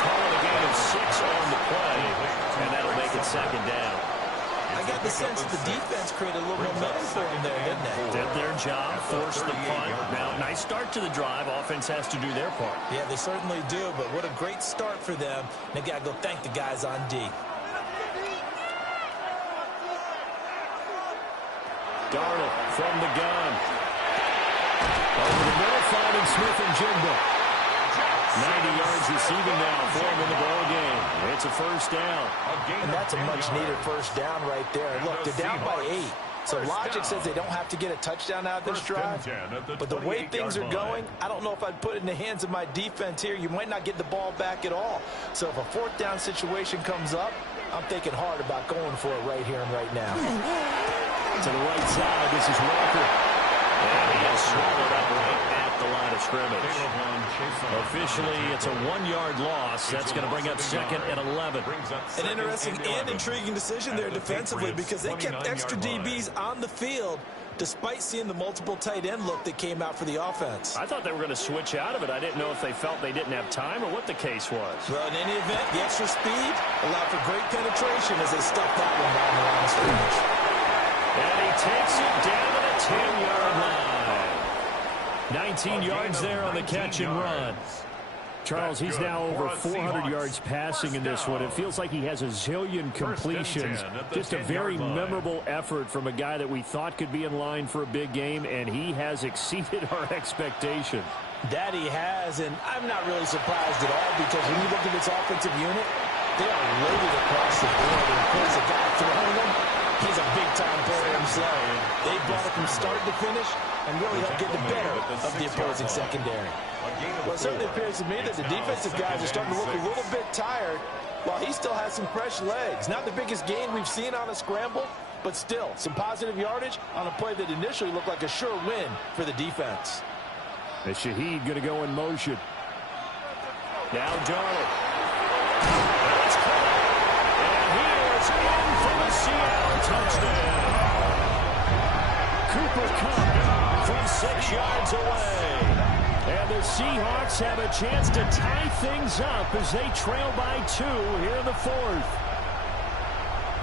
Calling a gain of 6 on the play, and that'll make it 2nd down. I got the sense that the defense created a little momentum for them there, didn't they? Did their job, forced the punt. Now, nice start to the drive. Offense has to do their part. Yeah, they certainly do, but what a great start for them. They got to go thank the guys on D. Darnold from the gun. Over the middle, finding Smith and Jigba. 90 yards receiving now for him in the ball game. It's a 1st down. And that's a much-needed 1st down right there. Look, they're down by 8. So logic says they don't have to get a touchdown out of this drive. But the way things are going, I don't know if I'd put it in the hands of my defense here. You might not get the ball back at all. So if a 4th down situation comes up, I'm thinking hard about going for it right here and right now. To the right side, this is Walker. And he has swallowed up right at the line of scrimmage. Officially, it's a 1-yard loss. That's going to bring up 2nd and 11. An interesting and intriguing decision there defensively because they kept extra DBs on the field despite seeing the multiple tight end look that came out for the offense. I thought they were going to switch out of it. I didn't know if they felt they didn't have time or what the case was. Well, in any event, the extra speed allowed for great penetration as they stuffed that one down the line of scrimmage. And he takes it down to the 10-yard line. 19 yards there on the catch and run. Charles, he's now over 400 yards passing in this one. It feels like he has a zillion completions. Just a very memorable effort from a guy that we thought could be in line for a big game, and he has exceeded our expectations. That he has, and I'm not really surprised at all because when you look at this offensive unit, they are loaded across the board. And of course, the guy throwing them, he's a big-time player himself. They brought it from start to finish and really helped get the better of the opposing secondary. Well, it certainly appears to me that the defensive guys are starting to look a little bit tired while he still has some fresh legs. Not the biggest gain we've seen on a scramble, but still some positive yardage on a play that initially looked like a sure win for the defense. And Shaheed going to go in motion. Now Darnold. That's caught. And he is in for the Seattle touchdown. Cooper Kupp from 6 yards away. And the Seahawks have a chance to tie things up as they trail by 2 here in the 4th.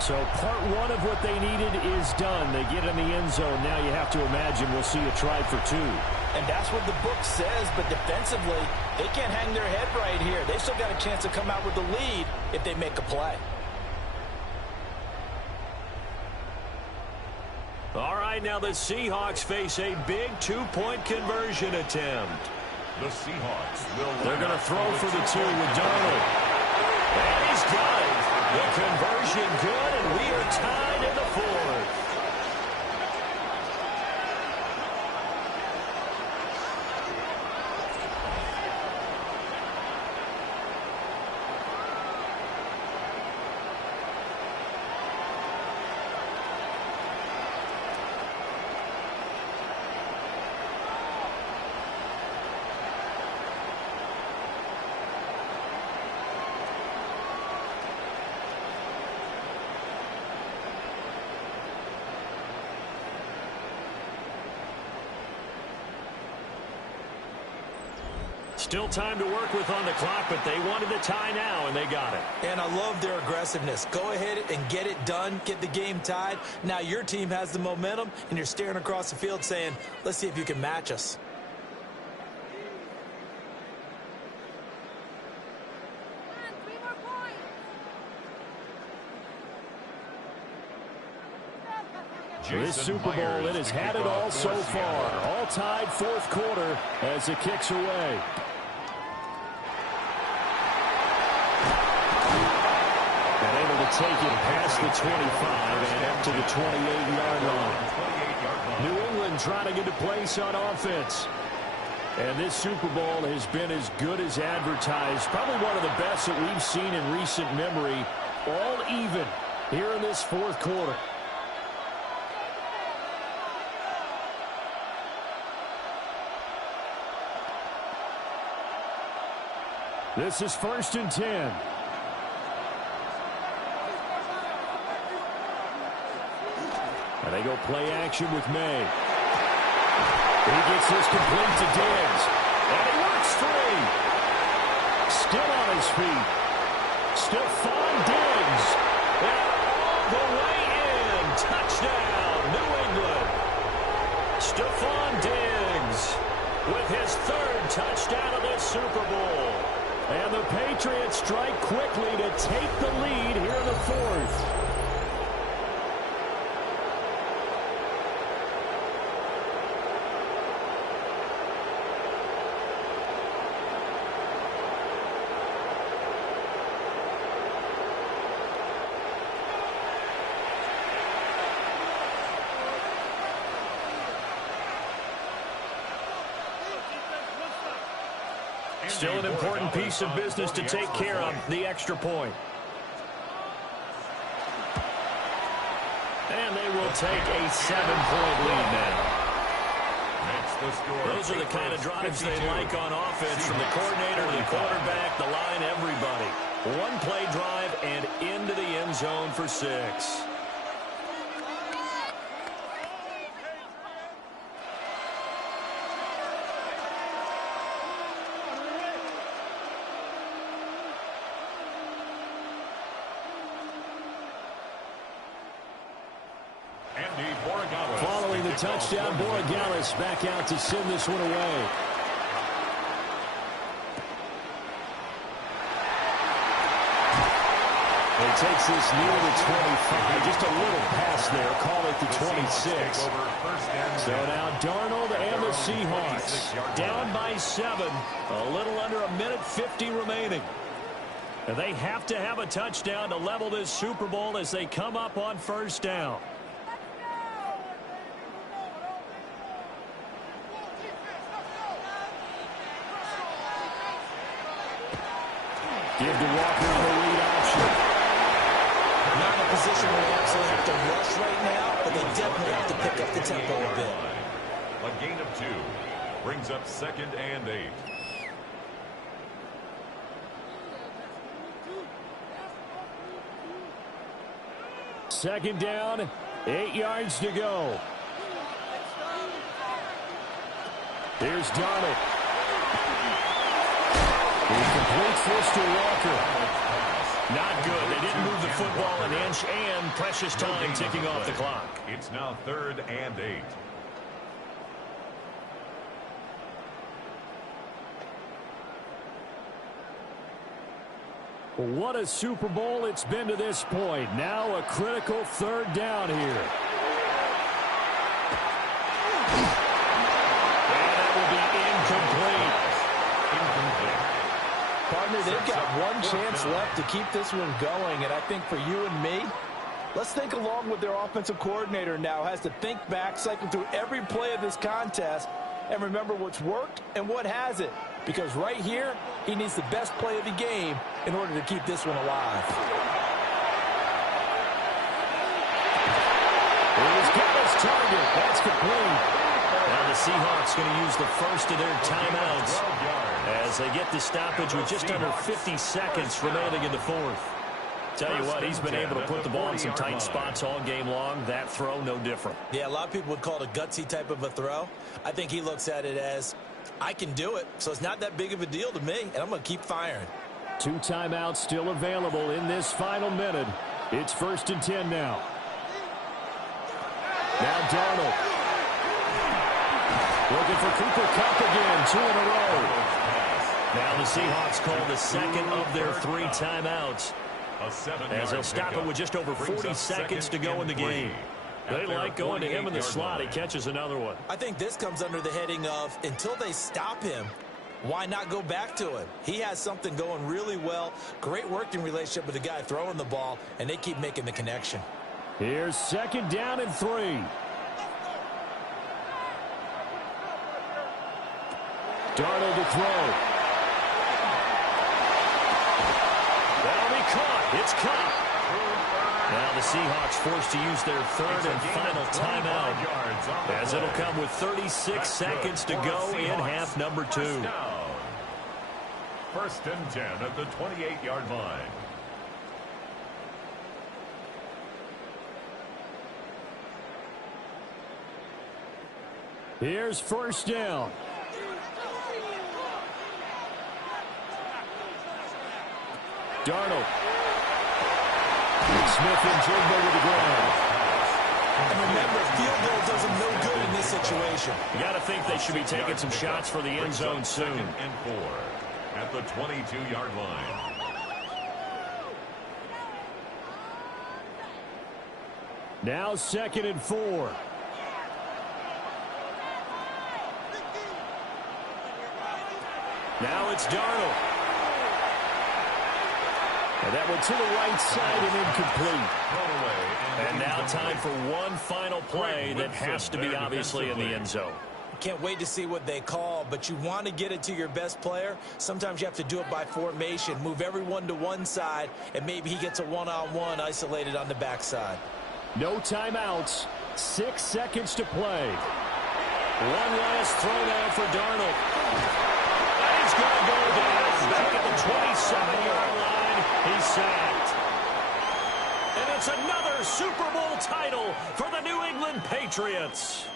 So part 1 of what they needed is done. They get in the end zone. Now you have to imagine we'll see a try for 2. And that's what the book says, but defensively, they can't hang their head right here. They still got a chance to come out with the lead if they make a play. All right, now the Seahawks face a big 2-point conversion attempt. The Seahawks will. They're going to throw for the 2 with Darnold. And he's got it. The conversion good, and we are tied in the 4th. Still time to work with on the clock, but they wanted the tie now, and they got it. And I love their aggressiveness. Go ahead and get it done, get the game tied. Now your team has the momentum, and you're staring across the field saying, let's see if you can match us. This Super Bowl, it has had it all so far. All tied fourth quarter as it kicks away. And able to take it past the 25 and up to the 28-yard line. New England trying to get a place on offense. And this Super Bowl has been as good as advertised. Probably one of the best that we've seen in recent memory. All even here in this fourth quarter. This is 1st and 10. And they go play action with May. He gets this complete to Diggs. And he works free. Still on his feet. Stephon Diggs. And all the way in. Touchdown, New England. Stephon Diggs with his 3rd touchdown of this Super Bowl. And the Patriots strike quickly to take the lead here in the 4th. Still an important piece of business to take care of, the extra point. And they will take a 7-point lead now. Those are the kind of drives they like on offense, from the coordinator to the quarterback, the line, everybody. One play drive and into the end zone for 6. Following the touchdown, Borregales back out to send this one away. He takes this near the 25, just a little pass there, call it the 26. So now Darnold and the Seahawks down by 7, a little under a minute 50 remaining. And they have to have a touchdown to level this Super Bowl as they come up on 1st down. Give to Walker the lead option. Not in a position where they absolutely have to rush right now, but they definitely have to pick up the tempo a bit. A gain of 2 brings up 2nd and 8. Second down, 8 yards to go. Here's Darnold. He completes this to Walker. Not good. They didn't move the football an inch, and precious time ticking off the clock. It's now 3rd and 8. What a Super Bowl it's been to this point. Now a critical 3rd down here. And that will be incomplete. Partner, they've got one chance left to keep this one going, and I think for you and me, let's think along with their offensive coordinator now. Has to think back, cycle through every play of this contest, and remember what's worked and what hasn't. Because right here, he needs the best play of the game in order to keep this one alive. He's got his target. That's complete. Now the Seahawks going to use the first of their timeouts as they get the stoppage with just under 50 seconds remaining in the 4th. Tell you what, he's been able to put the ball in some tight spots all game long. That throw, no different. Yeah, a lot of people would call it a gutsy type of a throw. I think he looks at it as I can do it, so it's not that big of a deal to me, and I'm going to keep firing. 2 timeouts still available in this final minute. It's 1st and 10 now. Now Darnold. Looking for Cooper Kupp again, 2 in a row. Now the Seahawks call the second of their 3 timeouts, as they'll stop it with just over 40 seconds to go in the game. They like going to him in the slot. He catches another one. I think this comes under the heading of, until they stop him, why not go back to him? He has something going really well. Great working relationship with the guy throwing the ball, and they keep making the connection. Here's 2nd down and 3. Darnold to throw. That'll be caught. It's caught. Now the Seahawks forced to use their 3rd and final timeout, as it'll come with 36 seconds to go in half number 2. 1st and 10 at the 28-yard line. Here's 1st down. Darnold. Smith and Jigba with the ground. And remember, field goal does him no good in this situation. You got to think they should be taking some shots for the end zone soon. 2nd and 4 at the 22-yard line. Now 2nd and 4. Now it's Darnold. And that went to the right side and incomplete. And now time for one final play that has to be obviously in the end zone. Can't wait to see what they call, but you want to get it to your best player. Sometimes you have to do it by formation. Move everyone to one side, and maybe he gets a one-on-one isolated on the backside. No timeouts. 6 seconds to play. One last throw now for Darnold. And he's going to go down back at the 27-yard line. He's sacked. And it's another Super Bowl title for the New England Patriots.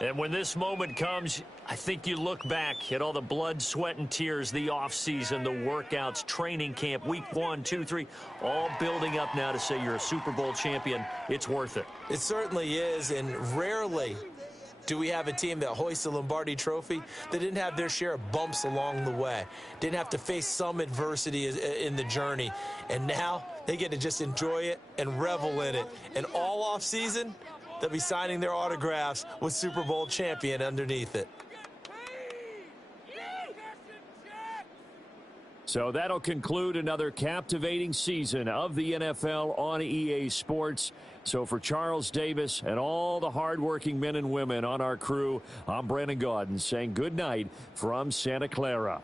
And when this moment comes, I think you look back at all the blood, sweat, and tears, the offseason, the workouts, training camp, week 1, 2, 3, all building up now to say you're a Super Bowl champion. It's worth it. It certainly is, and rarely do we have a team that hoists the Lombardi Trophy that didn't have their share of bumps along the way, didn't have to face some adversity in the journey, and now they get to just enjoy it and revel in it. And all offseason, they'll be signing their autographs with Super Bowl champion underneath it. So that'll conclude another captivating season of the NFL on EA Sports. So for Charles Davis and all the hardworking men and women on our crew, I'm Brandon Gaudin saying good night from Santa Clara.